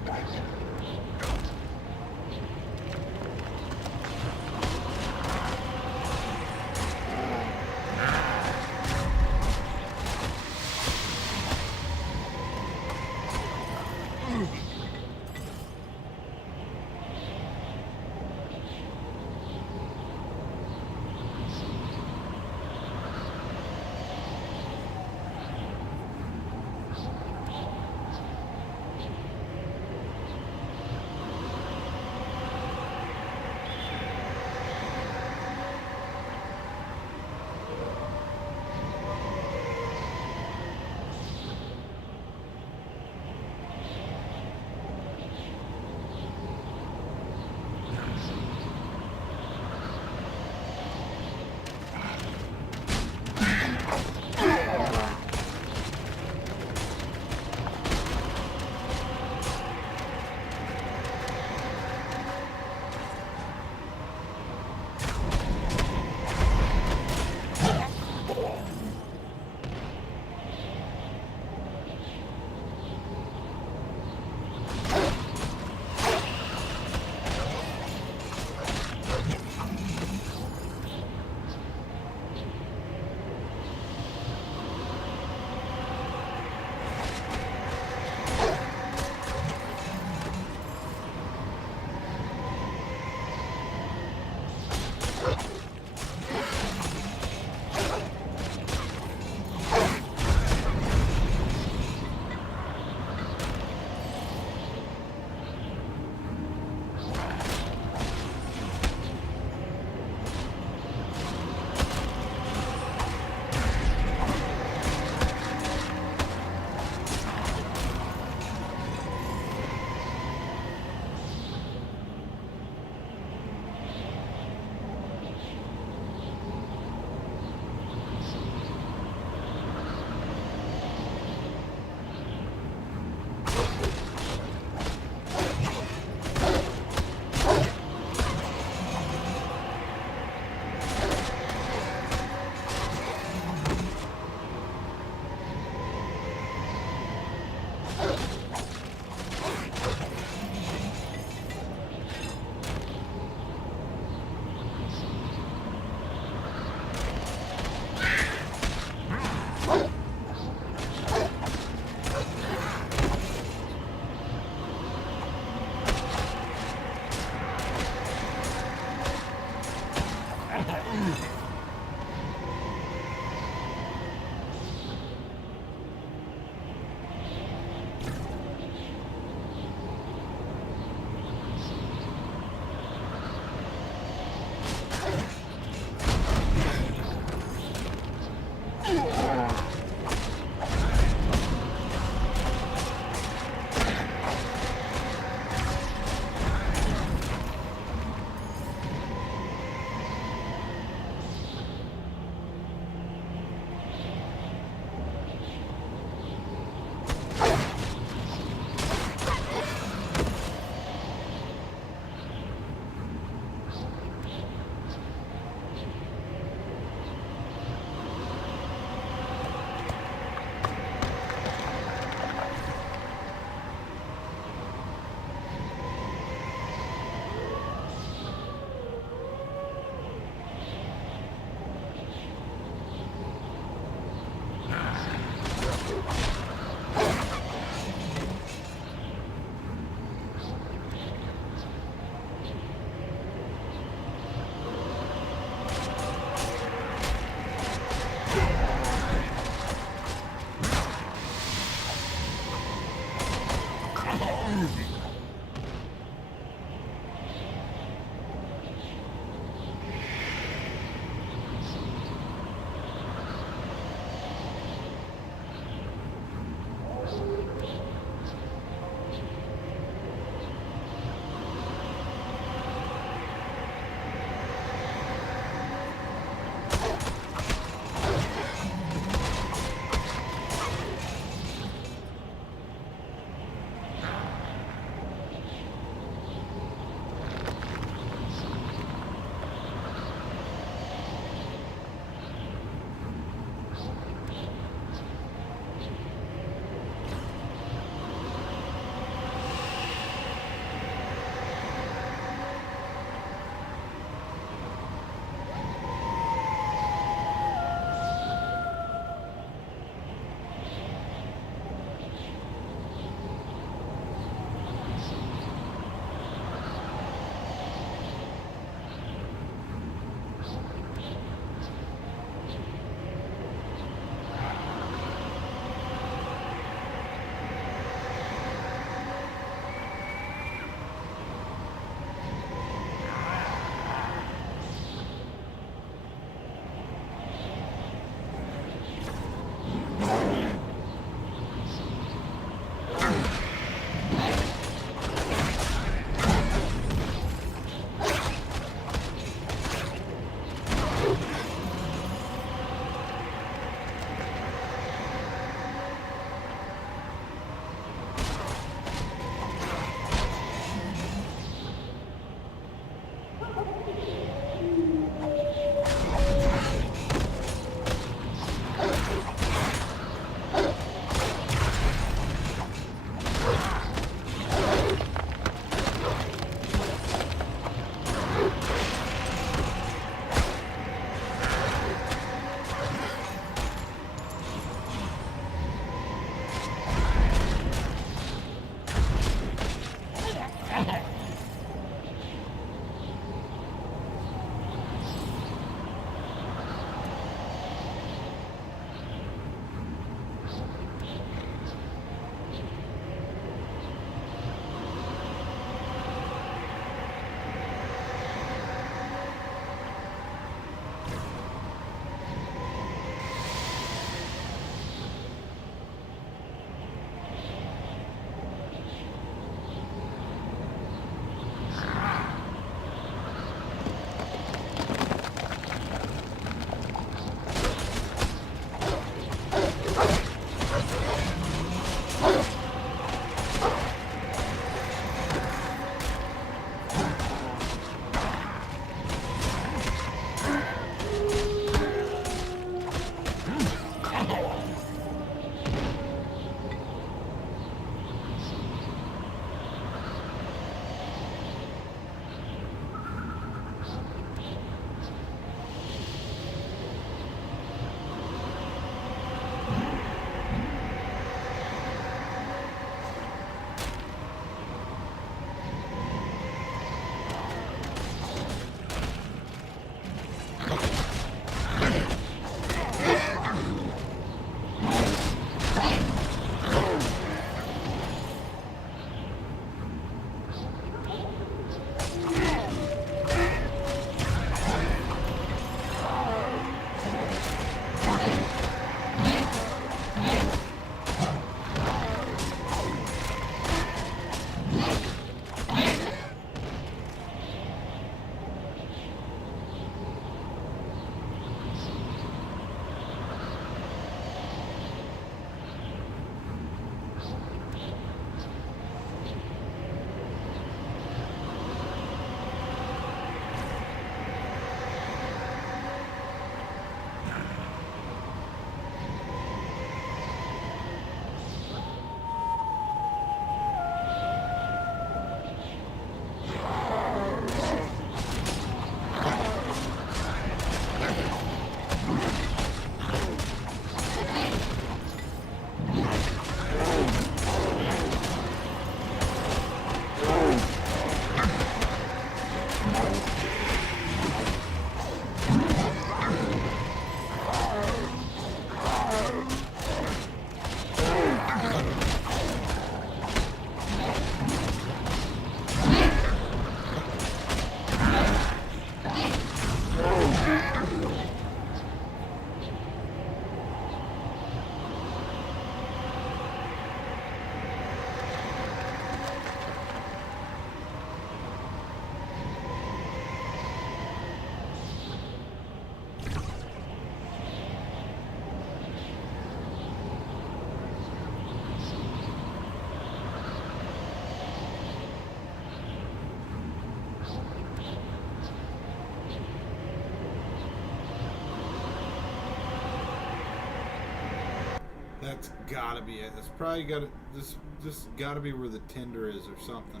It's gotta be it. It's probably gotta this gotta be where the tinder is or something.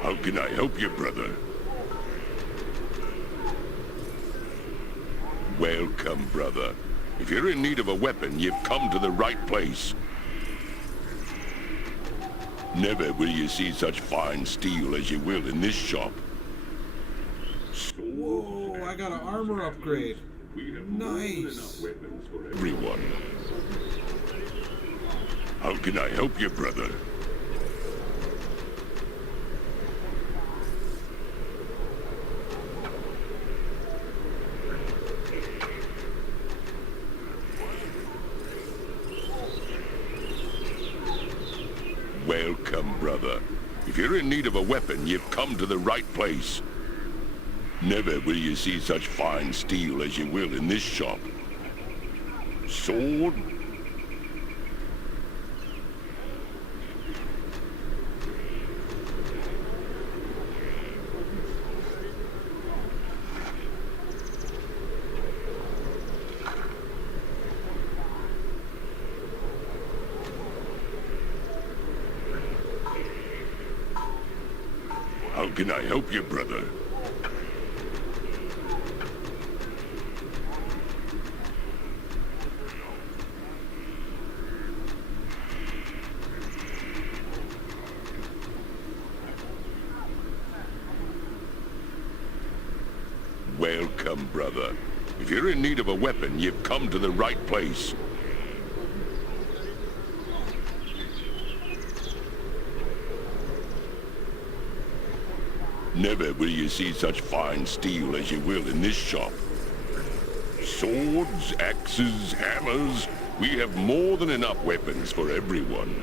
How can I help you, brother? Welcome, brother. If you're in need of a weapon, you've come to the right place. Never will you see such fine steel as you will in this shop. Whoa, I got an armor upgrade. Nice. Everyone. How can I help you, brother? Welcome, brother. If you're in need of a weapon, you've come to the right place. Never will you see such fine steel as you will in this shop. Sword? How can I help you, brother? Welcome, brother. If you're in need of a weapon, you've come to the right place. Never will you see such fine steel as you will in this shop. Swords, axes, hammers. We have more than enough weapons for everyone.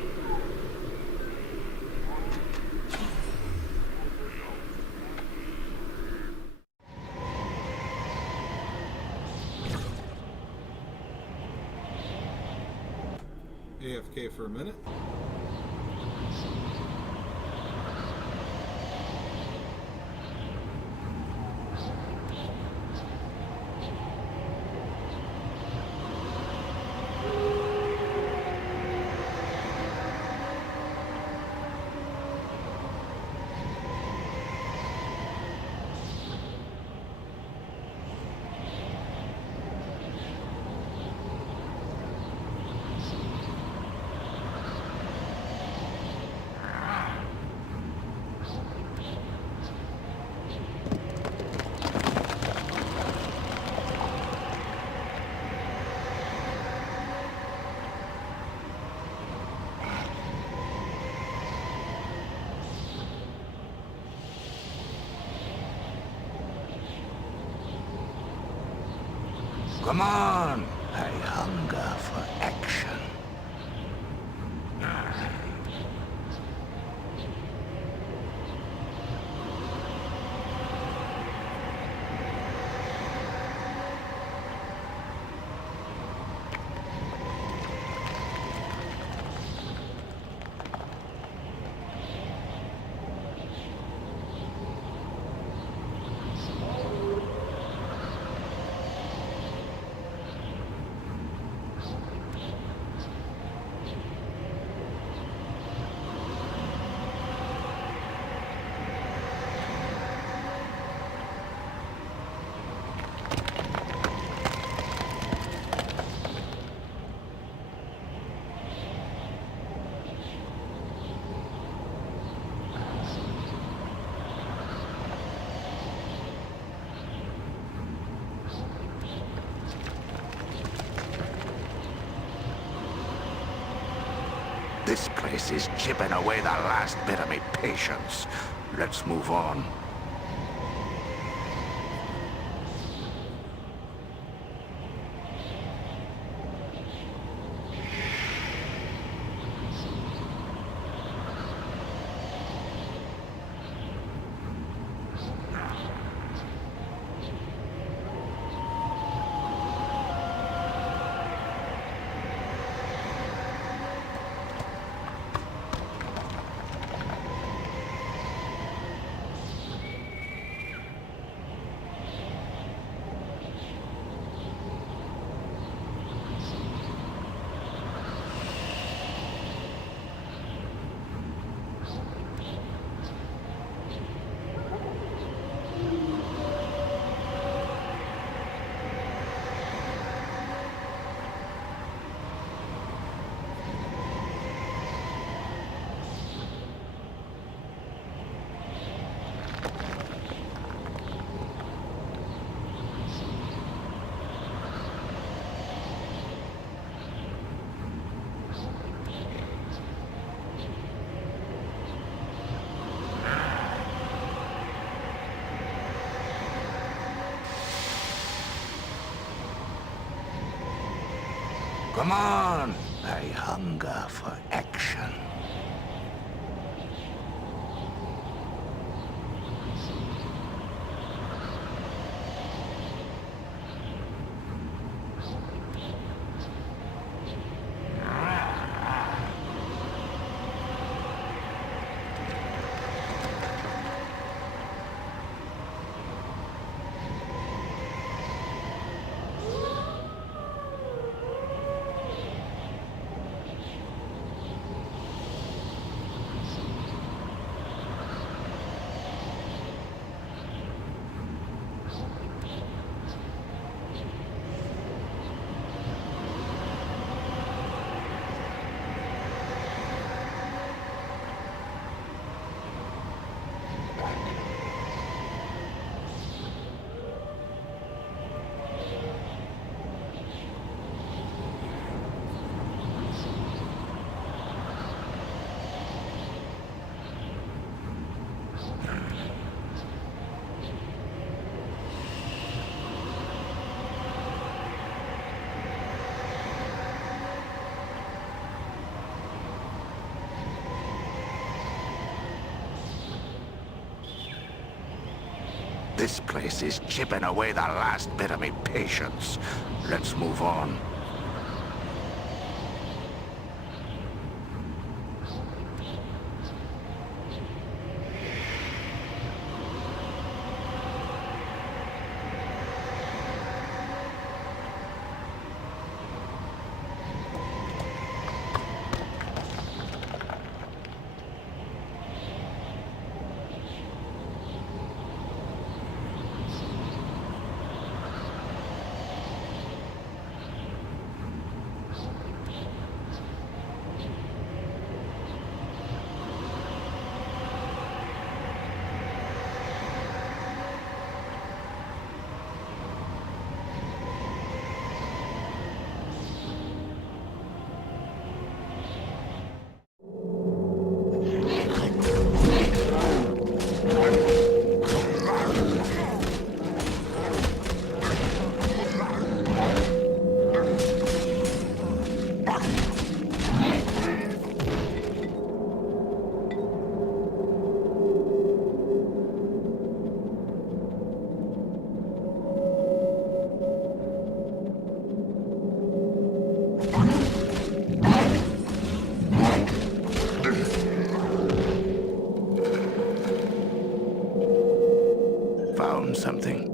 AFK for a minute. Come on! I hunger for action. This place is chipping away the last bit of me patience. Let's move on. Come on! I hunger for action. This place is chipping away the last bit of me patience. Let's move on. Found something.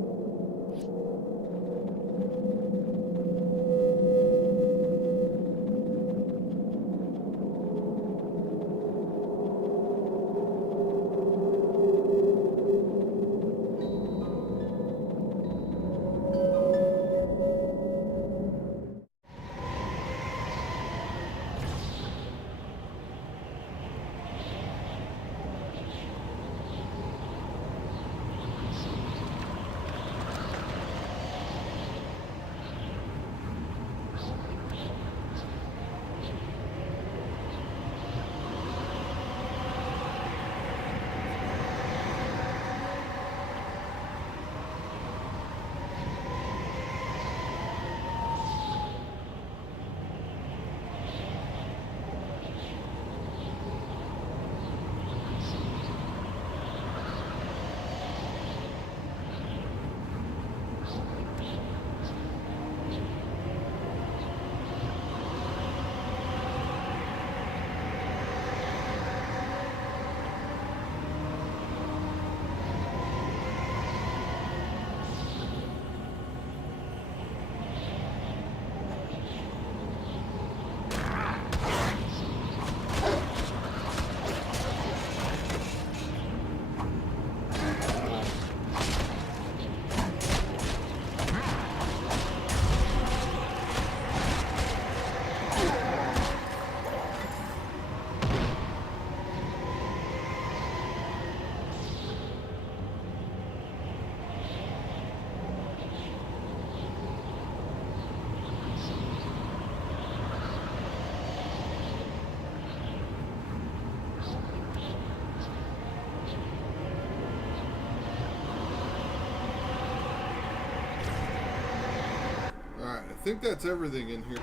I think that's everything in here.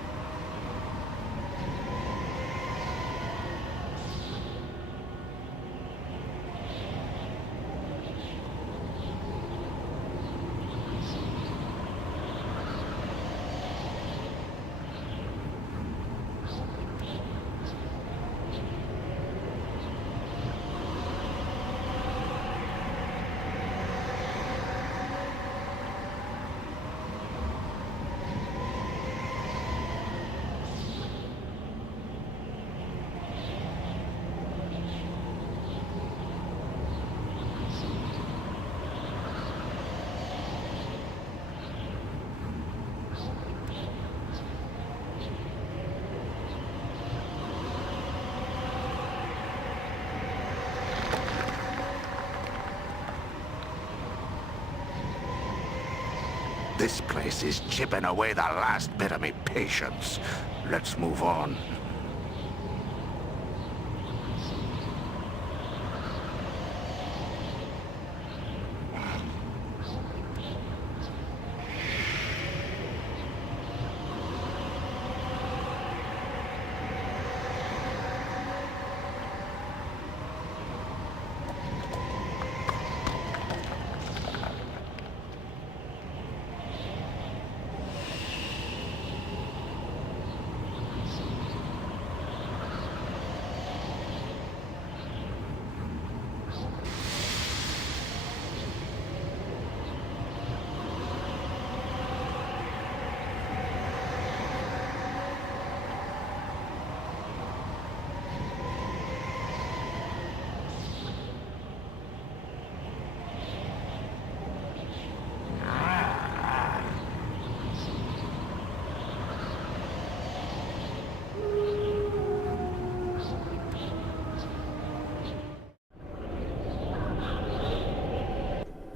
This place is chipping away the last bit of me patience. Let's move on.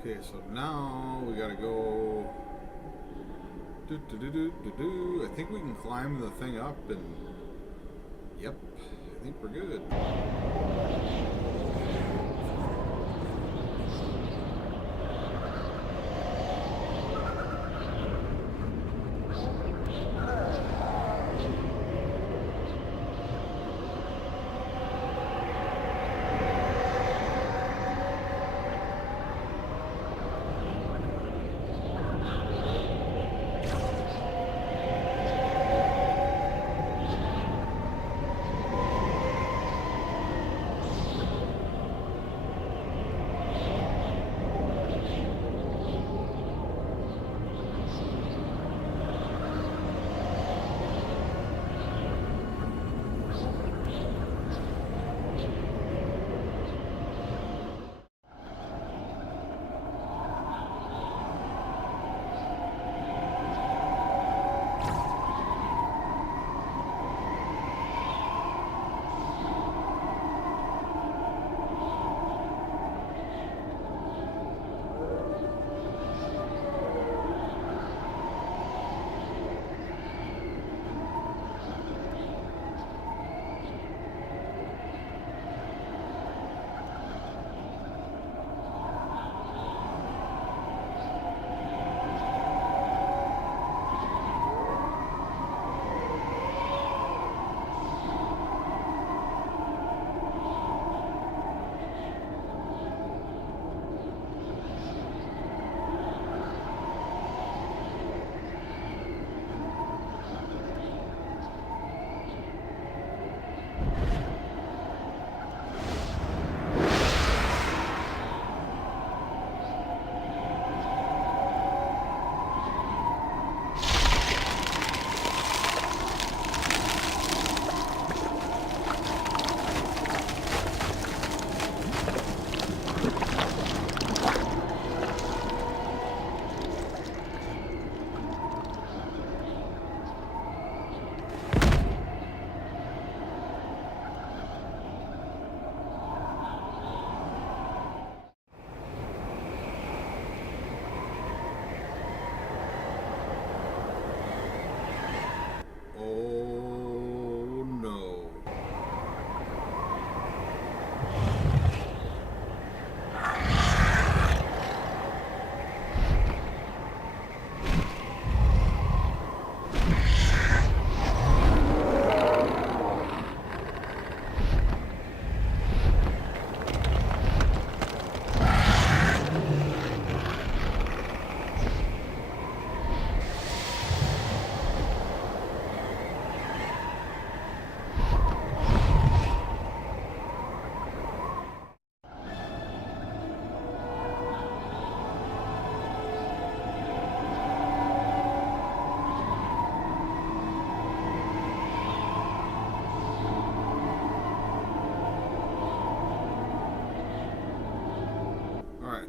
Okay, so now we gotta go. I think we can climb the thing up and. Yep, I think we're good.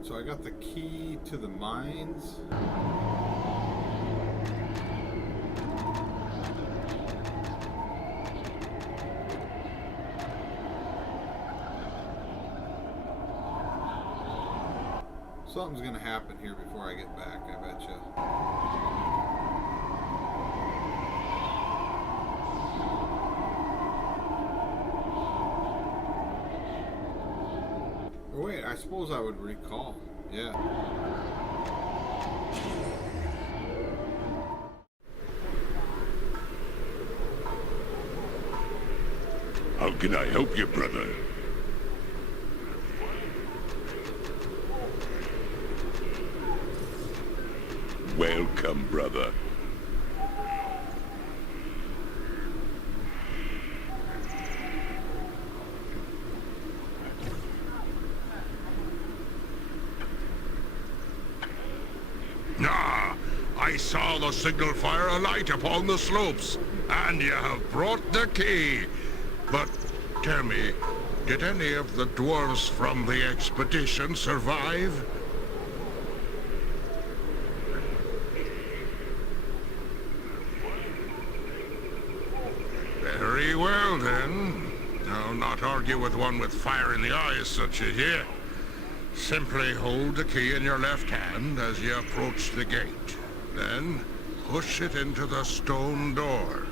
So I got the key to the mines. Something's gonna happen here before I get back, I bet you. Or wait, I suppose I would recall. Yeah. How can I help you, brother? Welcome, brother. Ah, I saw the signal fire alight upon the slopes, and you have brought the key. But tell me, did any of the dwarves from the expedition survive? Very well, then. I'll not argue with one with fire in the eyes such as you. Simply hold the key in your left hand as you approach the gate. Then, push it into the stone door.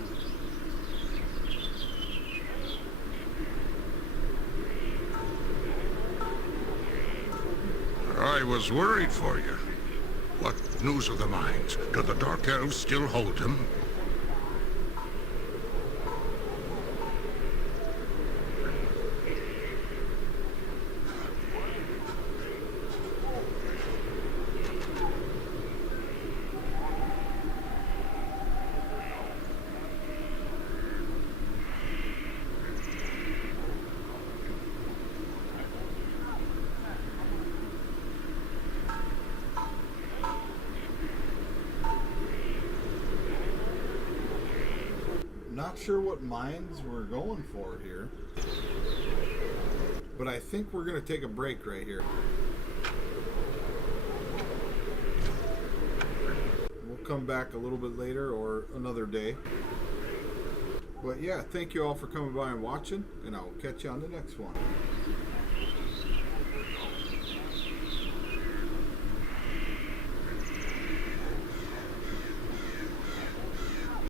I was worried for you. What news of the mines? Do the Dark Elves still hold them? Not sure what mines we're going for here, but I think we're going to take a break right here. We'll come back a little bit later or another day. But yeah, thank you all for coming by and watching, and I'll catch you on the next one.